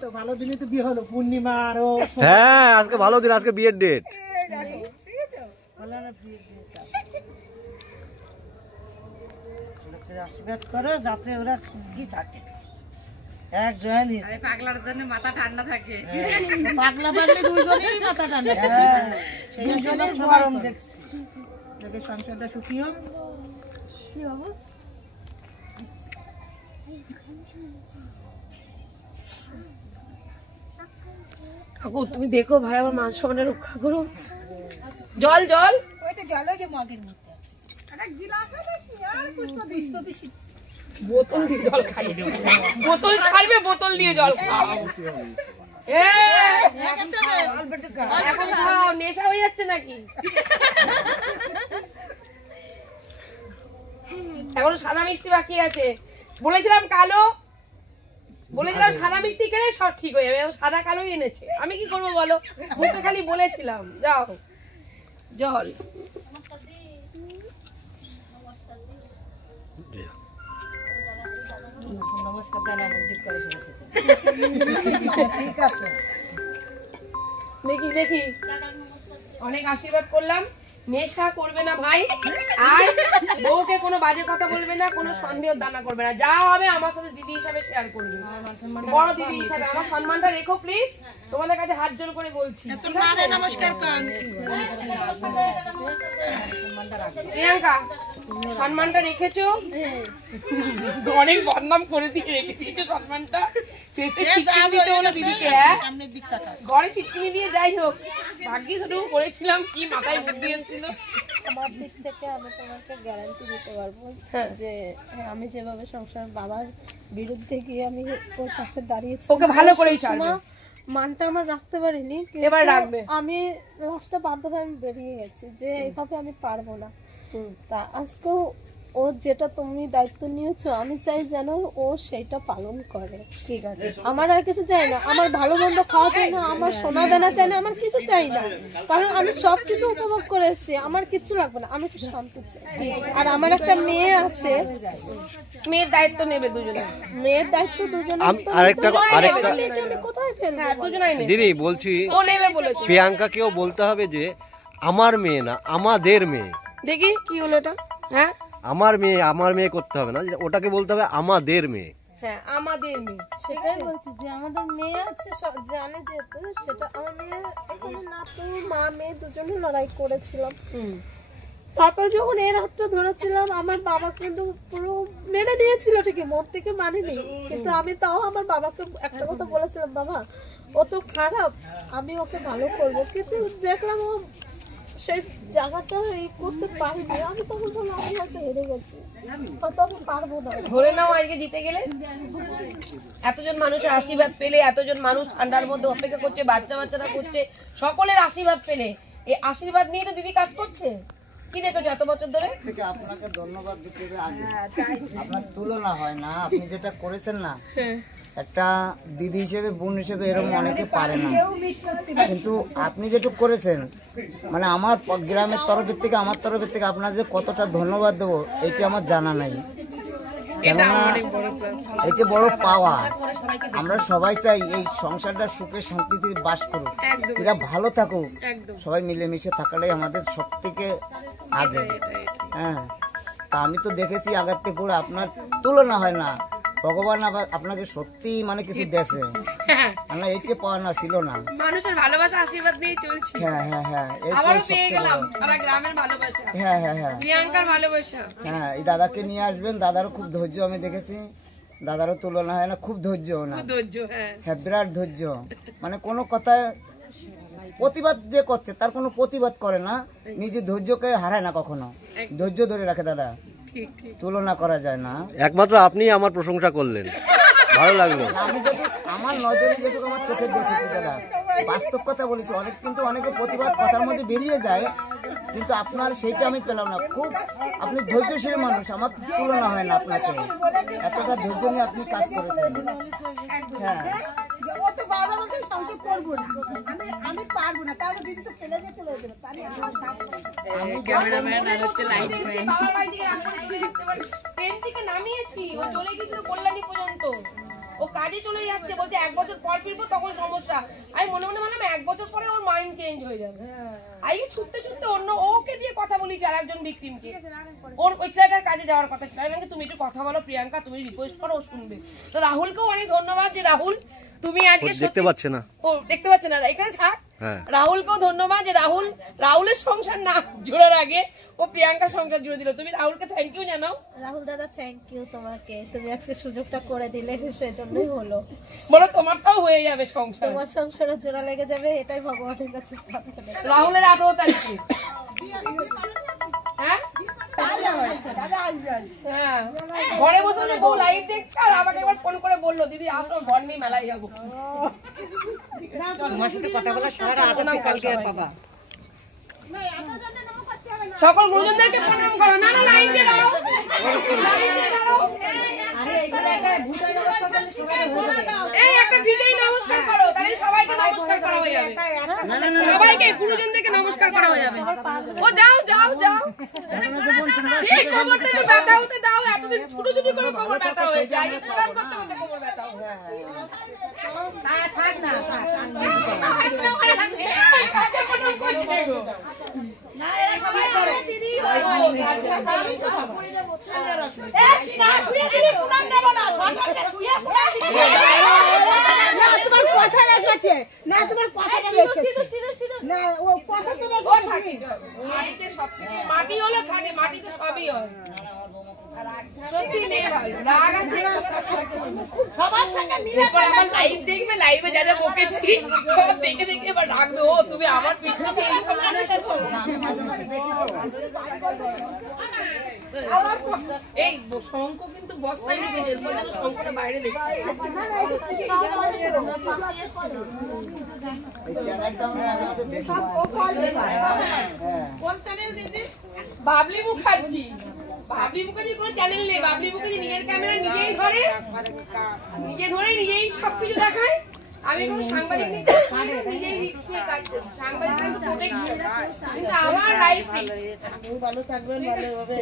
তো ভালো দিনে তো বিয়ে হলো পূর্ণিমা আরো। হ্যাঁ আজকে ভালো দিন, আজকে বিয়ের ডেট। আশীর্বাদ করো যাতে ওরা সুখী থাকে। এক জয়ানি পাগলার জন্য মাথা ঠান্ডা থাকে। পাগলা পাগলি দুইজনেরই মাথা ঠান্ডা থাকে। সেই জন্য গরম দেখছি দেখে সংসারটা সুখী হোক। কি বাবু ঠাকুর তুমি দেখো ভাই আমার মান সম্মানের রক্ষা করো। জল জল ওই তো জল যে মগের মধ্যে আছে একটা গিলাস আছে আর কিছু বিস্প বিসি বোতল দিয়ে জল খাইবে। বোতল খাইবে, বোতল দিয়ে জল খাও। এখন খাও, নেশা হয়ে যাচ্ছে নাকি? এখন সাদা মিষ্টি বাকি আছে। বলেছিলাম কালো, বলেছিলাম সাদা মিষ্টি খেলে সব ঠিক হয়ে যাবে। সাদা কালোই এনেছে, আমি কি করবো বলো? মুখে খালি বলেছিলাম। যাও জল। দেখি দেখি অনেক আশীর্বাদ করলাম। নেশা করবে না ভাই, আর বউকে কোনো বাজে কথা বলবে না, কোনো সন্দেহ দানা করবে না। যা হবে আমার সাথে দিদি হিসাবে শেয়ার করবে, বড় দিদি হিসাবে। আমার সম্মানটা রেখো প্লিজ, তোমাদের কাছে হাত জোর করে বলছি। নমস্কার প্রিয়াঙ্কা সম্মানটা রেখেছো, অনেক বদনাম করে দিয়ে রেখে দিয়েছো সম্মানটা। শেষে দিতে হলো দিদিকে। হ্যাঁ ঘরে চিটকিনি দিয়ে যাই হোক, ভাগ্যি শুধু করেছিলাম কি মাথায় বুদ্ধি এসেছিল। আমার দিক থেকে আমি তোমাকে গ্যারান্টি দিতে পারবো যে আমি যেভাবে সংসার বাবার বিরুদ্ধে গিয়ে আমি ওর পাশে দাঁড়িয়েছি, ওকে ভালো করেই ছাড়বে। মানটা আমার রাখতে পারিনি, এবার রাখবে। আমি লাস্টটা বাধ্য হয়ে আমি বেরিয়ে গেছি যে এইভাবে আমি পারবো না। তা আজকেও ও যেটা তুমি দায়িত্ব নিয়েছো, আমি চাই যেন ও সেইটা পালন করে। ঠিক আছে, আমার আর কিছু চাই না, আমার ভালো মন্দ খাওয়া চাই না, আমার সোনা দানা চাই না, আমার কিছু চাই না, কারণ আমি সবকিছু উপভোগ করে এসেছি। আমার কিছু লাগবে না, আমি একটু শান্তি চাই। আর আমার একটা মেয়ে আছে, মেয়ের দায়িত্ব নেবে দুজনে। মেয়ের দায়িত্ব দুজনে। আমি আরেকটা আমি কোথায় ফেলবো? দুজনেই নেবে দিদি বলছি, ও নেবে বলেছে। প্রিয়াঙ্কাকেও বলতে হবে যে আমার মেয়ে না, আমাদের মেয়ে। দেখি কি হলো এটা। হ্যাঁ আমার মেয়ে করতে হবে না, ওটাকে বলতে হবে আমাদের মেয়ে। হ্যাঁ আমাদের মেয়ে, সেটাই বলছি যে আমাদের মেয়ে আছে, জানে যেহেতু সেটা আমার মেয়ে। এখানে নাতু মা মেয়ে দুজনে লড়াই করেছিলাম। তারপর যখন এর হাতটা ধরেছিলাম, আমার বাবা কিন্তু পুরো মেনে নিয়েছিল, ঠিকই মন থেকে মানেনি, কিন্তু আমি তাও আমার বাবাকে একটা কথা বলেছিলাম, বাবা ও তো খারাপ, আমি ওকে ভালো করবো, কিন্তু দেখলাম ও সেই জায়গাটা এই করতে পারিনি। আমি তখন বললাম আমি হয়তো হেরে গেছি, হয়তো আমি পারবো না। ধরে নাও আজকে জিতে গেলে, এতজন মানুষের আশীর্বাদ পেলে, এতজন মানুষ ঠান্ডার মধ্যে অপেক্ষা করছে, বাচ্চারা করছে, সকলের আশীর্বাদ পেলে, এই আশীর্বাদ নিয়ে তো দিদি কাজ করছে। কি দেখেছো এত বছর ধরে? আপনাকে ধন্যবাদ দিতে হবে। আগে আপনার তুলনা হয় না, আপনি যেটা করেছেন না, একটা দিদি হিসেবে বোন হিসেবে এরকম অনেকে পারে না, কিন্তু আপনি যেটুকু করেছেন, মানে আমার গ্রামের তরফের থেকে, আমার তরফের থেকে আপনার যে কতটা ধন্যবাদ দেবো এটা আমার জানা নাই। কেননা এটা বড় পাওয়া। আমরা সবাই চাই এই সংসারটা সুখে শান্তিতে বাস করুক, এরা ভালো থাকুক, সবাই মিলেমিশে থাকাটাই আমাদের সব থেকে আগে। হ্যাঁ, তা আমি তো দেখেছি আগার থেকে করে আপনার তুলনা হয় না। ভগবান আপনাকে সত্যি মানে কিছু দেশে, মানে এইটা পাওয়া না ছিল না। মানুষের ভালোবাসা আশীর্বাদ নিয়ে চলছি। হ্যাঁ হ্যাঁ হ্যাঁ, আবারও পেয়ে গেলাম সারা গ্রামের ভালোবাসা। হ্যাঁ হ্যাঁ হ্যাঁ, প্রিয়াঙ্কার ভালোবাসা। হ্যাঁ, এই দাদাকে নিয়ে আসবেন, দাদারও খুব ধৈর্য আমি দেখেছি, দাদারও তুলনা হয় না, খুব ধৈর্য না, হ্যাঁ বিরাট ধৈর্য। মানে কোনো কথায় প্রতিবাদ যে করছে তার কোনো প্রতিবাদ করে না, নিজের ধৈর্যকে হারায় না কখনো, ধৈর্য ধরে রাখে দাদা, তুলনা করা যায় না। একমাত্র আপনি আমার প্রশংসা করলেন, ভালো লাগলো। আমি যদি আমার নজরে যেটুকু আমার চোখে দেখেছি দাদা, বাস্তব কথা বলেছি। অনেক কিন্তু অনেকে প্রতিবাদ কথার মধ্যে বেরিয়ে যায়, কিন্তু আপনার সেইটা আমি পেলাম না। খুব আপনি ধৈর্যশীল মানুষ, আমার তুলনা হয় না আপনাকে, এতটা ধৈর্য নিয়ে আপনি কাজ করেছেন। হ্যাঁ ও তো বারবার বলছে সংসার করবো না, আমি পারবো না, তাহলে দিদি তো ফেলে দিয়ে চলে যাবে। আমি ক্যামেরাম্যান আর হচ্ছে লাইট ম্যান। বাবা ভাই দিয়ে আমরা চলে এসেছে, মানে ট্রেন থেকে নামিয়েছি, ও চলে গিয়েছিল কল্যাণী পর্যন্ত, ও কাজে চলে যাচ্ছে, বলছে 1 বছর পর ফিরবো তখন সমস্যা। আমি মনে মনে ভাবলাম 1 বছর পরে ওর মাইন্ড চেঞ্জ হয়ে যাবে। আইয়ে ছুটতে ছুটতে অন্য ওকে দিয়ে কথা বলিছি আর একজন ভিকটিমকে, ওর ওই ছেলেটার কাজে যাওয়ার কথা ছিল। আমি তুমি একটু কথা বলো প্রিয়াঙ্কা, তুমি রিকোয়েস্ট করো, ও শুনবে। তো রাহুলকেও অনেক ধন্যবাদ যে রাহুল তুমি আজকে দেখতে পাচ্ছে না, ও দেখতে পাচ্ছে না, এখানে থাক। রাহুলকেও ধন্যবাদ যে রাহুলের সংসার না জোড়ার আগে ও প্রিয়াঙ্কার সংসার জুড়ে দিল। তুমি রাহুলকে থ্যাংক ইউ জানাও। রাহুল দাদা থ্যাংক ইউ তোমাকে, তুমি আজকে সুযোগটা করে দিলে, সেজন্যই হলো। বলো তোমারটাও হয়ে যাবে সংসার, তোমার সংসারে জোড়া লেগে যাবে, এটাই ভগবানের কাছে প্রার্থনা। রাহুলের 18 তারিখে ঘরে বসে বউ লাইভ দেখছে আর আমাকে একবার ফোন করে বললো দিদি আসো ঘর নিয়ে মেলায় যাবো। তোমার সাথে কথা বলা সারা রাত আছে কালকে বাবা। সকল গুরুজনদেরকে প্রণাম করো। না না লাইন দিয়ে দাও, এই একটা ভিডিও নমস্কার করো, তাহলে সবাইকে নমস্কার করা হয়ে যাবে, সবাইকে গুরুজনদেরকে নমস্কার করা হয়ে যাবে। ও যাও যাও যাও, এই কোমরটা একটু ব্যথা হতে দাও, এতদিন ছুটোছুটি করে কোমর ব্যথা হয়ে যায়, প্রণাম করতে করতে কোমর ব্যথা হয়। থাক না না এরা সবাই করে দিদি তোমার কথা রেখেছে না, তোমার কথা রেখেছে না, ও কথা তো রেখেছে। মাটি হলো খাটে, মাটিতে সবই হয়। সত্যি মেয়ে ভালো, রাগ আছে সবার সঙ্গে মিলে। আমার লাইভ দেখবে, লাইভে যারা বকেছি সব দেখে দেখে এবার রাখবে, ও তুমি আমার পিছনে এইসব এই শঙ্খ কিন্তু বস্তায় ঢুকেছে, এরপর যেন শঙ্খটা বাইরে দেখে। বাবলি মুখার্জি, বাবলি মুখার্জির কোনো চ্যানেল নেই, বাবলি মুখার্জি নিজের ক্যামেরা নিজেই ধরে, নিজেই সবকিছু দেখায়। আমি কোনো সাংবাদিক নিজেই রিস্ক নিয়ে কাজ করি, সাংবাদিক কিন্তু প্রোটেকশন, কিন্তু আমার লাইফ রিস্ক। ভালো থাকবেন, ভালোভাবে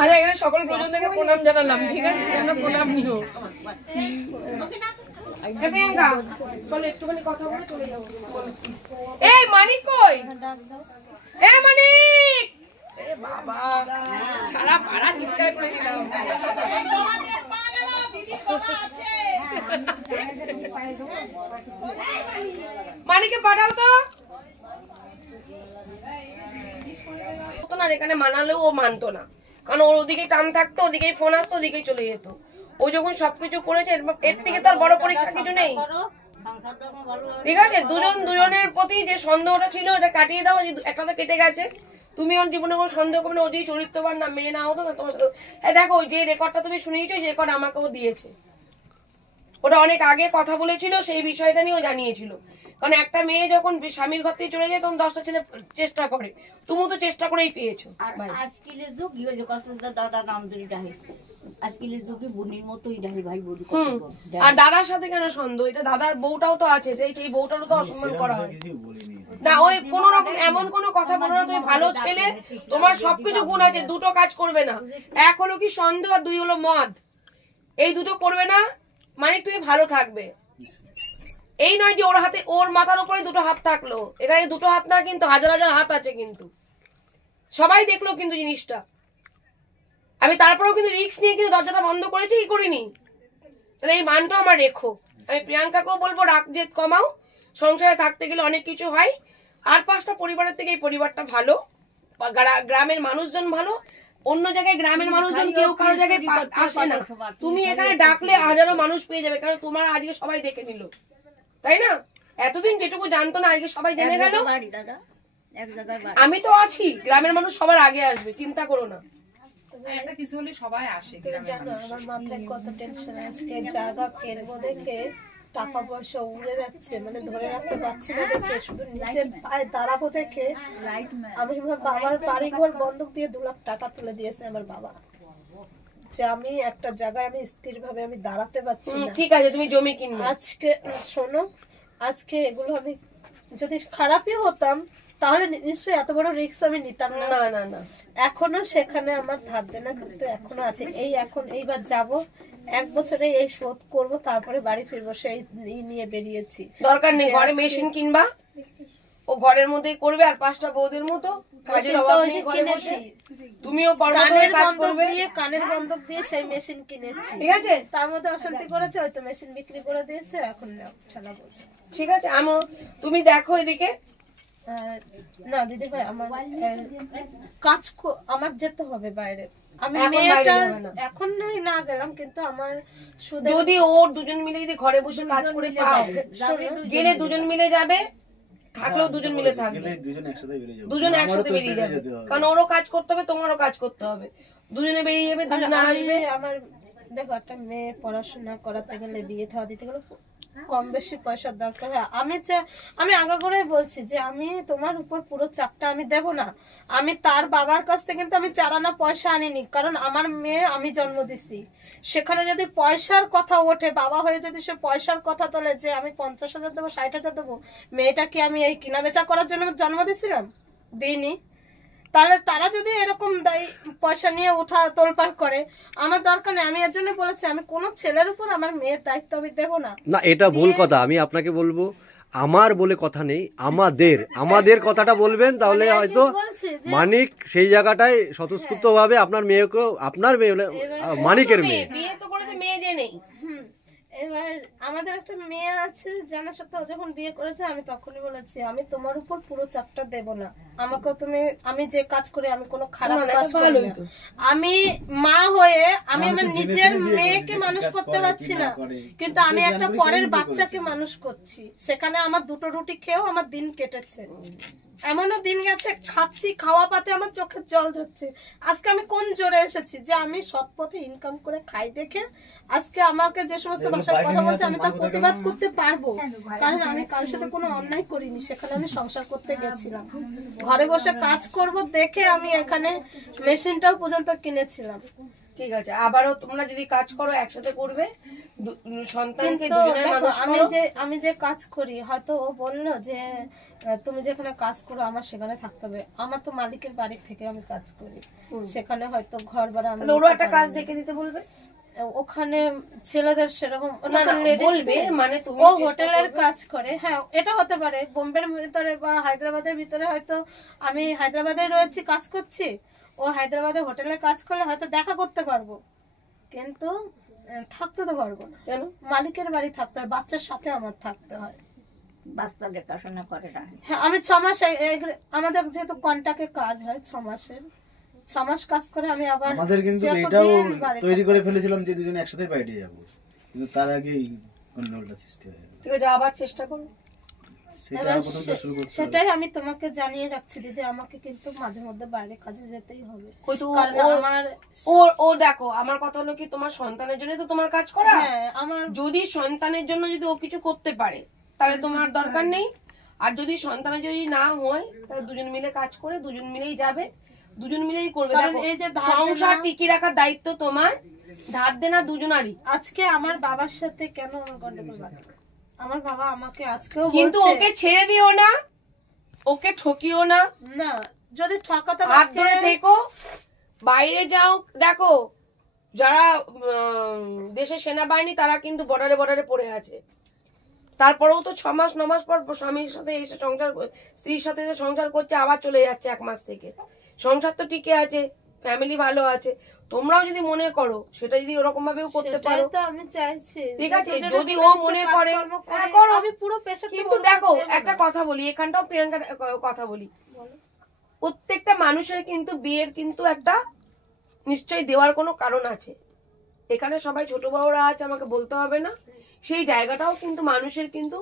আচ্ছা এখানে সকল গুরুজনদেরকে প্রণাম জানালাম, ঠিক আছে? তোমরা প্রণাম নিও। প্রিয়াঙ্কা চলো একটুখানি কথা বলে চলে যাবো। এই মানিক কই? এ মানিক, এ বাবা সারা পাড়া চিৎকার করে দিলাম। মানিকে পাঠাও তো। এখানে মানালেও ও মানতো না, কারণ ওর ওদিকে টান থাকতো, ওদিকেই ফোন আসতো, ওদিকেই চলে যেত। ও যখন সবকিছু করেছে এর থেকে তার বড় পরীক্ষা কিছু নেই, ঠিক আছে? দুজনের প্রতি যে সন্দেহটা ছিল এটা কাটিয়ে দাও, একটা তো কেটে গেছে। তুমি ওর জীবনে কোনো সন্দেহ করবে না, ও যদি চরিত্রবান না মেয়ে না হতো না তোমার সাথে। দেখো যে রেকর্ডটা তুমি শুনিয়েছো সেই রেকর্ড আমাকেও দিয়েছে, ওটা অনেক আগে কথা বলেছিল, সেই বিষয়টা নিয়েও জানিয়েছিল। কারণ একটা মেয়ে যখন স্বামীর ঘর থেকে চলে যায় তখন 10টা ছেলে চেষ্টা করে, তুমিও তো চেষ্টা করেই পেয়েছো। আজকের যুগ দাদা নাম ধরে ডাহে, আজকের যুগে বোনের মতোই ডাহে ভাই বোন। আর দাদার সাথে কেন সন্দেহ? এটা দাদার বউটাও তো আছে, সেই বউটারও তো অসম্মান করা হয় না। ওই কোন রকম এমন কোন কথা বলো না, তুমি ভালো ছেলে, তোমার সবকিছু গুণ আছে, দুটো কাজ করবে না। এক হলো কি সন্দেহ, আর 2 হলো মদ। এই দুটো করবে না মানে তুমি ভালো থাকবে। এই নয় যে ওর মাথার উপরে 2টো হাত থাকলো, এখানে 2টো হাত না, কিন্তু হাজার হাজার হাত আছে, কিন্তু সবাই দেখলো কিন্তু জিনিসটা। আমি তারপরেও কিন্তু রিস্ক নিয়ে কিন্তু দরজাটা বন্ধ করেছি, কি করিনি? তাহলে এই মানটা আমার রেখো। আমি প্রিয়াঙ্কাকেও বলবো রাগ জেদ কমাও, সংসারে থাকতে গেলে অনেক কিছু হয়। আর 5টা পরিবারের থেকে এই পরিবারটা ভালো, গ্রামের মানুষজন ভালো। অন্য জায়গায় গ্রামের মানুষজন কেউ কারো জায়গায় আসে না, তুমি এখানে ডাকলে হাজারো মানুষ পেয়ে যাবে, কারণ তোমার আজকে সবাই দেখে নিল, তাই না? এতদিন যেটুকু জানতো না আজকে সবাই জেনে গেল। আমি তো আছি, গ্রামের মানুষ সবার আগে আসবে, চিন্তা করো না। একটা কিছু হলে সবাই আসে। তুমি জানো আমার মাথায় কত টেনশন, আজকে জায়গা কিনবো দেখে টাকা পয়সা উড়ে যাচ্ছে, মানে ধরে রাখতে পারছি না দেখে, শুধু নিচে পায়ে দাঁড়াবো দেখে আমি আমার বাবার বাড়ি ঘর বন্ধক দিয়ে 2 লাখ টাকা তুলে দিয়েছে আমার বাবা, যে আমি একটা জায়গায় আমি স্থির ভাবে আমি দাঁড়াতে পারছি না। ঠিক আছে তুমি জমি কিনবে। আজকে শোনো, আজকে এগুলো আমি যদি খারাপই হতাম তাহলে নিশ্চয়ই এত বড় রিস্ক আমি নিতাম না। না না না, এখনো সেখানে আমার ধার দেনা কিন্তু এখনো আছে। এইবার যাব 1 বছরে এই শোধ করব, তারপরে বাড়ি ফিরবো, সেই নিয়ে বেরিয়েছি। দরকার নেই ঘরে মেশিন কিনবা, ও ঘরের মধ্যেই করবে, আর 5টা বউদের মতো কাজের অভাব নেই ঘরে বসে। তুমিও কানের বন্ধক দিয়ে কানের বন্ধক দিয়ে সেই মেশিন কিনেছি, ঠিক আছে? তার মধ্যে অশান্তি করেছে, হয়তো মেশিন বিক্রি করে দিয়েছে, এখন ঠেলা বলছে। ঠিক আছে, তুমি দেখো এদিকে। না দিদি ভাই, আমার কাজ আমার যেতে হবে বাইরে, আমি এখন না গেলাম, কিন্তু আমার যদি ওর দুজন মিলে যদি ঘরে বসে কাজ করে পাও, গেলে দুজন মিলে যাবে, থাকলেও দুজন মিলে থাকবে, দুজন একসাথে বেরিয়ে যাবে, কারণ ওরও কাজ করতে হবে তোমারও কাজ করতে হবে, দুজনে বেরিয়ে যাবে, দুজনে আসবে। আমার দেখো, একটা মেয়ে পড়াশোনা করাতে গেলে, বিয়ে থাওয়া দিতে গেলে কম বেশি পয়সার দরকার হয়। আমি আগে করে বলছি যে আমি তোমার উপর পুরো চাপটা আমি দেব না। আমি তার বাবার কাছ থেকে কিন্তু আমি 4 আনা পয়সা আনিনি, কারণ আমার মেয়ে আমি জন্ম দিছি। সেখানে যদি পয়সার কথা ওঠে, বাবা হয়ে যদি সে পয়সার কথা তোলে যে আমি 50,000 দেবো, 60,000 দেবো, মেয়েটা কি আমি এই কিনা বেচা করার জন্য জন্ম দিছিলাম? দিইনি। তাহলে তারা যদি এরকম পয়সা নিয়ে ওঠা তোলপাড় করে, আমার দরকার নেই। আমি এর জন্য বলেছি আমি কোনো ছেলের উপর আমার মেয়ের দায়িত্ব আমি দেবো না। না, এটা ভুল কথা। আমি আপনাকে বলবো, আমার বলে কথা নেই, আমাদের কথাটা বলবেন, তাহলে হয়তো মানিক সেই জায়গাটায় স্বতঃস্ফূর্ত ভাবে আপনার মেয়েকেও, আপনার মেয়ে হলে মানিকের মেয়ে, বিয়ে তো করেছে মেয়ে জেনেই। এবার আমাদের একটা মেয়ে আছে, জানা সত্ত্বেও যখন বিয়ে করেছে আমি তখনই বলেছি আমি তোমার উপর পুরো চাপটা দেব না। আমাকে তুমি, আমি যে কাজ করি আমি কোনো খারাপ কাজ করি না। আমি মা হয়ে আমি আমার নিজের মেয়েকে মানুষ করতে পারছি না, কিন্তু আমি একটা পরের বাচ্চাকে মানুষ করছি। সেখানে আমার 2টো রুটি খেয়েও আমার দিন কেটেছে, এমনও দিন গেছে খাচ্ছি, খাওয়া পাতে আমার চোখের জল ঝরছে। আজকে আমি কোন জোরে এসেছি যে আমি সৎ পথে ইনকাম করে খাই দেখে আজকে আমাকে যে সমস্ত ভাষার কথা বলছে আমি তার প্রতিবাদ করতে পারবো, কারণ আমি কারোর সাথে কোনো অন্যায় করিনি। সেখানে আমি সংসার করতে গেছিলাম, ঘরে বসে কাজ করব দেখে আমি এখানে মেশিনটাও পর্যন্ত কিনেছিলাম। ঠিক আছে, আবারও তোমরা যদি কাজ করো একসাথে করবে, সন্তানকে আমি যে কাজ করি, হয়তো ও বললো যে তুমি যেখানে কাজ করো আমার সেখানে থাকতে হবে। আমার তো মালিকের বাড়ি থেকে আমি কাজ করি, সেখানে হয়তো ঘর ভাড়া ওরও একটা কাজ দেখে দিতে বলবে। ওখানে ছেলেদের সেরকম বলবে, মানে ও হোটেলের কাজ করে। হ্যাঁ, এটা হতে পারে বোম্বের ভিতরে বা হায়দ্রাবাদের ভিতরে, হয়তো আমি হায়দ্রাবাদে রয়েছি কাজ করছি, ও হায়দ্রাবাদে হোটেলে কাজ করলে হয়তো দেখা করতে পারবো, কিন্তু থাকতে তো পারবো না। কেন? মালিকের বাড়ি থাকতে হয়, বাচ্চার সাথে আমার থাকতে হয়, বাচ্চা দেখাশোনা করে না। হ্যাঁ, আমি 6 মাস, আমাদের যেহেতু কন্ট্রাক্টে কাজ হয় 6 মাসের, 6 মাস কাজ করে আমি আবার আমাদের কিন্তু এটাও তৈরি করে ফেলেছিলাম যে দুজনে একসাথে বাইরে যাব, কিন্তু তার আগেই গন্ডগোলটা সৃষ্টি হয়ে গেল। ঠিক আছে, আবার চেষ্টা করো। সেটাই আমি তোমাকে জানিয়ে রাখছি দিদি, আমাকে কিন্তু মাঝে মধ্যে বাইরে কাজে যেতেই হবে। ও দেখো, আমার কথা হলো কি, তোমার সন্তানের জন্য তো তোমার কাজ করা। আমার যদি সন্তানের জন্য যদি ও কিছু করতে পারে তাহলে তোমার দরকার নেই, আর যদি সন্তানের যদি না হয় তাহলে দুজন মিলে কাজ করে দুজন মিলেই যাবে, দুজন মিলেই করবে। এই যে সংসার টিকিয়ে রাখার দায়িত্ব তোমার, ধার দেনা দুজনারই। আজকে আমার বাবার সাথে কেন আমার গন্ডগোল বাঁধে? আমার বাবা আমাকে আজকেও কিন্তু ওকে ছেড়ে দিও না, ওকে ঠকিও না। না, যদি ঠকাতে হাত ধরে থেকো, বাইরে যাও। দেখো, যারা দেশের সেনাবাহিনী তারা কিন্তু বর্ডারে বর্ডারে পড়ে আছে, তারপরেও তো 6 মাস 9 মাস পর স্বামীর সাথে এসে সংসার, স্ত্রীর সাথে এসে সংসার করছে, আবার চলে যাচ্ছে 1 মাস থেকে। সংসার তো টিকে আছে, ফ্যামিলি ভালো আছে। তোমরাও যদি মনে করো সেটা যদি ওরকম ভাবেও করতে পারো, আমি চাইছি। ঠিক আছে, যদি ও মনে করে করো, আমি পুরো পেশা। কিন্তু দেখো, একটা কথা বলি, এখানটাও প্রিয়াঙ্কার কথা বলি, প্রত্যেকটা মানুষের কিন্তু বিয়ের কিন্তু একটা নিশ্চয়ই দেওয়ার কোনো কারণ আছে। এখানে সবাই ছোট বড়রা আছে, আমাকে বলতে হবে না, সেই জায়গাটাও কিন্তু মানুষের কিন্তু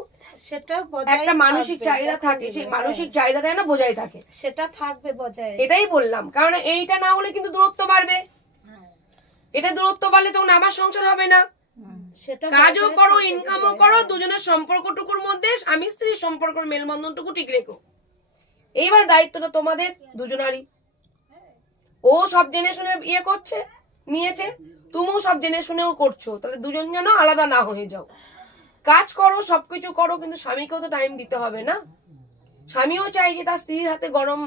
সেটা একটা মানসিক চাহিদা থাকে, সেই মানসিক চাহিদা যেন বজায় থাকে, সেটা থাকবে বজায়। এটাই বললাম, কারণ এইটা না হলে কিন্তু দূরত্ব বাড়বে। এটা দূরত্ব বাড়লে তখন আমার সংসার হবে না। কাজও করো, ইনকামও করো, দুজনের সম্পর্কটুকুর মধ্যে স্বামী স্ত্রীর সম্পর্কের মেলবন্ধনটুকু ঠিক রেখো। এইবার দায়িত্বটা তোমাদের দুজনারই। ও সব জেনে শুনে ইয়ে করছে, নিয়েছে, তুমিও সব জেনে শুনেও করছো, তাহলে দুজন যেন আলাদা না হয়ে যাও। কাজ করো, সবকিছু করো, কিন্তু স্বামীকেও তো টাইম দিতে হবে না। স্বামীও চাই যে তার স্ত্রীর হাতে গরম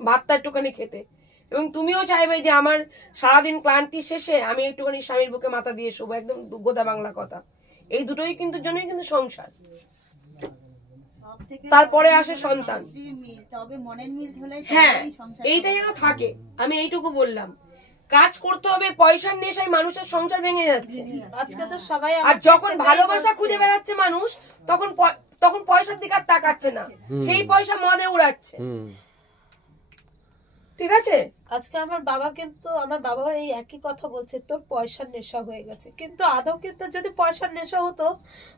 ভাতটা একটুখানি খেতে, এবং তুমিও চাইবে যে আমার সারাদিন ক্লান্তি শেষে আমি একটুখানি স্বামীর বুকে মাথা দিয়ে শোবো। একদম গোদা বাংলা কথা। এই দুটোই কিন্তু জন্যই কিন্তু সংসার। তারপরে আসে সন্তান। হ্যাঁ, এইটা যেন থাকে, আমি এইটুকু বললাম। কাজ করতে হবে, পয়সার নেশায় মানুষের সংসার ভেঙে যাচ্ছে আজকে তো সবাই। আর যখন ভালোবাসা খুঁজে বেড়াচ্ছে মানুষ, তখন পয়সার দিকে আর তাকাচ্ছে না, সেই পয়সা মদে উড়াচ্ছে। ঠিক আছে, আজকে আমার বাবা এই একই কথা বলছে, তোর পয়সার নেশা হয়ে গেছে। কিন্তু আদৌ কিন্তু যদি পয়সার নেশা হতো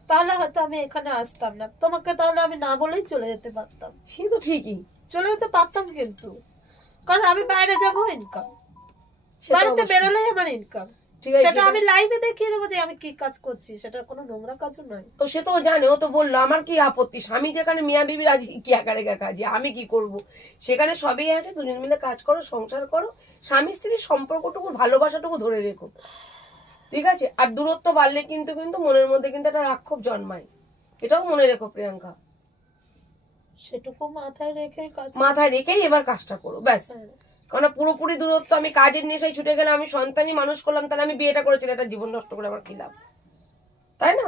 তাহলে হয়তো আমি এখানে আসতাম না, তোমাকে তাহলে আমি না বলেই চলে যেতে পারতাম। সে তো ঠিকই চলে যেতে পারতাম, কিন্তু কারণ আমি বাইরে যাবো, ইনকাম বাড়িতে বেরোলেই আমার ইনকাম, সেটা আমি লাইভে দেখিয়ে দেবো যে আমি কি কাজ করছি, সেটা কোনো নোংরা কাজও নয়। তো সে তো জানে, ও তো বললো আমার কি আপত্তি, স্বামী যেখানে মিয়া বিবির আজ কি একা কাজে আমি কি করব, সেখানে সবই আছে, দুজন মিলে কাজ করো, সংসার করো, স্বামী স্ত্রীর সম্পর্কটুকু ভালোবাসাটুকু ধরে রেখো। ঠিক আছে, আর দূরত্ব বাড়লে কিন্তু মনের মধ্যে কিন্তু একটা রাক্ষোভ জন্মায়, এটাও মনে রেখো প্রিয়াঙ্কা। সেটুকু মাথায় রেখেই এবার কাজটা করো, ব্যাস। কারণ পুরোপুরি দূরত্ব, আমি কাজের নেশায় ছুটে গেলে, আমি সন্তানই মানুষ করলাম, তাহলে আমি বিয়েটা করেছি, এটা জীবন নষ্ট করে আমার কি লাভ, তাই না?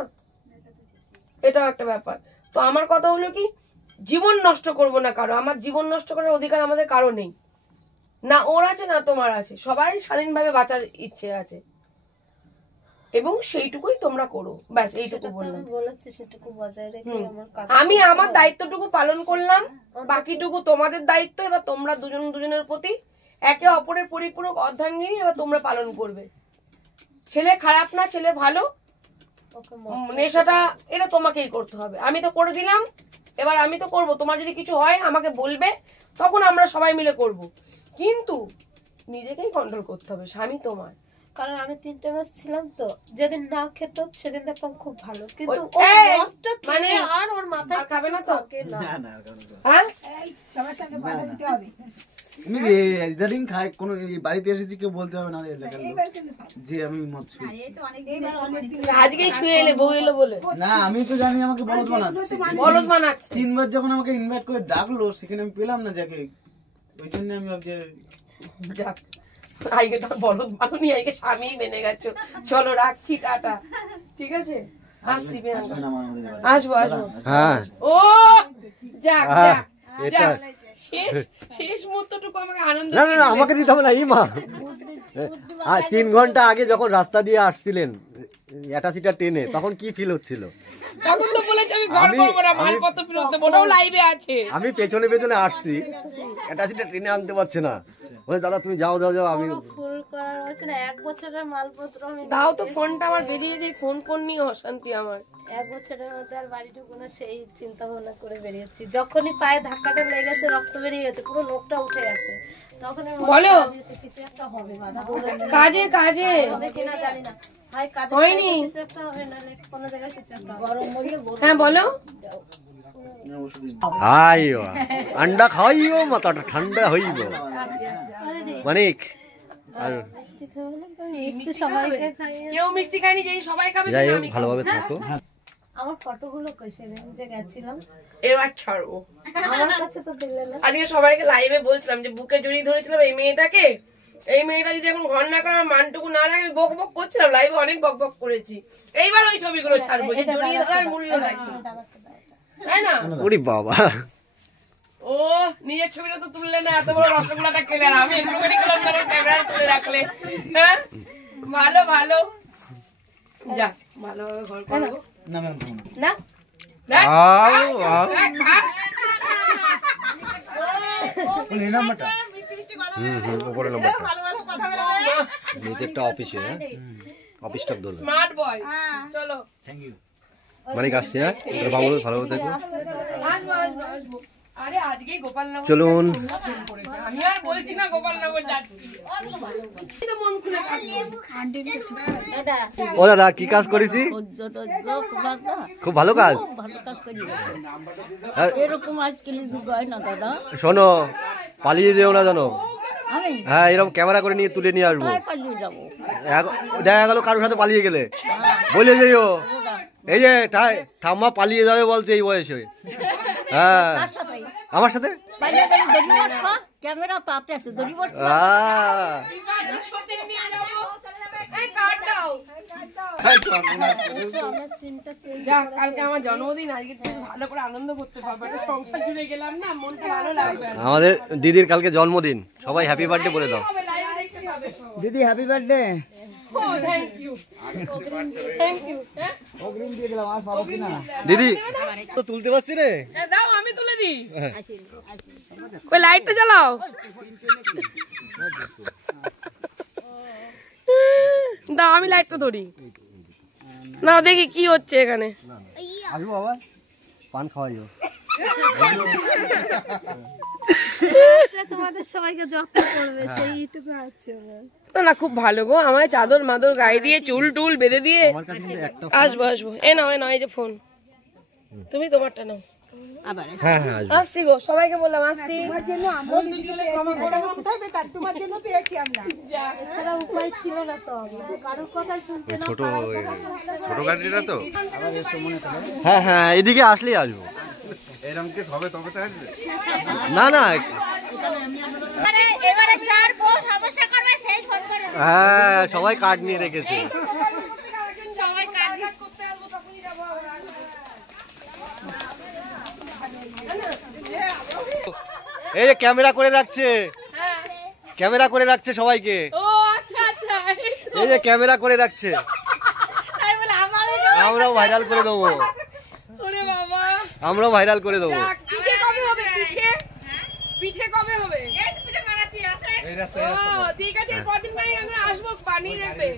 এটাও একটা ব্যাপার। তো আমার কথা হলো কি, জীবন নষ্ট করব না কারো, আমার জীবন নষ্ট করার অধিকার আমাদের কারো নেই, না ওর আছে না তোমার আছে, সবাই স্বাধীনভাবে বাঁচার ইচ্ছে আছে, এবং সেইটুকুই তোমরা করো, ব্যাস। এইটুকু বললাম, আমি আমার দায়িত্বটুকু পালন করলাম, বাকিটুকু তোমাদের দায়িত্ব। এবার তোমরা দুজন দুজনের প্রতি একে অপরের পরিপূরক অর্ধাঙ্গিনী এবার তোমরা পালন করবে। ছেলে খারাপ না, ছেলে ভালো, নেশাটা এটা তোমাকেই করতে হবে। আমি তো করে দিলাম, এবার আমি তো করবো, তোমার যদি কিছু হয় আমাকে বলবে, তখন আমরা সবাই মিলে করব, কিন্তু নিজেকেই কন্ট্রোল করতে হবে। স্বামী তোমার, কারণ আমি 3 মাস ছিলাম, তো যেদিন না খেত সেদিন দেখতাম খুব ভালো, কিন্তু মানে আর ওর মাথায় খাবে না তো। হ্যাঁ, সবার সামনে কথা দিতে হবে। আমি ইদানিং খাই, কোনো বাড়িতে এসেছি কেউ বলতে হবে না যে আমি মদ ছুঁয়েছি। আজকেই ছুঁয়ে এলে, বউ এলো বলে না, আমি তো জানি আমাকে বলদ বানাচ্ছে। 3 বার যখন আমাকে ইনভাইট করে ডাকলো, সেখানে আমি পেলাম না যাকে, ওই জন্য আমি ভাবছি যাক, আজকে তার বলদ বানুনি, আজকে স্বামী মেনে গেছো। চলো রাখছি, টাটা। ঠিক আছে, আসছি আসবো। হ্যাঁ, ও যাক যাক, শেষ মুহূর্তটুকু আমাকে আনন্দ। না না, আমাকে দিতে হবে না। এই মা 3 ঘন্টা আগে যখন রাস্তা দিয়ে আসছিলেন অ্যাটাসিটা টেনে, তখন কি ফিল হচ্ছিল? তখন তো বলেছি আমি ঘর করব না, মাল কত ফিল হতে, বড় লাইভে আছে। আমি পেছনে পেছনে আসছি, অ্যাটাসিটা টেনে আনতে পারছে না, ওই দাদা তুমি যাও যাও যাও। আমি ফুল করার হচ্ছে না, 1 বছরের মালপত্র আমি দাও তো। ফোনটা আমার বেরিয়ে যায়, ফোন নিয়ে অশান্তি আমার। 1 বছরের মধ্যে আর বাড়িটুকু না, সেই চিন্তা ভাবনা করে বেরিয়েছি। যখনই পায়ে ধাক্কাটা লেগে গেছে, রক্ত বেরিয়ে গেছে, পুরো নোকটা উঠে গেছে, তখন বলো কিছু একটা হবে, কাজে কাজে হবে কিনা জানি না, ভাই কাজে হয়নি, কিছু একটা হবে না, কোনো জায়গায় কিছু একটা গরম হইলে। হ্যাঁ বলো। আইও আন্ডা খাইও, মাথাটা ঠান্ডা হইব। মানিক আর কেউ মিষ্টি খায়নি, যেই সবাই খাবে। যাই হোক, ভালোভাবে থাকো। আমার ফটোগুলো কই, সেদিন যে গেছিলাম, এবার ছাড়বো। আমার কাছে তো দেখলে না। আজকে সবাইকে লাইভে বলছিলাম যে বুকে জড়িয়ে ধরেছিলাম এই মেয়েটাকে, এই মেয়েটা যদি এখন ঘর না করে আমার মানটুকু না রাখে, বক বক করছিলাম লাইভে, অনেক বক বক করেছি। এইবার ওই ছবিগুলো ছাড়বো, যে জড়িয়ে ধরার মূল্য রাখি, তাই না? ওরে বাবা, ও নিজের ছবিটা তো তুললে না, এত বড় রসগোল্লাটা খেলে, আমি একটুখানি খেলাম, তারপর ক্যামেরা তুলে রাখলে। হ্যাঁ, ভালো ভালো, যাক ভালোভাবে ঘর করবো। না না নিজেরটা অফিসে, অফিসটা ধরো। স্মার্ট বয়, চলো। Thank you. মানে আসছে, হ্যাঁ, ভালো থেকো। আসবো আসবো আসবো। আরে আজকে গোপালনগর চলুন। আমি আর বলছি না গোপালনগর যাচ্ছি মন খুলে ও দাদা কি কাজ করেছি? খুব ভালো কাজ। এরকম আজকাল যুগ হয় না দাদা। শোনো, পালিয়ে যেও না জানো। হ্যাঁ, এরকম ক্যামেরা করে নিয়ে তুলে নিয়ে আসবো। দেখা গেল কারোর সাথে পালিয়ে গেলে বলে যেও এই যে ঠাম্মা পালিয়ে যাবে বলছে এই বয়সে। হ্যাঁ, আমার সাথে কালকে আমার জন্মদিন, আজকে ভালো করে আনন্দ করতে পারবো। একটা সংসার জুড়ে গেলাম না, মনটা ভালো লাগবে। আমাদের দিদির কালকে জন্মদিন, সবাই হ্যাপি বার্থডে বলে দাও। দিদি হ্যাপি বার্থডে। দিদি তো তুলতে পারছি রে, দাও আমি তুলে দিই। ওই লাইটটা জ্বালাও। দাও আমি লাইটটা ধরি। না দেখি কি হচ্ছে এখানে। আসবো বাবা, পান খাওয়াইও। তোমাদের সবাইকে যত্ন করবে সেইটুকু আছে। না খুব ভালো গো, আমায় চাদর মাদর গায়ে দিয়ে চুল টুল বেঁধে দিয়ে আসবো আসবো। এ নাও এই যে ফোন, তুমি তোমারটা নাও। হ্যাঁ আসছি গো, সবাইকে বললাম আসছি। তোমার জন্য পেয়েছি আমরা, উপায় ছিল না তো, কারোর কথা শুনতে না। ছোট গাড়িটা তো। হ্যাঁ হ্যাঁ, এদিকে আসলেই আসবো। এরকম কি হবে তবে তো আসবে না না, এবারে চার বউ সমস্যা করবে সেই ফোন করে। হ্যাঁ, সবাই কার্ড নিয়ে রেখেছে। সবাই কাজ করতে আসবো, তখনই যাবো। এই যে ক্যামেরা করে রাখছে, ক্যামেরা করে রাখছে সবাইকে। ও আচ্ছা আচ্ছা, এই যে ক্যামেরা করে রাখছে, আমরাও ভাইরাল করে দেবো। ওরে বাবা, আমরাও ভাইরাল করে দেবো। পিঠে কবে হবে? পিঠে কবে হবে? পিঠে বানাচ্ছি, আসেন। ও ঠিক আছে, পরদিন ভাই আমরা আসবো, বানিয়ে রাখবে।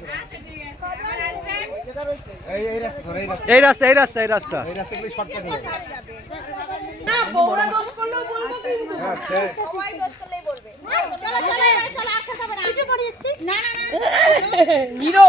এই রাস্তা না বউরা দোষ করলেও বলবো কিন্তু। সবাই দোষ করলেই বলবে। চলো চলো চলো, আচ্ছা যাবে না। হিরো